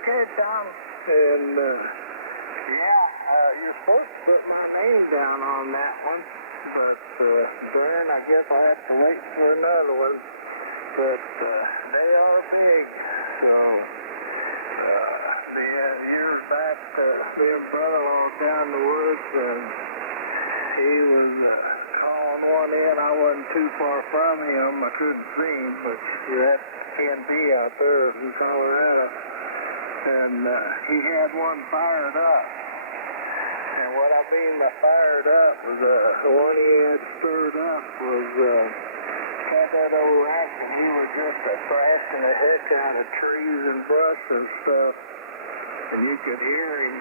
Okay, Tom. And, you're supposed to put my name down on that one. But, then I guess I have to wait for another one. But, they are big. So, years back, me and brother-in-law down the woods, and he was calling one in. I wasn't too far from him. I couldn't see him, but that ND out there in Colorado. And he had one fired up. And what I mean by fired up was the one he had stirred up was had that old action. He was just thrashing the heck out of trees and brush and stuff. And you could hear him.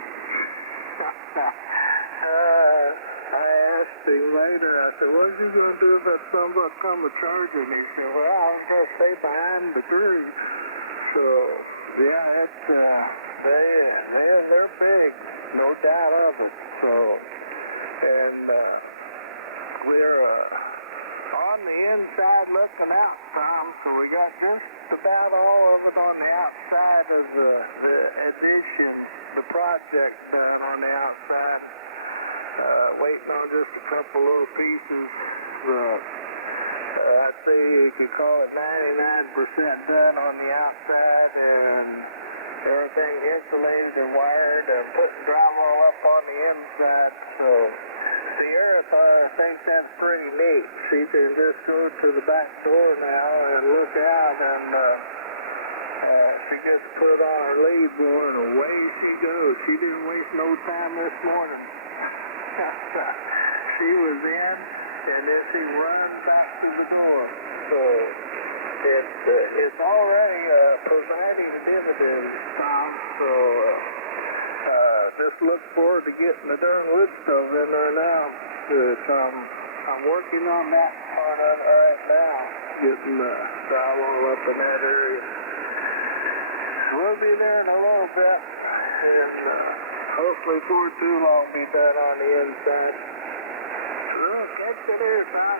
I asked him later, I said, what are you going to do if that son of a come to charge him? He said, well, I was going to stay behind the tree. So, yeah, it's, they're big, no doubt of it. So, and we're on the inside looking out, Tom, so we got just about all of it on the outside of the addition, the project done on the outside. Waiting on just a couple little pieces. I'd say you could call it 99% done on the outside, and everything insulated and wired, putting drywall up on the inside. So the earth, I think that's pretty neat. She can just go to the back door now and look out, and she just put on her lead blower, and away she goes. She didn't waste no time this morning. She was in, and then she runs back to the door. So it's already providing dividends, Tom. So just look forward to getting the darn wood stove in there now. I'm working on that part of it right now, getting the drywall up in that area. We'll be there in a little bit, and hopefully before too long be done on the inside. Well, catch you there, Tom.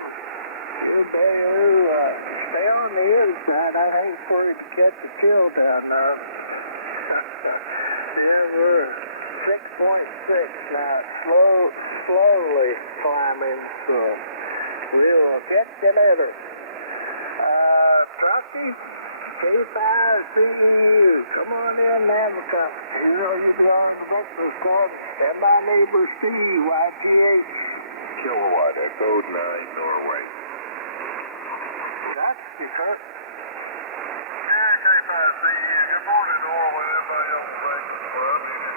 You better stay on the inside. I hate for you to catch a chill down there. Yeah, we're 6.6 now, slowly climbing, so we'll catch you later. Trusty, K5CEU, come on in, man, because you know you belong to the breakfast club. And my neighbor Steve, YGH. Kilowatt, Echo 9, Norway. That's you, Kurt. Yeah, K5CEU. Good morning, Norway. Everybody else is back to the club. It's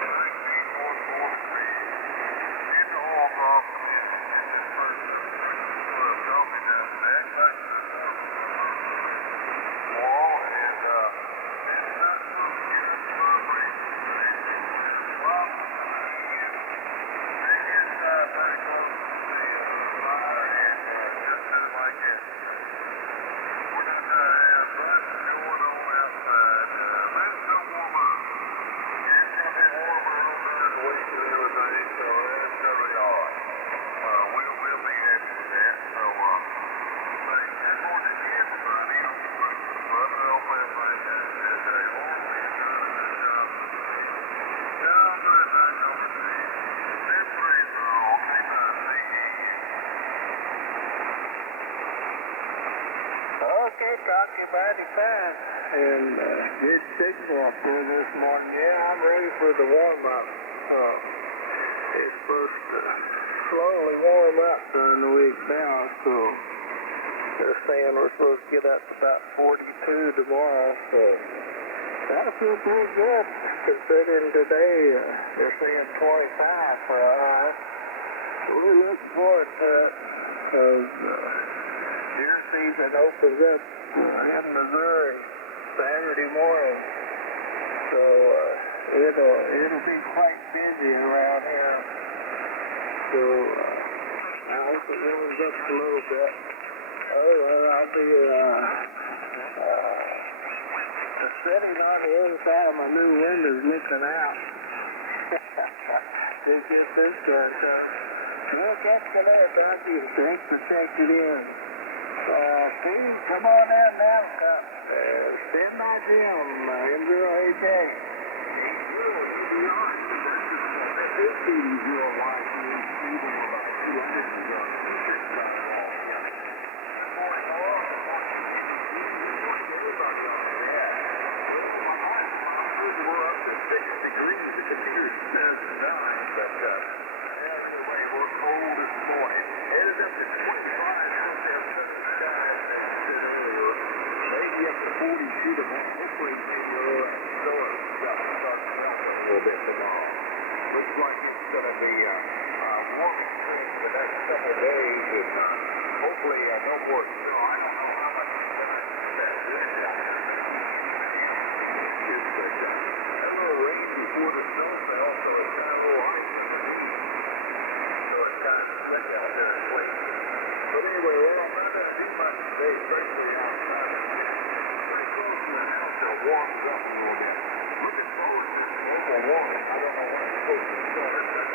19.4 degrees. Get the oil off the engine. This first coffee down there. Back to the wall, and it's not supposed to get us vibration. Well, big inside very close to the fire, and just like that. We're not have buses going on outside. Let it still warm up. It's going to be warmer over the week and everything, so that's going to be all right. We'll be happy with that. So, good morning to everybody on the breakfast club. I hope everybody has a good day. Lord, we've done a good job. Down to the back over to you. This place are all K5CEU. Okay, talk to you mighty fine. And good signal up there this morning. Yeah, I'm ready for the warm-up. It's supposed to slowly warm up during the week now, so they're saying we're supposed to get up to about 42 tomorrow, so that'll feel pretty good, considering today they're saying 25 for us. We're looking forward to it, because deer season opens up in Missouri Saturday morning, so it'll be quite busy around here. So I hope it warms up a little bit. Otherwise, I'll be sitting on the inside of my new windows looking out. Just get this done. So we'll catch you there, Donkey. Thanks for checking in. Steve, come on in now. Stand by Jim, M0AJ. EDR. This feeding zero wide is stable about 200 on the six side wall. We're up to 6 degrees. The computer says 9, but anyway, we're cold this morning. It is up to 25 out there, southern skies, as I said earlier. Maybe up to 40 feet of that. Hopefully, maybe a little storm stuff starts melting a little bit tomorrow. Looks like it's going to be warming thing the next couple of days, and hopefully no more snow. I don't know how much it's going to affect this guy. A little rain before the snow fell, so it's got a little ice underneath. So it's kind of slick out there and wet. But anyway, well, I'm not going to do much today, especially outside. Pretty close to the house, so it warms up a little bit. Looking forward to the local warming. I don't know when it's supposed to start, but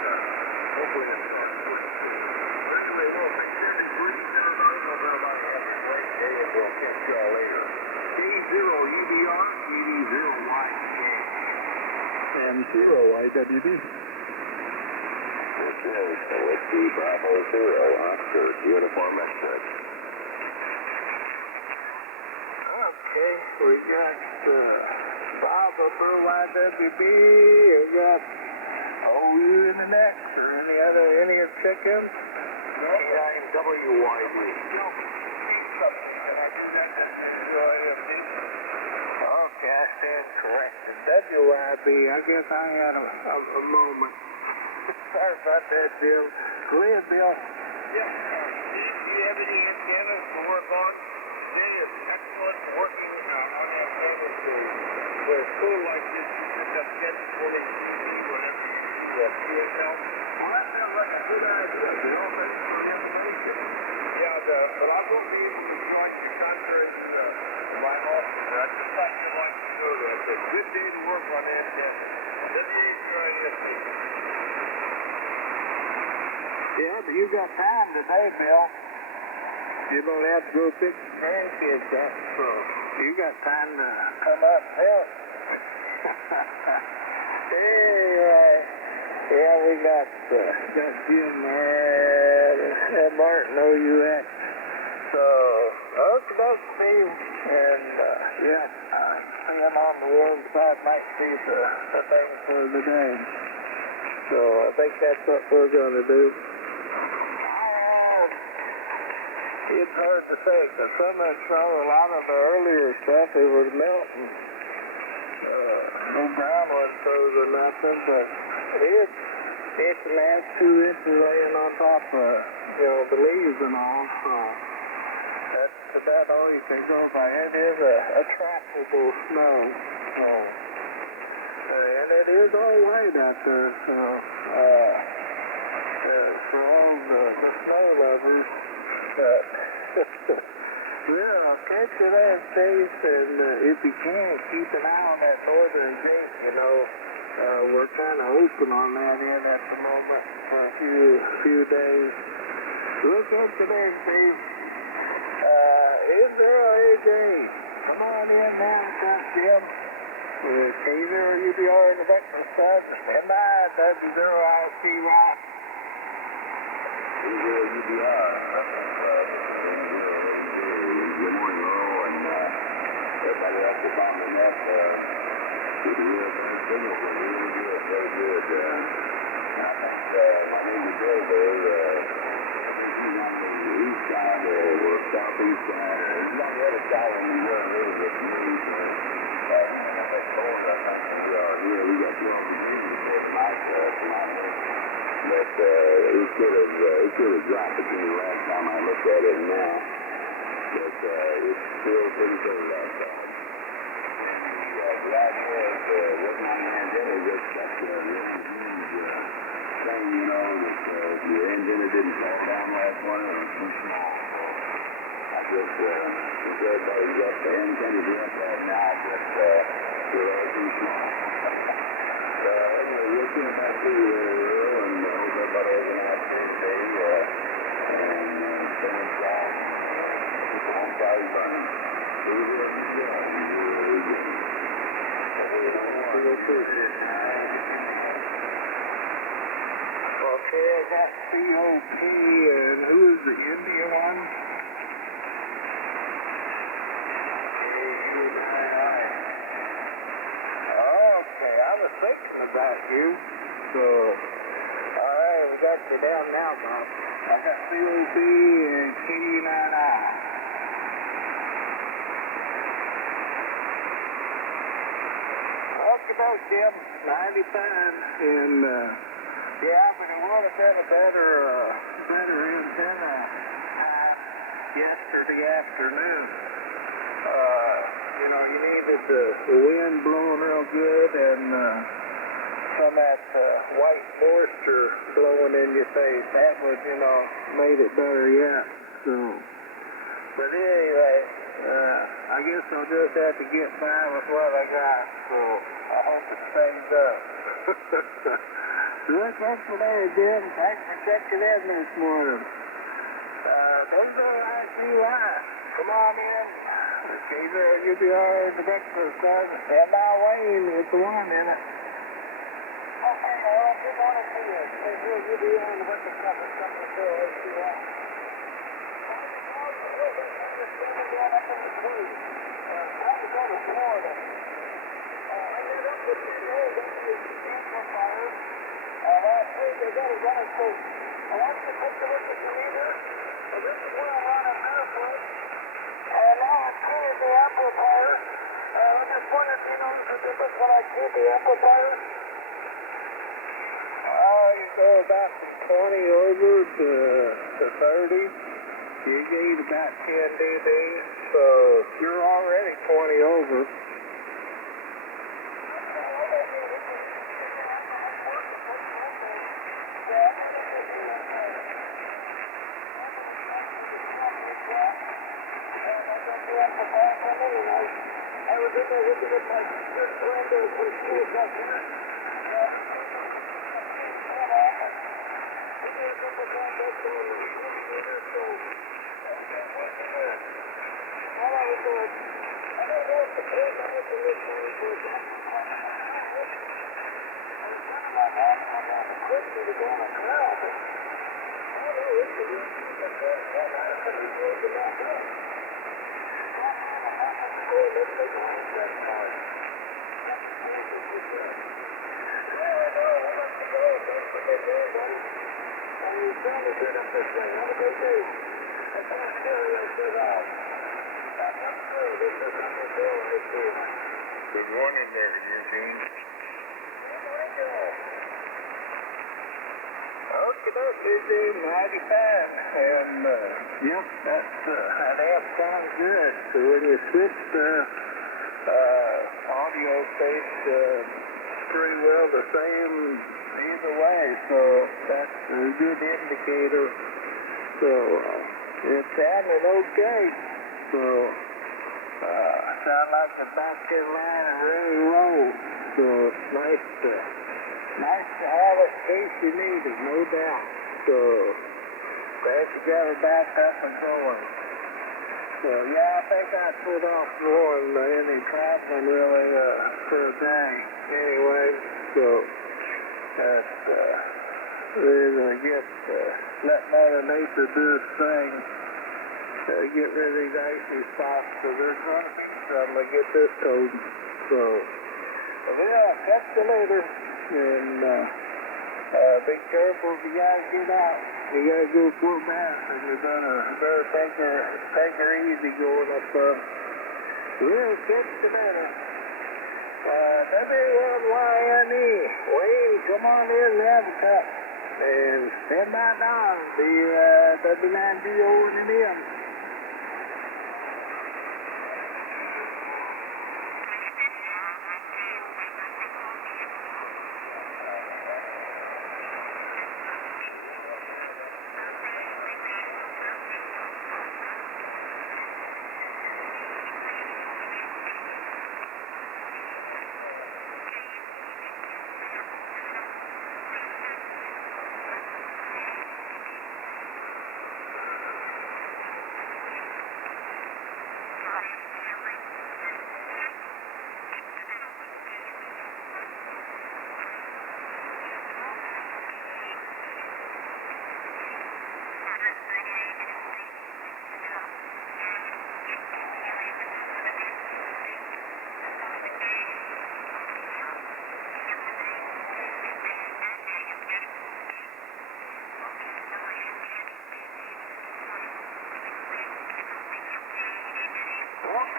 hopefully it starts pretty soon. But anyway, well, take care of the greens, everybody. Hope everybody has a great day, and we'll catch y'all later. K0EDR, 80YK. And 0IWD. This is the Whiskey Bravo Zero, Oscar, Uniform Express. Okay, we got Bravo for YWB. We got OU in the next, or any of chickens. WYD. Okay, I stand corrected. WIB, I guess I had a moment. Sorry about that, Bill. Go ahead, Bill. Yeah. Do you have any antennas to work on? Today is excellent working on antennas. Where it's cool like this, you pick up 10, 40, whatever you do, QSL. Well, that sounds like a good idea, Bill. Thanks for the information. Yeah, but I'm going to be able to join your conference right off. I'd just like to know that. It's a good day to work on antennas. Let me try this. Yeah, but you got time today, Bill. You don't have to go fix the grandkids up, so you got time to come up and help. Hey, yeah, we got Jim and Martin OUX. So, okay, Steve, and him on the warm side might be the thing for the day. So I think that's what we're going to do. It's hard to say, because some of the snow, a lot of the earlier stuff, it was melting. No ground wasn't froze or nothing, but it's inch and a half, 2 inches laying on top of, the leaves and all, so that's about all you can go by. It is a trackable snow, so, and it is all white out there, so, for all the snow lovers. Well, catch you there, Steve, and if you can, keep an eye on that northern gate, we're kind of open on that end at the moment for a few days. Look up today, Steve. Is 0AJ. Come on in now, Jim. K0UBR in the vector side. Stand by, W0ICY. K0UBR. Good morning, Earl, and everybody else that's on the net. We can hear the signals are really good, very good. I think my neighbor Bill there, he's on the east side or southeast side, or he's on the other side of New York, really, with me. He's in that cold, I think we are here. We got 12 degrees before tonight, but he could have dropped between the last time I looked at it and now. But it's still pretty cold outside. The idea is working on the antenna is that's the thing, that the antenna didn't fall down last winter, it was too small. So I just, since everybody's up, the antenna's up right now, they're all too small. So anyway, we'll see about the Earl, and hope everybody has a nice day, and stay inside. I'm probably burning. We'll got COP, and who's the India one? Okay, I was thinking about you. So, alright, we got you down now, Bob. I got COP and KD9I. Okay, Jim, 95, and yeah, but it would have been a better antenna yesterday afternoon. You know, you needed the wind blowing real good and some of that white moisture blowing in your face. That would, you know, made it better yet. So, but anyway, I guess I'll just have to get by with what I got. So I hope it stays up. Well, thanks for that, Jim. Thanks for checking in this morning. Don't go out too high. Come on in. Okay, there, you'll be all right in the breakfast, son. And now Wayne is the one in it. Okay, well, good morning to you. You'll be on the breakfast cover, something to fill as you want. Last week they got it done, so I want you to take a look at the meter. And this is where I run a barefoot. And now I tuned the amplifier. I just wondered if you notice the difference when I tune the amplifier. You go about from 20 over to 30. You gain about 10 dB, so you're already 20 over. Good morning there, Eugene. Okay, Eugene, 95. And, yep, that amp sounds good. So when you switch the audio base, pretty well the same either way. So that's a good indicator. So it's sounding okay. So sound like the back end line is ready to roll. So it's nice to have it in case you need it, no doubt. So glad you got it back up and going. So yeah, I think I put off going any traveling really for a day. Anyway, so that's we're gonna get let Mother Nature do its thing. Get rid of these icy spots, so there's gonna be some to get this cold. So yeah, catch you later. And be careful if you guys get out. You gotta go Fort Madison. You're gonna better take her easy going up there. We'll catch you later. W1YNE. Wayne, come on in and have a cup. And stand by Don, the W9DO and M.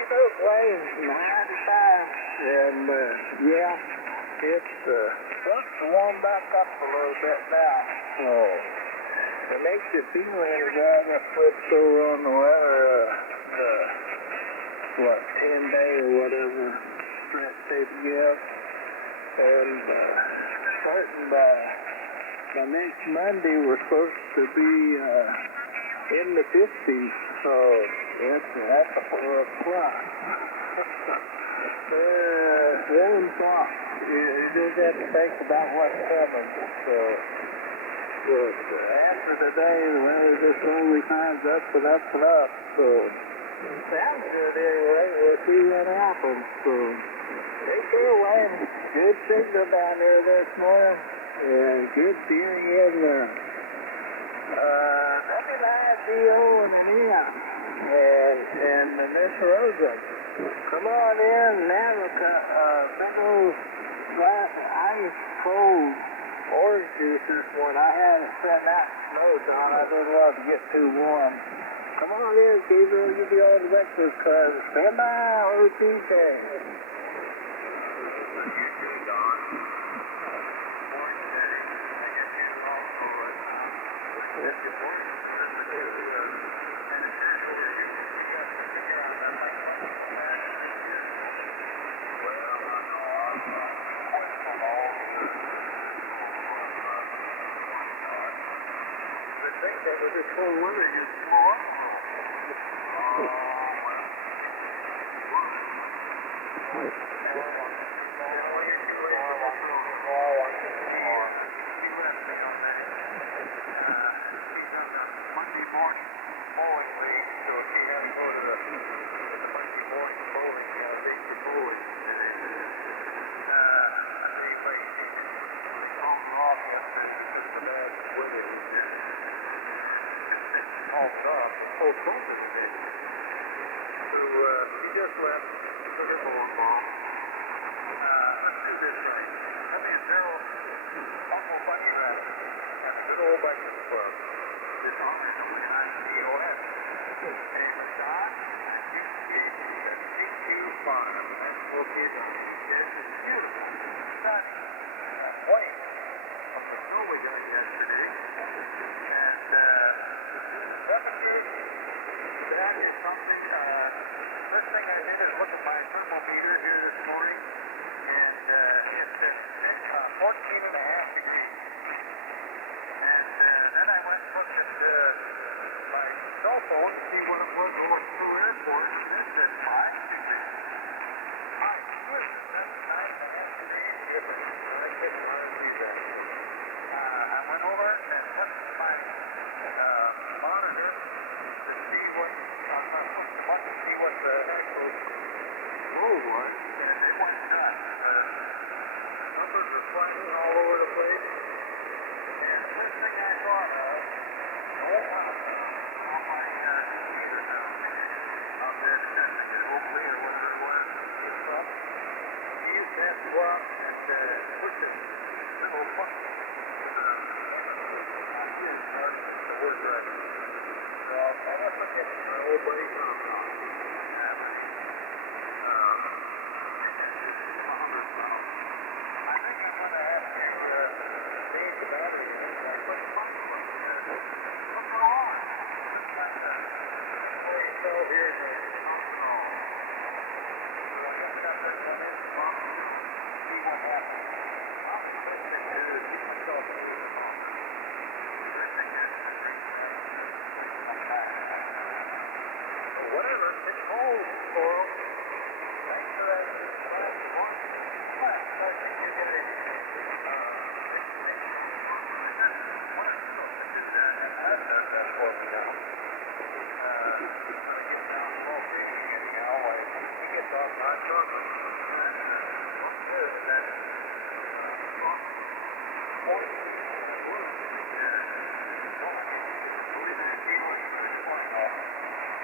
up weighing 95, and yeah, it's starting to warm back up a little bit now. Oh, it makes you feel like a guy that flips over on the weather, 10-day or whatever stretch they give, and starting by next Monday, we're supposed to be in the 50s, so that's a plus. 7 o'clock. You just have to think about what's coming. So, but after today, the weather just slowly climbs up and up and up. So, it sounds good anyway. We'll see what happens. So, take care, Wayne. Good signal down there this morning. Yeah, good steering in there. WIDO and an Ian. And Miss Rosa. Come on in and have a big old glass of ice cold orange juice this morning. I haven't sent that snow, John. I didn't want to get too warm. Come on in, Gabriel. We'll give you all the breakfast cards. Stand by, OTK.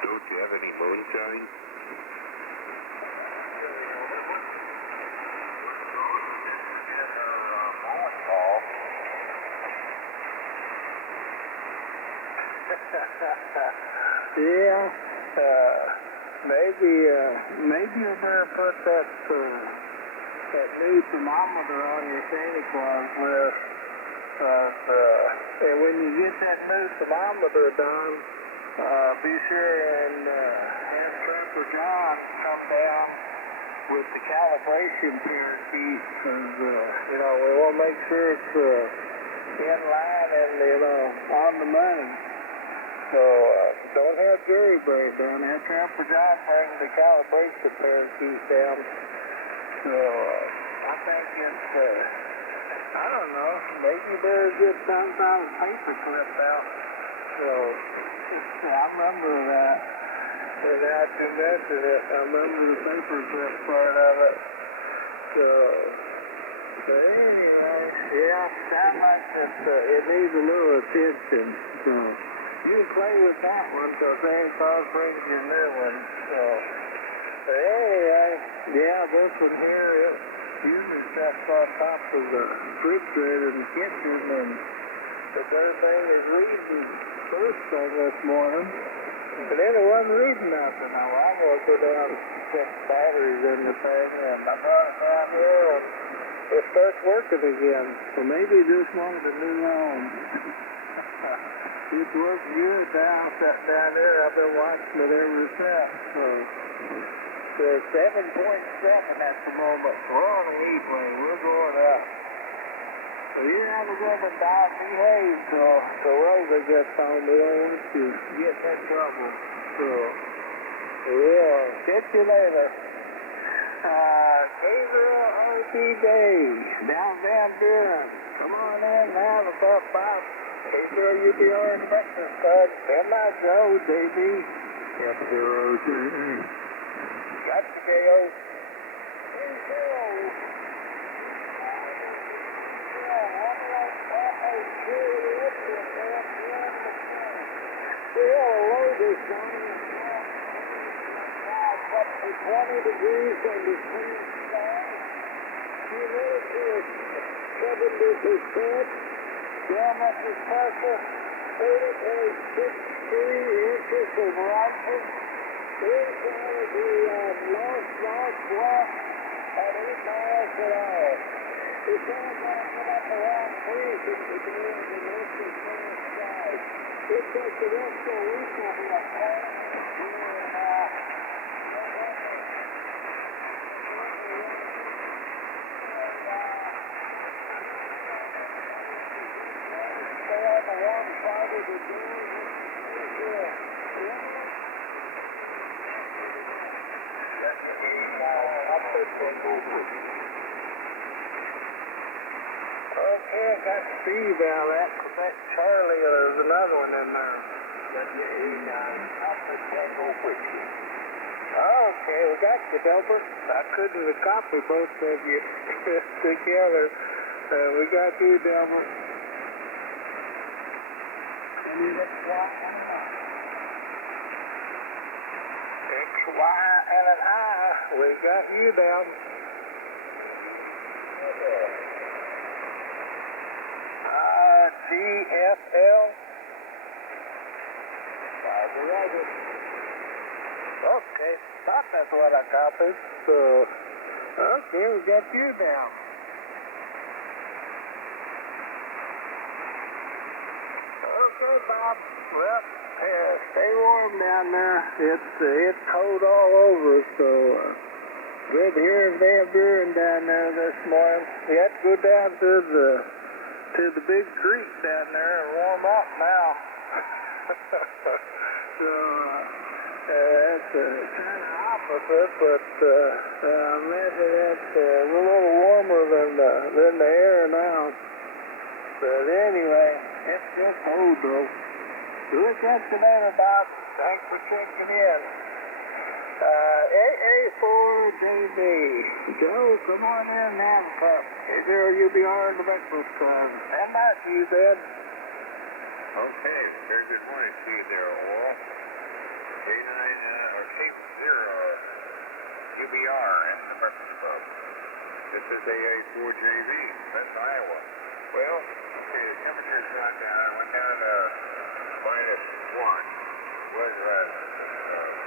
Don't you have any moonshine? Yeah, maybe you better put that new thermometer on your Santa Claus list. And when you get that new thermometer done, be sure and have Trapper John come down with the calibration parakeet, because we want to make sure it's in line and on the money. So don't have Jerry bring it down. Have Trapper John bring the calibration parakeet down. So I think it's I don't know, maybe you better get some kind of paper clip out. So I remember that. And now you mentioned it, I remember the paper clip part of it. So, but anyway, yeah, sounds like it needs a little attention. So, you can play with that one till Santa Claus brings you a new one. So, but anyway, yeah, this one here, it usually sets on top of the refrigerator in the kitchen, and but everything is reading first thing this morning. But then it wasn't reading nothing. Now I'm going to go down and check batteries in the thing, and I brought it down here, and it starts working again. So maybe this one's a new home. It's working good down there. I've been watching it ever since. So 7.7 at the moment. We're on the heat wave. We're going up. So you have a good one, Doc. Behave till Rosa gets home. We don't want you getting in trouble. So we'll catch you later. Gabriel R.P. Day, down Van Buren. Come on in and have a cup, Bob. Gabriel UBR and breakfast club. And my Joe, JB. F0J. Got the K.O. This morning, up to 20 degrees and the clean sky. Humidity is 70%. Barometric pressure 30.63 inches of rising. Wind quality of northwest at 8 miles per hour. The sun's going to come up around 3 today in the western sky. It says the rest of the week will be a cold stay on the warm side of the day. Okay, I got Steve out of that Quebec Charlie. There's another one in there. Okay, we got you, Delbert. I couldn't copy both of you together. We got you, Delbert. And you look X, Y, and an I. We got you down. GFL. Okay, thought that's what I copied. So, okay, we got you down. Okay, Bob. Well, stay warm down there. It's cold all over, so good here in Van Buren down there this morning. We had to go down to the big creek down there and warm up now. So it's kind of opposite, but I imagine it's a little warmer than the air now. But anyway, it's just cold though. We'll catch you later, Doc. Thanks for checking in. AA4JB. Joe, come on in and have a cup. Hey, girl, you'll be hard to breakfast time. Stand by to you, Ben. Okay, very good morning to you there, all. K80 UBR at the Breakfast Club. This is AA4JB. That's Iowa. Well, okay, the temperature's gone down. I went down to -1. was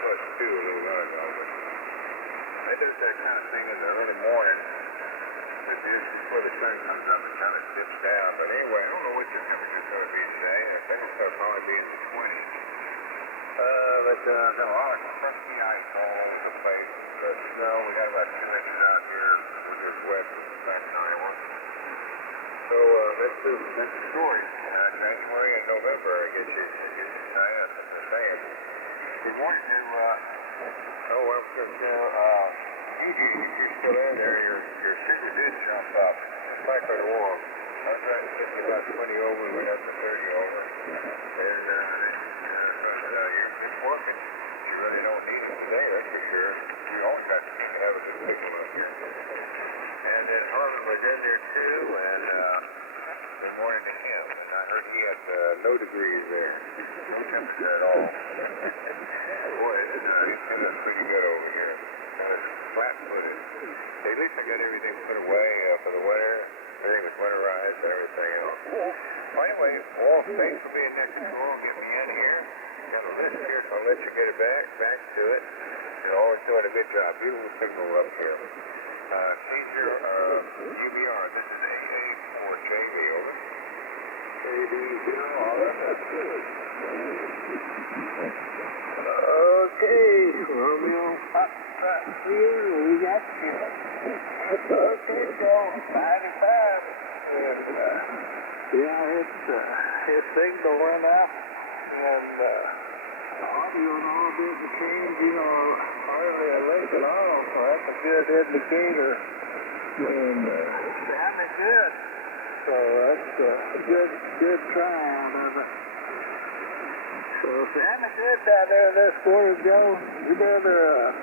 plus 2 a little while ago, but it does that kind of thing in the early morning. But just before the sun comes up, it kind of dips down. But anyway, I don't know what the temperature's going to be today. I think it's going to probably be in the 20s. But there's a lot of crusty ice all over the place. Snow, we got about 2 inches out here, which is wet last night. So that's the story. January and November, I guess you say. That's what they're saying. We wanted to, I'm going to tell, Gigi, if you're still in there, your sugar did jump up. It's like right along. I was trying to get you about 20 over, went up to 30 over. And it's working. You really don't need it today, that's for sure. We always got to have a good signal up here. And then Harlan was in there too, and good morning to him. And I heard he had no degrees there. No temperature at all. Boy, it's pretty good over here. Flat-footed. At least I got everything put away for the winter. Everything was winterized and everything else. Well, anyway, thanks for being next door. Get me in here. Got a list here, so I'll let you get it back to it. You're always doing a good job. Beautiful signal up here. Caesar, UBR, this is AA4JV, over. That's good. Okay, Romeo. Here, we got you. Okay, Joe. 95. His signal went up, and audio and all didn't change, hardly a lick at all, so that's a good indicator. And it's sounding good. So that's a good try out of it. So sounding good down there this quarter, Joe. You better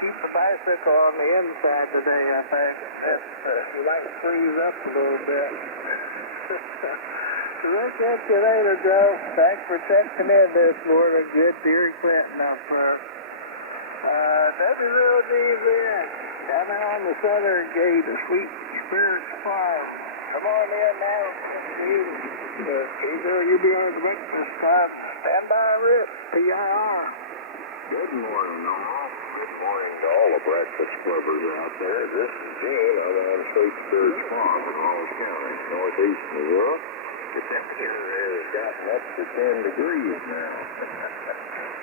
keep the bicycle on the inside today, I think. You might freeze up a little bit. So we'll catch you later, Joe. Thanks for checking in this morning. Good to hear Clinton up there. WLDZ, coming on the southern gate of Sweet Spirits Farm. Come on in now. Caesar, you'll be on the breakfast club. Stand by, Rip. PIR. Good morning, all. Good morning to all the breakfast clubbers out there. This is Gene. I'm on Sweet Spirits Farm in Rolls County, northeast New York. The temperature has gotten up to 10 degrees now.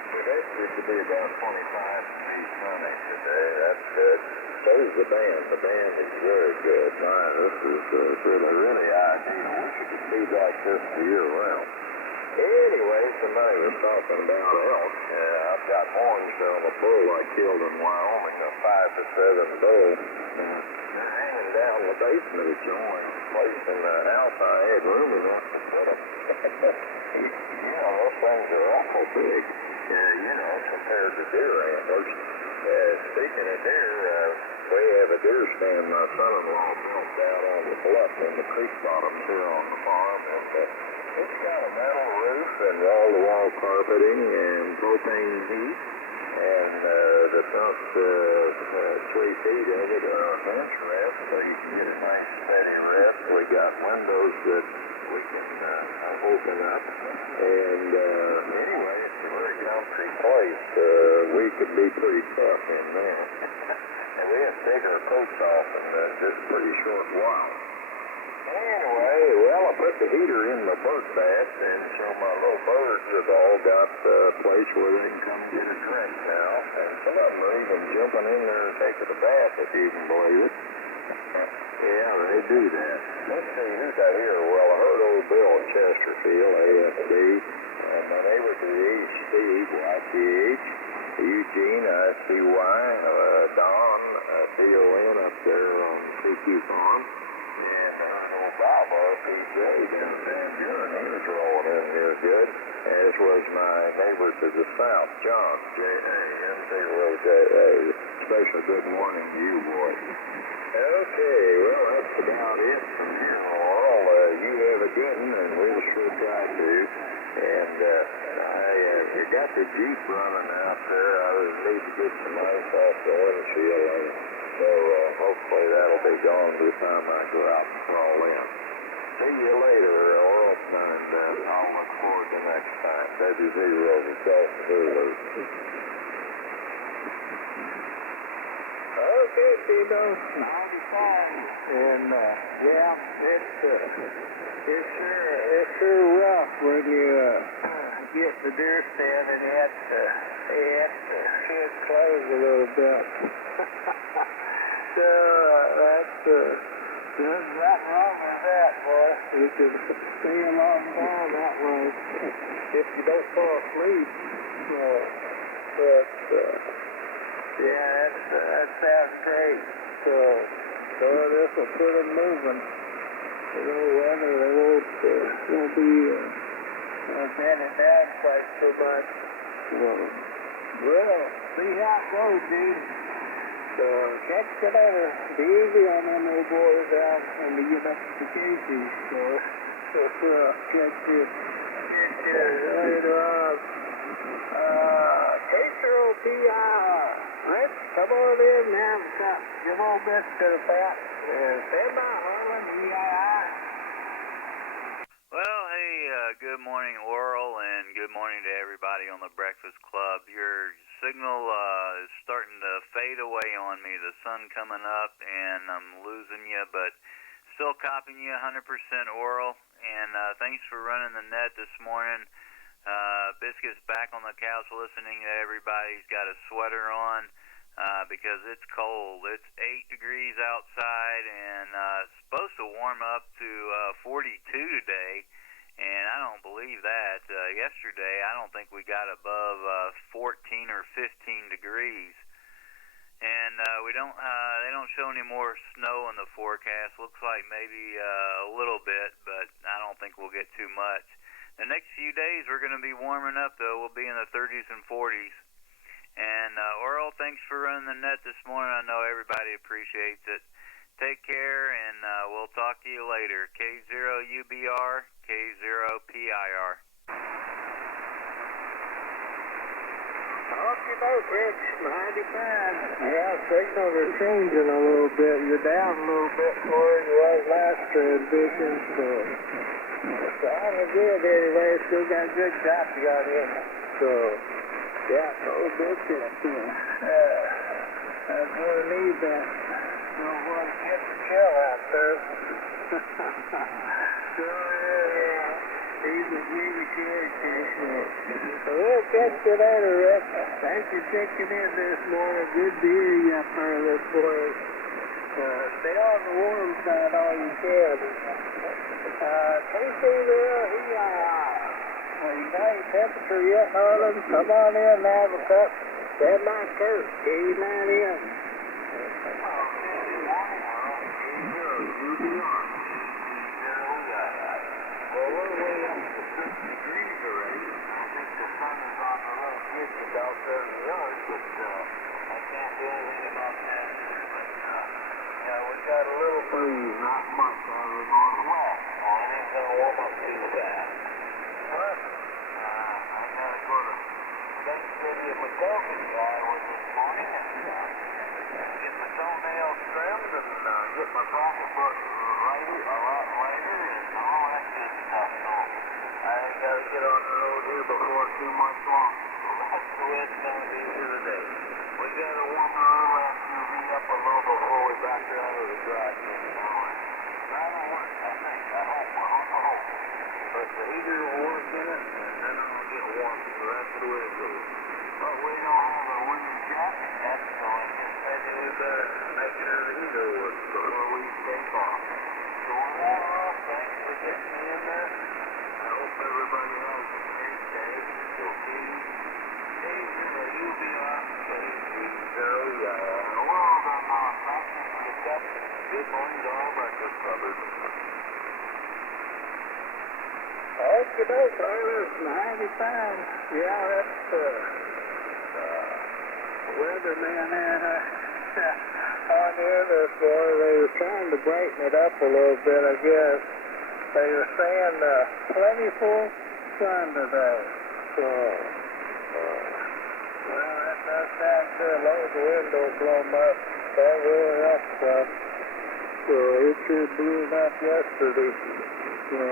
It could be about 25 degrees sunny today. That's good. So is the band. The band is very good. Man, this is really ideal. We should be like this the year round. Anyway, somebody was talking about elk. I've got horns on a bull I killed in Wyoming, a 5 to 7 bull. They're hanging down the basement. It's the only place in the house I had room enough to put them. Those things are awful big, compared to deer antlers. Speaking of deer, we have a deer stand my son-in-law built down on the bluff in the creek bottoms here on the farm. And, it's got a metal roof and wall-to-wall carpeting and propane heat. And the front 3 feet of it are a bench rest, so you can get a nice steady rest. We got windows that we can open up. And anyway, it's a very comfy place. We could be pretty tough in there. And we have to take our coats off in just a pretty short while. Anyway, well, I put the heater in the bird bath, and so my little birds have all got a place where they can come get a drink now. And some of them are even jumping in there and taking a bath, if you can believe it. Yeah, they do that. Let's see, who's out here? Well, I heard old Bill in Chesterfield, AFD. My neighbor to the east, Steve, YTH. Eugene, ICY. Don, DON up there on the CQ farm. And old Bob, RPJ, down in Buren, he was rolling in here good. As was my neighbor to the south, John, J.A., M0JA. Special good morning to you, boy. Okay, well, that's about it from here on. You have a good one, and we'll sure try to. And you got the Jeep running out there. I need to get some ice off the windshield. So hopefully that'll be gone by the time I go out and crawl in. See you later, Oral, and I'll look forward to next time. Maybe zero the salt cooler. Okay, Tito. 95. And, yeah, it's sure rough when you get the deer stand and you have to shed clothes a little bit. So, there's nothing wrong with that, boy. You can stay a long time that way if you don't fall asleep. So, yeah, that sounds great. So this will put them moving. The little weather, they won't be bending down quite so much. Well, see how it goes, dude. So catch you later. Be easy on them old boys out when we get up to the cases. So catch you later on. K0PIR. Rich, come on in now. Give old best to the fat. Stand by, Harlan, EII. Well, hey, good morning, Oral, and good morning to everybody on the Breakfast Club. Your signal is starting to fade away on me. The sun coming up, and I'm losing you, but still copying you 100% Oral. And thanks for running the net this morning. Biscuit's back on the couch listening to everybody. He's got a sweater on because it's cold. It's 8 degrees outside, and it's supposed to warm up to 42 today, and I don't believe that. Yesterday, I don't think we got above 14 or 15 degrees. And they don't show any more snow in the forecast. Looks like maybe a little bit, but I don't think we'll get too much. The next few days we're going to be warming up, though. We'll be in the 30s and 40s. And Oral, thanks for running the net this morning. I know everybody appreciates it. Take care, and we'll talk to you later. K0UBR, K0PIR. Off your boat, Rich. 95. Yeah, signals are changing a little bit. You're down a little bit from where you was last transmission, so all is good anyway. Still got a good drop you got in. So, yeah, old biscuit. I'm going to need that. Don't want to get the chill out there. So, yeah. He's a really good case. So we'll catch you later, Rick. Thanks for checking in this morning. Good to hear you up there this morning. Stay on the warm side all you can. K0EIR. Well, you got your temperature yet, Harlan? Come on in and have a cup. Stand by Kurt. Get you man in. Well, we're way up to 6 degrees already. I think the sun is on a little distance out there in the yard, but I can't do anything about that. But, yeah, we got a little breeze, not much out of the northwest. It ain't going to warm up too fast. But, I got to go to St. City of McDougall, Iowa this morning and get my toenails trimmed and get my pocketbook lighter, a lot lighter, and all that good stuff. So I ain't got to get on the road here before too much longer. So that's the way it's going to be here today. We got to warm our little SUV up a little before we back her out of the garage. That'll work, I think. I hope. But the heater will work in it, and then it'll get warm. So that's the way it goes. But we don't have a winter jacket yet, so I guess maybe we better make sure the heater works before we take off. So overall, thanks for getting me in there. I hope everybody has a great day. So please, K0UBR, K0EIR. We're all done now. Thank you for the cup. Good morning to all breakfast clubbers. Okay, Harlan, 95. Yeah, that's weatherman had on here this morning. They were trying to brighten it up a little bit, I guess. They were saying plentiful sun today. So, well, that does sound good. As long as the wind don't blow them up, that really up some. So it sure blew it up yesterday. So,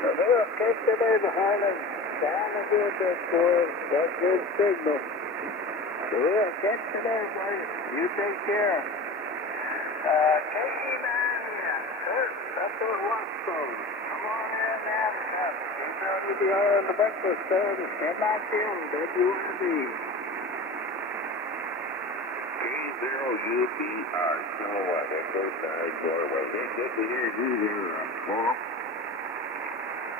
Well, catch you there behind us. Down a good bit for us. That's good signal. Well, catch you there, buddy. You take care. KE9 in. Kurt, that's our watch phone. Come on in now. WBR on the breakfast stand. Stand by Tim. WYB. K0UBR. Kilowatt. Echo Side Doorway. Good to hear you here, Paul.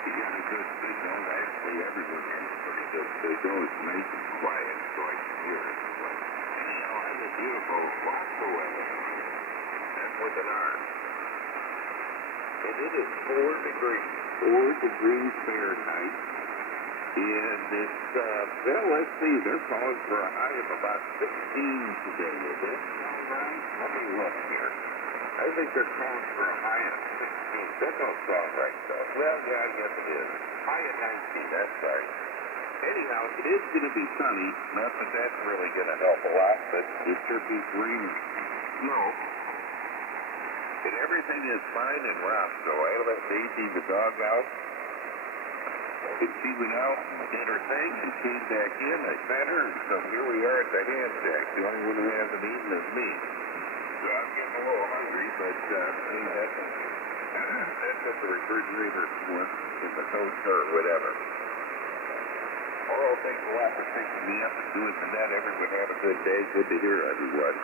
You got a good signal. Actually, everyone has a pretty good signal. It's nice and quiet, so I can hear it. But anyhow, I have a beautiful Wasco weather. That's with an R. And it is 4 degrees. 4 degrees Fahrenheit. And it's, well, let's see. They're calling for a high of about 16 today. Is that sound right? Let me look here. I think they're calling for a high of 16. That don't sound right, though. Well, yeah, I guess it is. High of 19, that's right. Anyhow, it is going to be sunny. Not that that's really going to help a lot, but it should be raining. Snow. And everything is fine in Roscoe. I let Daisy the dog out. And she went out and did her thing and came back in. I fed her, and so here we are at the hand shack. The only one who hasn't eaten is me. So I'm getting a little hungry, but that's at the refrigerator in the toaster or whatever. Oral, thanks a lot for picking me up and doing the net. Everyone have a good day. Good to hear everyone.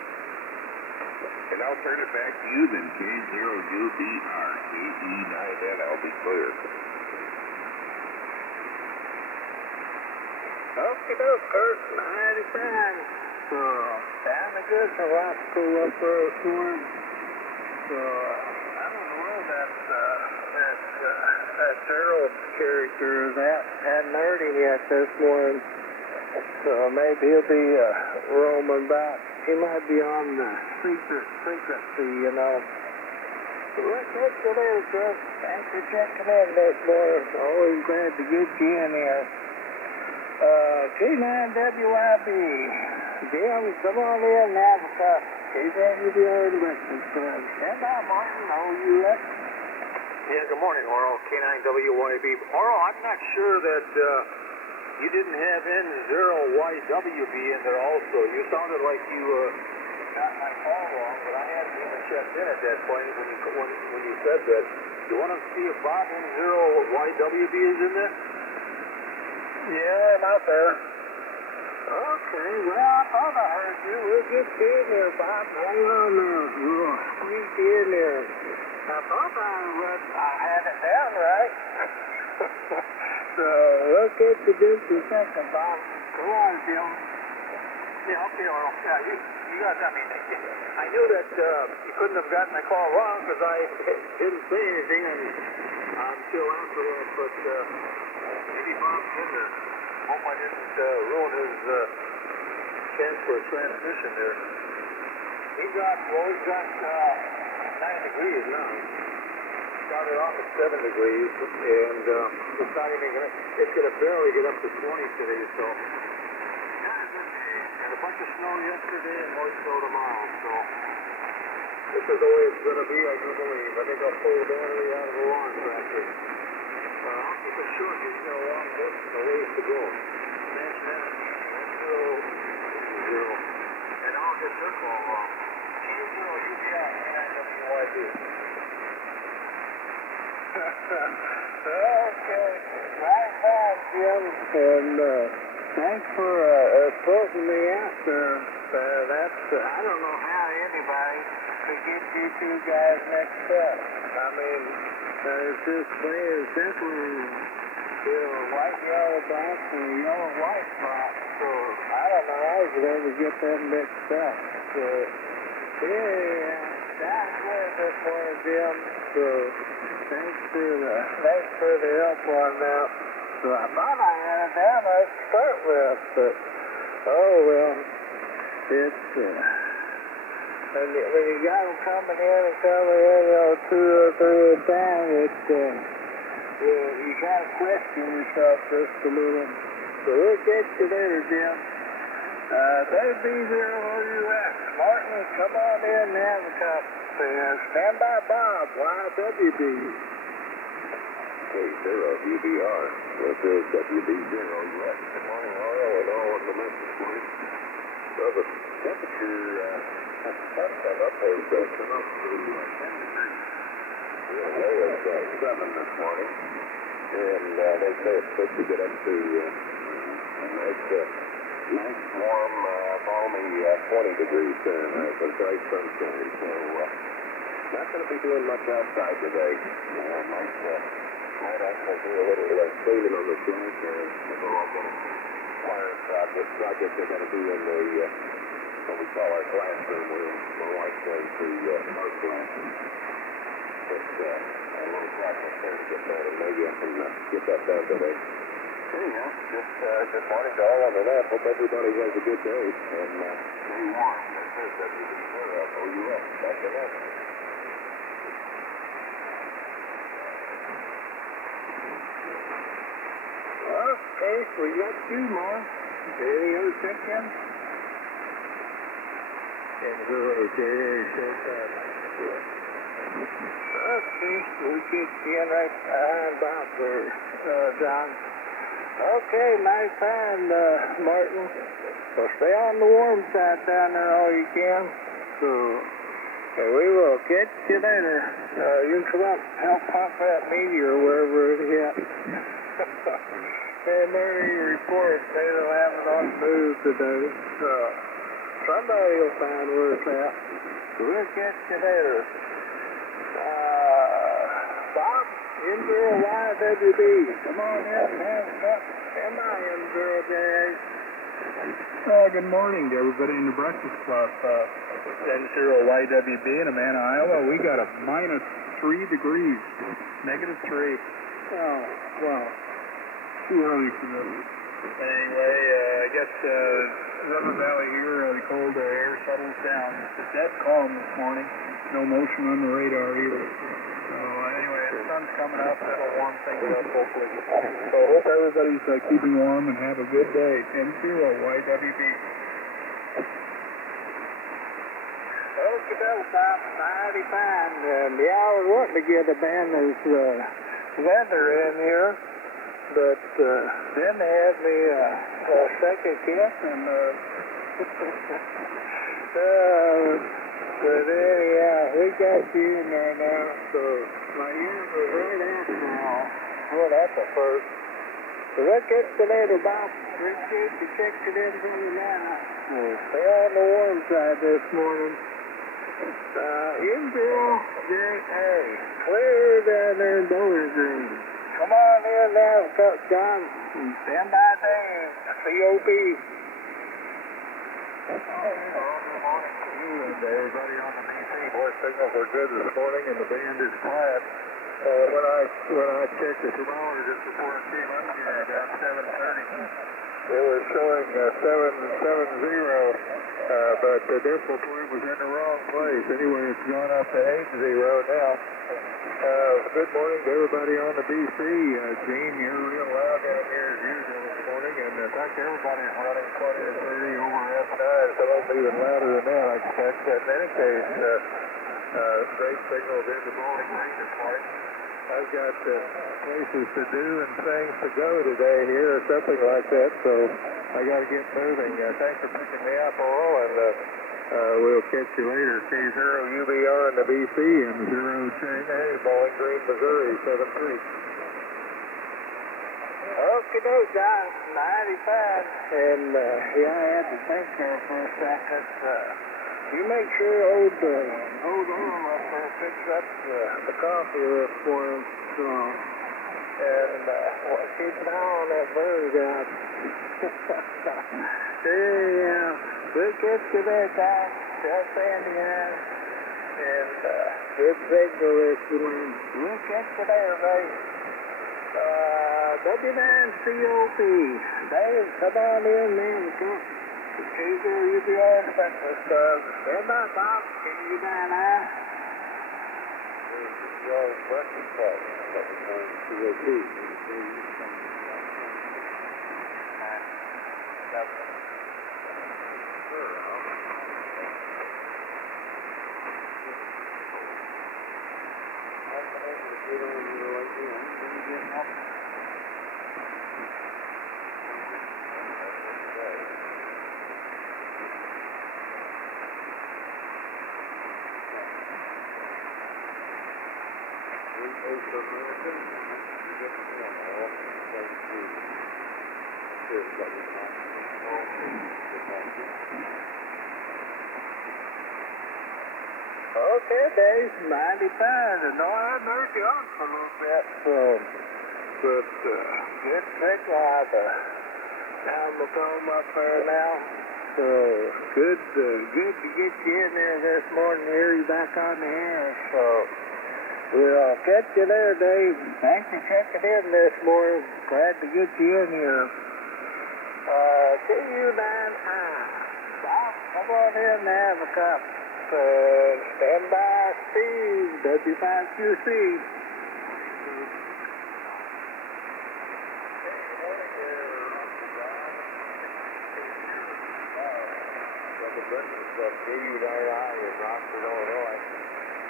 And I'll turn it back to you then, K0UBR, KE9N, I'll be clear. Okay, Kurt. Mighty fine. So, down the good for Roscoe up there this morning. So, I don't know where that Gerald character is at. Hadn't heard him yet this morning. So, maybe he'll be roaming back. He might be on the frequency, you know. So, let's go there, Jeff. Thanks for checking in this morning. Always glad to get you in here. K9WIB. Jim, come on in now. KWBR in the breakfast club. Stand by, Martin. OUS. Yeah, good morning, Oral. K9WYB. Oral, I'm not sure that you didn't have N0YWB in there also. You sounded like you got my call wrong, but I hadn't even checked in at that point when you said that. You want to see if Bob N0YWB is in there? Yeah, I'm out there. Okay, well, I thought I heard you. We'll get you in there, Bob. Hang on now. We'll squeeze you in there. I thought I had it down right. So, we'll get you just a second, Bob. Go on, Jim. Yeah, okay, Oral. Yeah, you guys, I knew that you couldn't have gotten the call wrong because I didn't say anything until after that, but maybe Bob's in there. Hope I didn't ruin his chance for a transmission there. He's got 9 degrees now. Started off at 7 degrees, and it's not even it's going to barely get up to 20 today, so. And a bunch of snow yesterday and more snow tomorrow, so. This is the way it's going to be, I do believe. I think I'll pull the battery out of the lawn tractor. I'll keep it short, just a long distance, a ways to go. That's zero. And I'll get your call wrong. K0UBR, K9WYB. Okay. Right back, Jim. And thanks for putting me out there. I don't know how anybody could get you two guys mixed up. I mean, it's just plain and simple, white, yellow box and yellow, white box. So, I don't know how you could ever get them mixed up. So, yeah, that's good this morning, Jim. So, thanks for the help on that. So, I thought I had it down right to start with, but, oh, well, it's, when you got them coming in and coming in, 2 or 3 at a time, you kind of question yourself just a little. So we'll get you later, Jim. There's B0OUX. Martin, come on in and have a cup. Stand by, Bob. YWB. K0UBR. This is WB0 US. Good morning, Laurel, and all of the message this morning. Well, the temperature has come up, has come up to 10 degrees. The low is 7 this morning, and they say it's supposed to get up to a nice warm, balmy 20 degrees Fahrenheit with bright sunshine. So, not going to be doing much outside today. Might actually do a little cleaning on the flat. I've got a fire project they're going to do in the what we call our classroom, where my wife's going to art class. It's a little project there to get done, and maybe I can get that done today. Anyhow, just good morning to all on the net. Hope everybody has a good day, and stay warm. This is WB0OUS. Back to that. Okay, so we got 2 more. Any other check-ins? Okay, we keep in right behind Bob there, John. Okay, nice time, Martin. Well, stay on the warm side down there all you can. So, we will catch you later. You can come up and help pump that meteor wherever it hit. And there you report they don't have it on the move today. So, somebody will find where it's at. So we'll catch you later. Bob, N0YWB. Come on in and have a cup. N0JA. Good morning to everybody in the Breakfast Club. N0YWB in Amana, Iowa. We got a -3 degrees. -3. Oh, wow. Too early for this. Anyway, I guess River Valley here, the cold air settles down. It's dead calm this morning. No motion on the radar either. So anyway, the sun's coming up. That'll warm things up hopefully. So hope everybody's keeping warm and have a good day. N0YWB. Okay, Bob, mighty fine. Yeah, I was wanting to get a band of weather in here, but then they had me second guess, and but anyhow, we got you in there now, so my ears are right out now. Well, that's a first. So we'll catch you later, Bob. Appreciate you checking in from you now. Stay on the warm side this morning. N0JA, clear down there in Bowling Green. Come on in now, John. Stand by Dave, COP. Everybody on the BC, boy, signals are good this morning, and the band is quiet. When I checked the thermometer just before I came up here, about 7:30, it was showing 770, but the decimal point was in the wrong place. Anyway, it's gone up to 80 now. Good morning to everybody on the BC. Gene, you're real loud down here as usual this morning, and in fact, everybody's running 20 to 30 over F9, so I'm even louder than that, I expect. But in any case, great signals into Bowling Green this morning. I've got places to do and things to go today here, or something like that, so I got to get moving. Thanks for picking me up, Oral, and we'll catch you later. K0UBR in the BC and N0JA, Bowling Green, Missouri, 7-3. Okay, no, John, 95. And, yeah, I had to think there for a second. You make sure old Earl up there picks up the coffee list for him. So, and keep an eye on that bird out. Yeah, we'll catch you there, Tom. Tell Sandy hi. And good signal this morning. We'll catch you there, buddy. W9COP. Dave, come on in, man. K0UBR Breakfast Club. Stand by, Bob. K9I. Breakfast Club. Get on you right now. American. You get the one, all those two. Here's what we want. Okay, Dave, mighty fine. And no, I nerved you on for a little bit, so. But, good trick, I've down the phone up there now. So, good to get you in there this morning, hear you back on the air. So, we'll catch you there, Dave. Thanks for checking in this morning. Glad to get you in here. KU9I. Bob, come on in and have a cup. Stand by, Steve, W5QC. Of KU9I in Rockford, Illinois.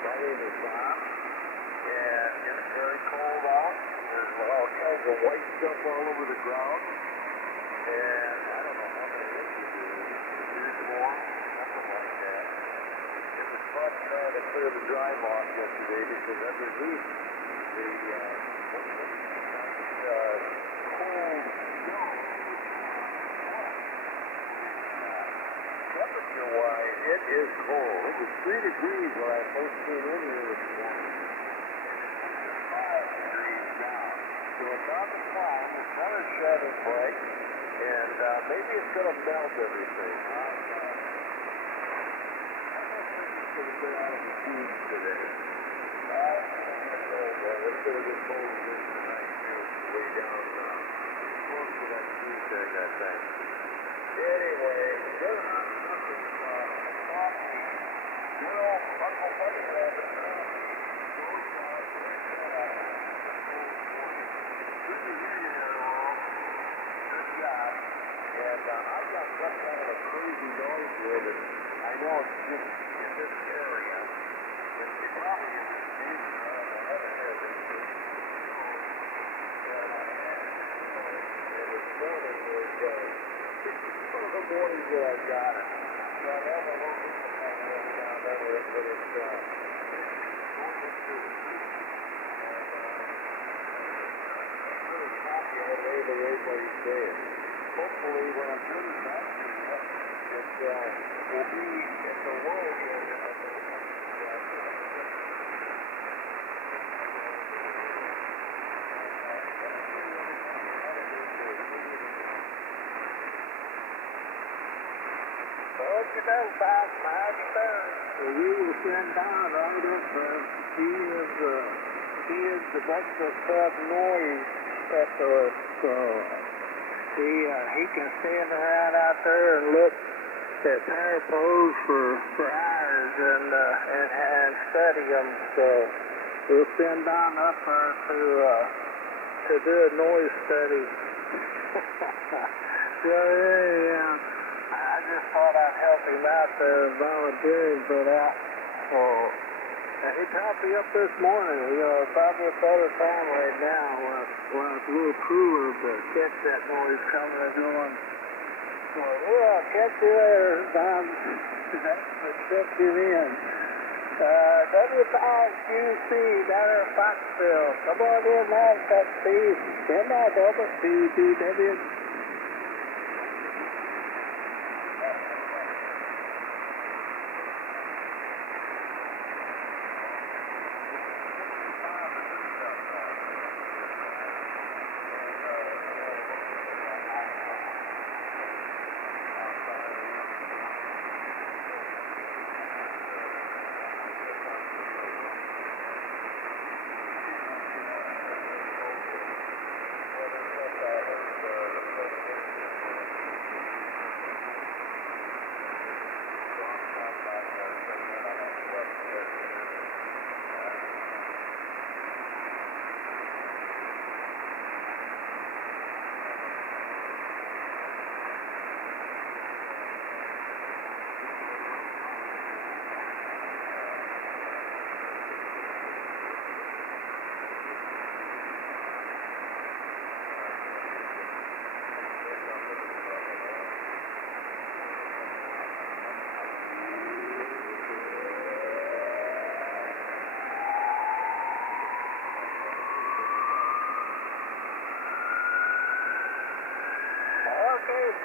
My name is Bob, and it's very cold out. There's all kinds of white stuff all over the ground, and I don't know how many inches it is. Here's more, something like that. It was fun trying to clear the drive off yesterday because underneath the cold snow, temperature-wise, it is cold. It was 3 degrees when I first came in here this morning. It's 5 degrees now. So it's on the climb. The sun is shining bright, and maybe it's going to melt everything. I don't think it's going to get out of the tubes today. I'm going to get cold, though. It's going to get cold again tonight, too. Way down close to that tube thing, I think. Anyway, good on something coffee. Good old Uncle Buddy Rabbit. Good to hear you there, all. Good job. And I've got some kind of a crazy noise here that I know it's just in this area. It's probably in this region. I don't know what it is. And this morning was one of the mornings that I got it. So I have a little bit of my work down there, but it's going into the street. And I'm really happy I made the way what he's saying. Hopefully, when I'm finished back to you, it will be in the low area of the You know, Bob, mighty fine. So we will send Don right up there. He is the Breakfast Club noise specialist. So he can stand around out there and look at power poles for hours and study them. So we'll send Don up there to do a noise study. So yeah. I just thought I'd help him out there volunteering for that. So, he talked me up this morning. You know, probably a better time right now when it's a little cooler to catch that noise coming and going. So, yeah, catch you there, Don. Thanks for checking in. W5QC down there in Foxville. Come on in, man. That's Steve. Stand by, Delta. BBW.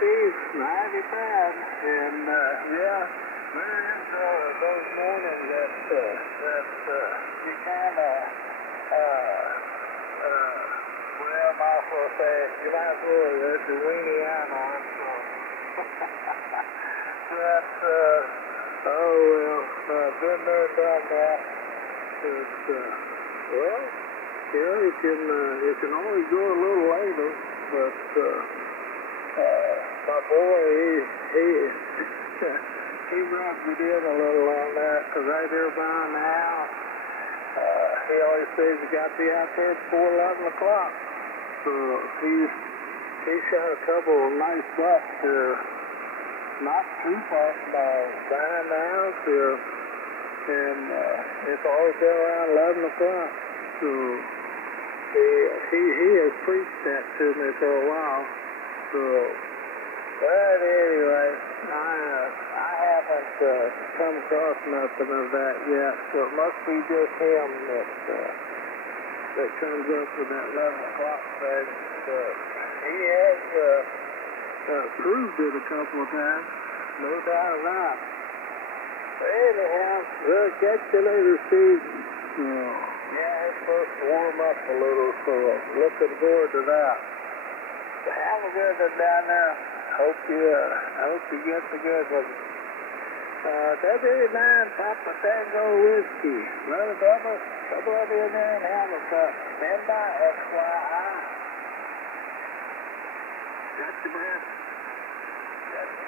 Steve. Mighty bad. And, yeah, there is those mornings that you kind of, well, might as well say, you might as well let your weenie out on, so. That's, oh, well, been there, done that. It's, well, yeah, you can always go a little later, but, my boy, he rubbed it in a little on that, because right there by now, he always says you got to be out there before 11 o'clock. So he shot a couple of nice bucks here, not too far from behind the house here, and it's always been around 11 o'clock. So he has preached that to me for a while. So, but anyway, I haven't come across nothing of that yet. So it must be just him that comes up with that 11 o'clock thing. He has proved it a couple of times, no doubt about it. Anyhow, we'll catch you later, Steve. So, yeah, it's supposed to warm up a little, so looking forward to that. Have a good one down there. Hope you get the good one. W9 Papa Tango Whiskey. Brother Bubba, couple of you in there and have a cup. Stand by, FYI. Got your breath? Got it.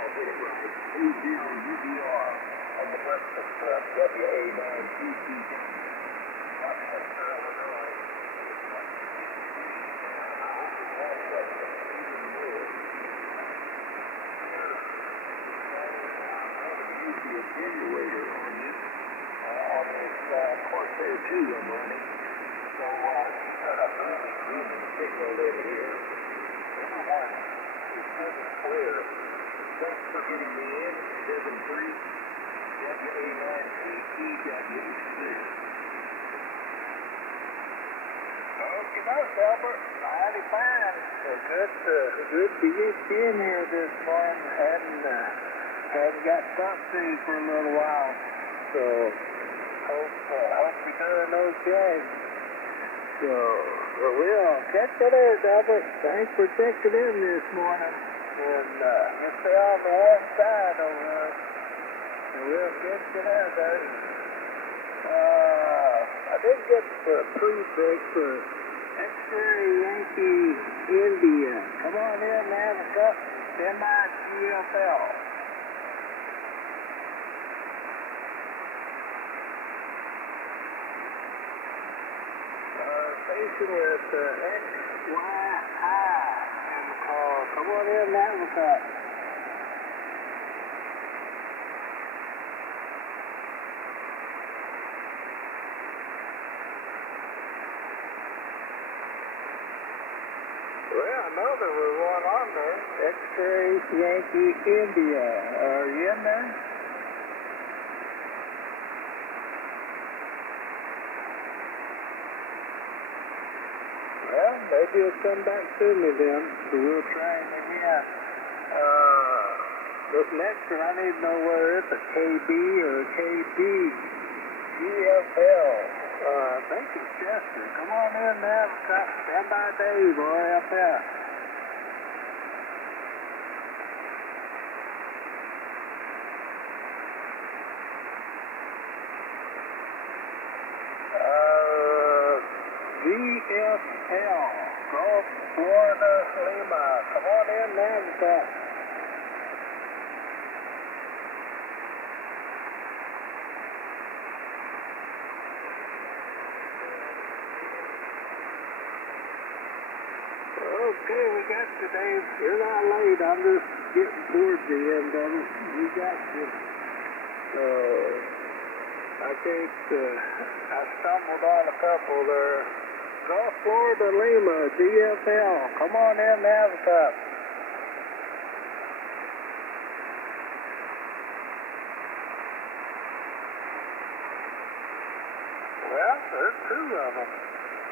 I'll get it right. 20 UBR on the Breakfast Club, WA9TT. Generator on this. Of course, there are two I'm running. So, signal in here. Number one is good and clear. Thanks for getting me in. 73 WA9TTW is clear. Okay, Albert. Mighty fine. So good to get you in here this morning. Hadn't got something to you for a little while. So hope you're doing okay. So we'll catch you later, Albert. Thanks for checking in this morning. And you stay on the warm side over there. And we'll catch you later, buddy. I did get pre-pick for X-Ray Yankee India. Come on in and have a cup. Semi-GFL. Station with XYI in the call. Come on in and have a cup. Well, I know there was one on there. X-Ray Yankee India. Are you in there? Well, maybe he'll come back to me then, so we'll try him again. This next one, I need to know whether it's a KB or a KB. GFL. I think it's Chester. Come on in and have a cup. Stand by Dave, boy, up there. GFL. Gulf Florida Lima. Come on in and have a cup. Okay, we got you, Dave. You're not late. I'm just getting towards the end of it. We got you. I think I stumbled on a couple there. Gulf Florida Lima, GFL. Come on in and have a cup. Well, there's two of them.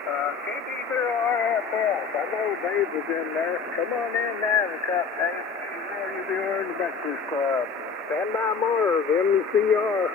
KP0RFS. I know Dave was in there. Come on in now, Dave. You'll be on the Breakfast Club. Stand by Mars, MCR.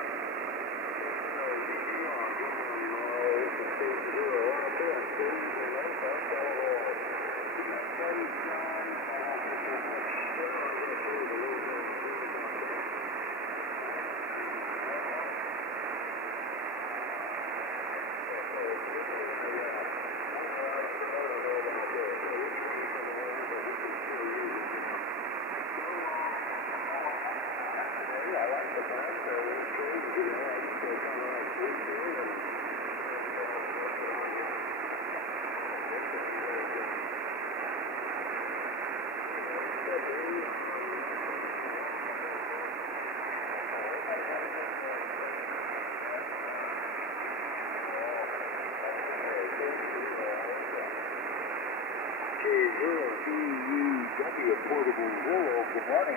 Portable Zero, good morning.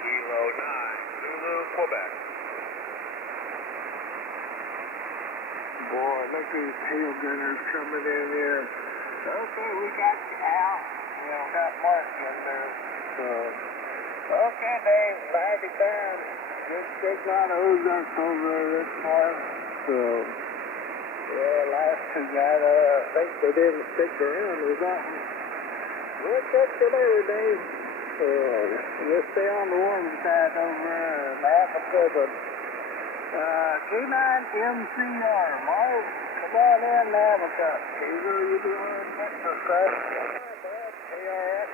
Kilo 9, Zulu, Quebec. Boy, look at these tail gunners coming in here. Okay, we got you, Al. Got Mark in there. So, okay, Dave, 90 pounds. Good big lot of Ozarks over there this morning. So, last two guys, I think they didn't stick around or something. We'll catch you later, Dave. We'll stay on the warm side over in Africa, but K9MCR, Mark, come on in now, because Caesar, you doing Breakfast Club? KRX.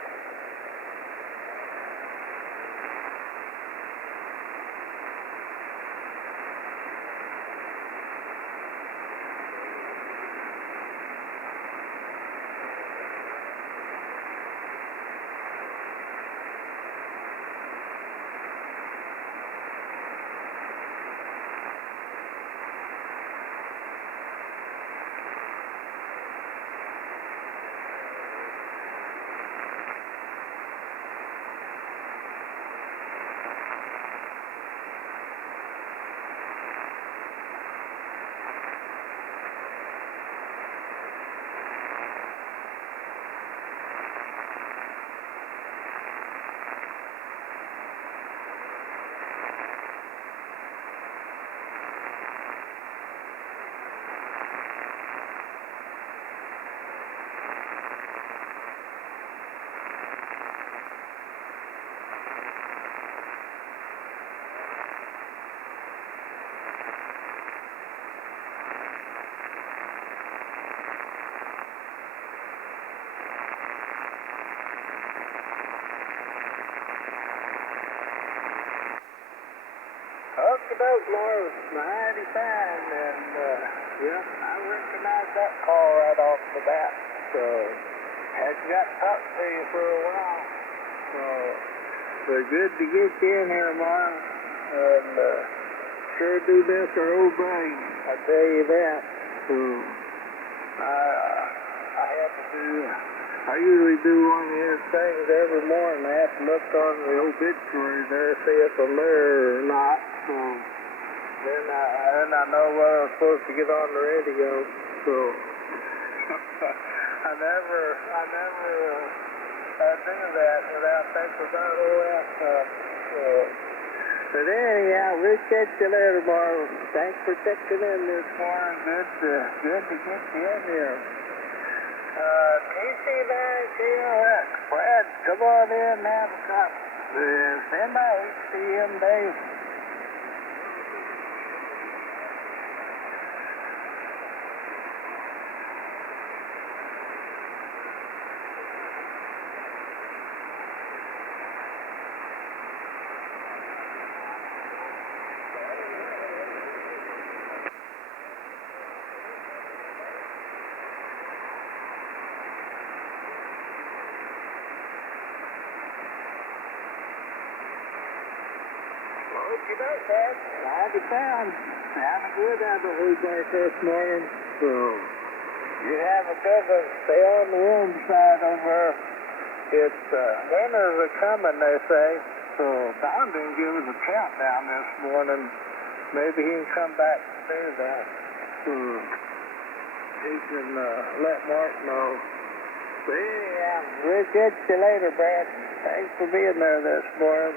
Okay, those Mars, 90 pounds, and I recognize that call right off the bat. So, had got to talk to you for a while. So, we're good to get you in here, Mars, and sure do miss our old brain, I tell you that. So, I usually do one of his things every morning. I have to look on the obituary there, see if I'm there or not. So then I know where I'm supposed to get on the radio. So I never do that without thinking about all that stuff. So, but anyhow, we'll catch you later, Marv. Thanks for checking in this morning. Good to get you in here. KC9KRX, Brad, come on in and have a cup. Stand by HCM Dave. You know, Dad, 90 pounds. Sounding good out of Ozark this morning. So, you have a good one. Stay on the warm side over. It's winters are coming, they say. So, Don didn't give us a countdown this morning. Maybe he can come back and do that. he can let Mark know. But anyhow, we'll catch you later, Brad. Thanks for being there this morning.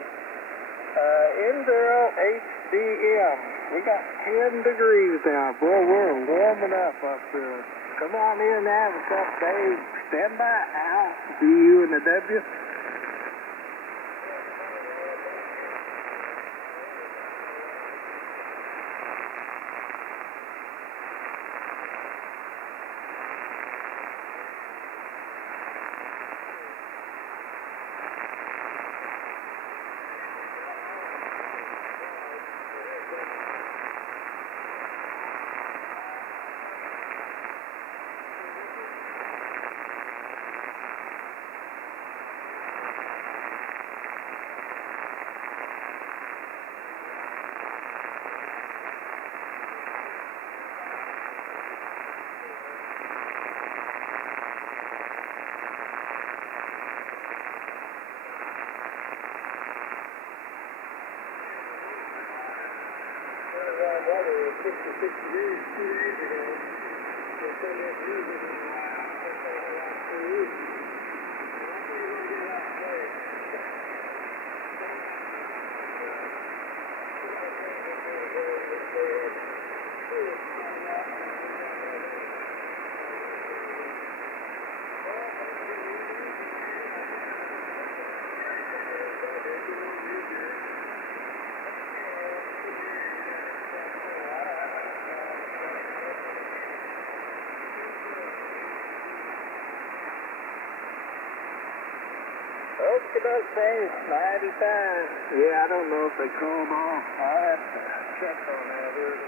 N0 HDM. We got 10 degrees now. Boy, we're warming up here. Come on in and have a cup, Dave. Stand by, Al. D-U and the W. Weather was 66 degrees 2 days ago. So send that music in the last 2 weeks. I'm going to get out and play. Okay, those things, 95. Yeah, I don't know if they called off. I'll have to check on that here.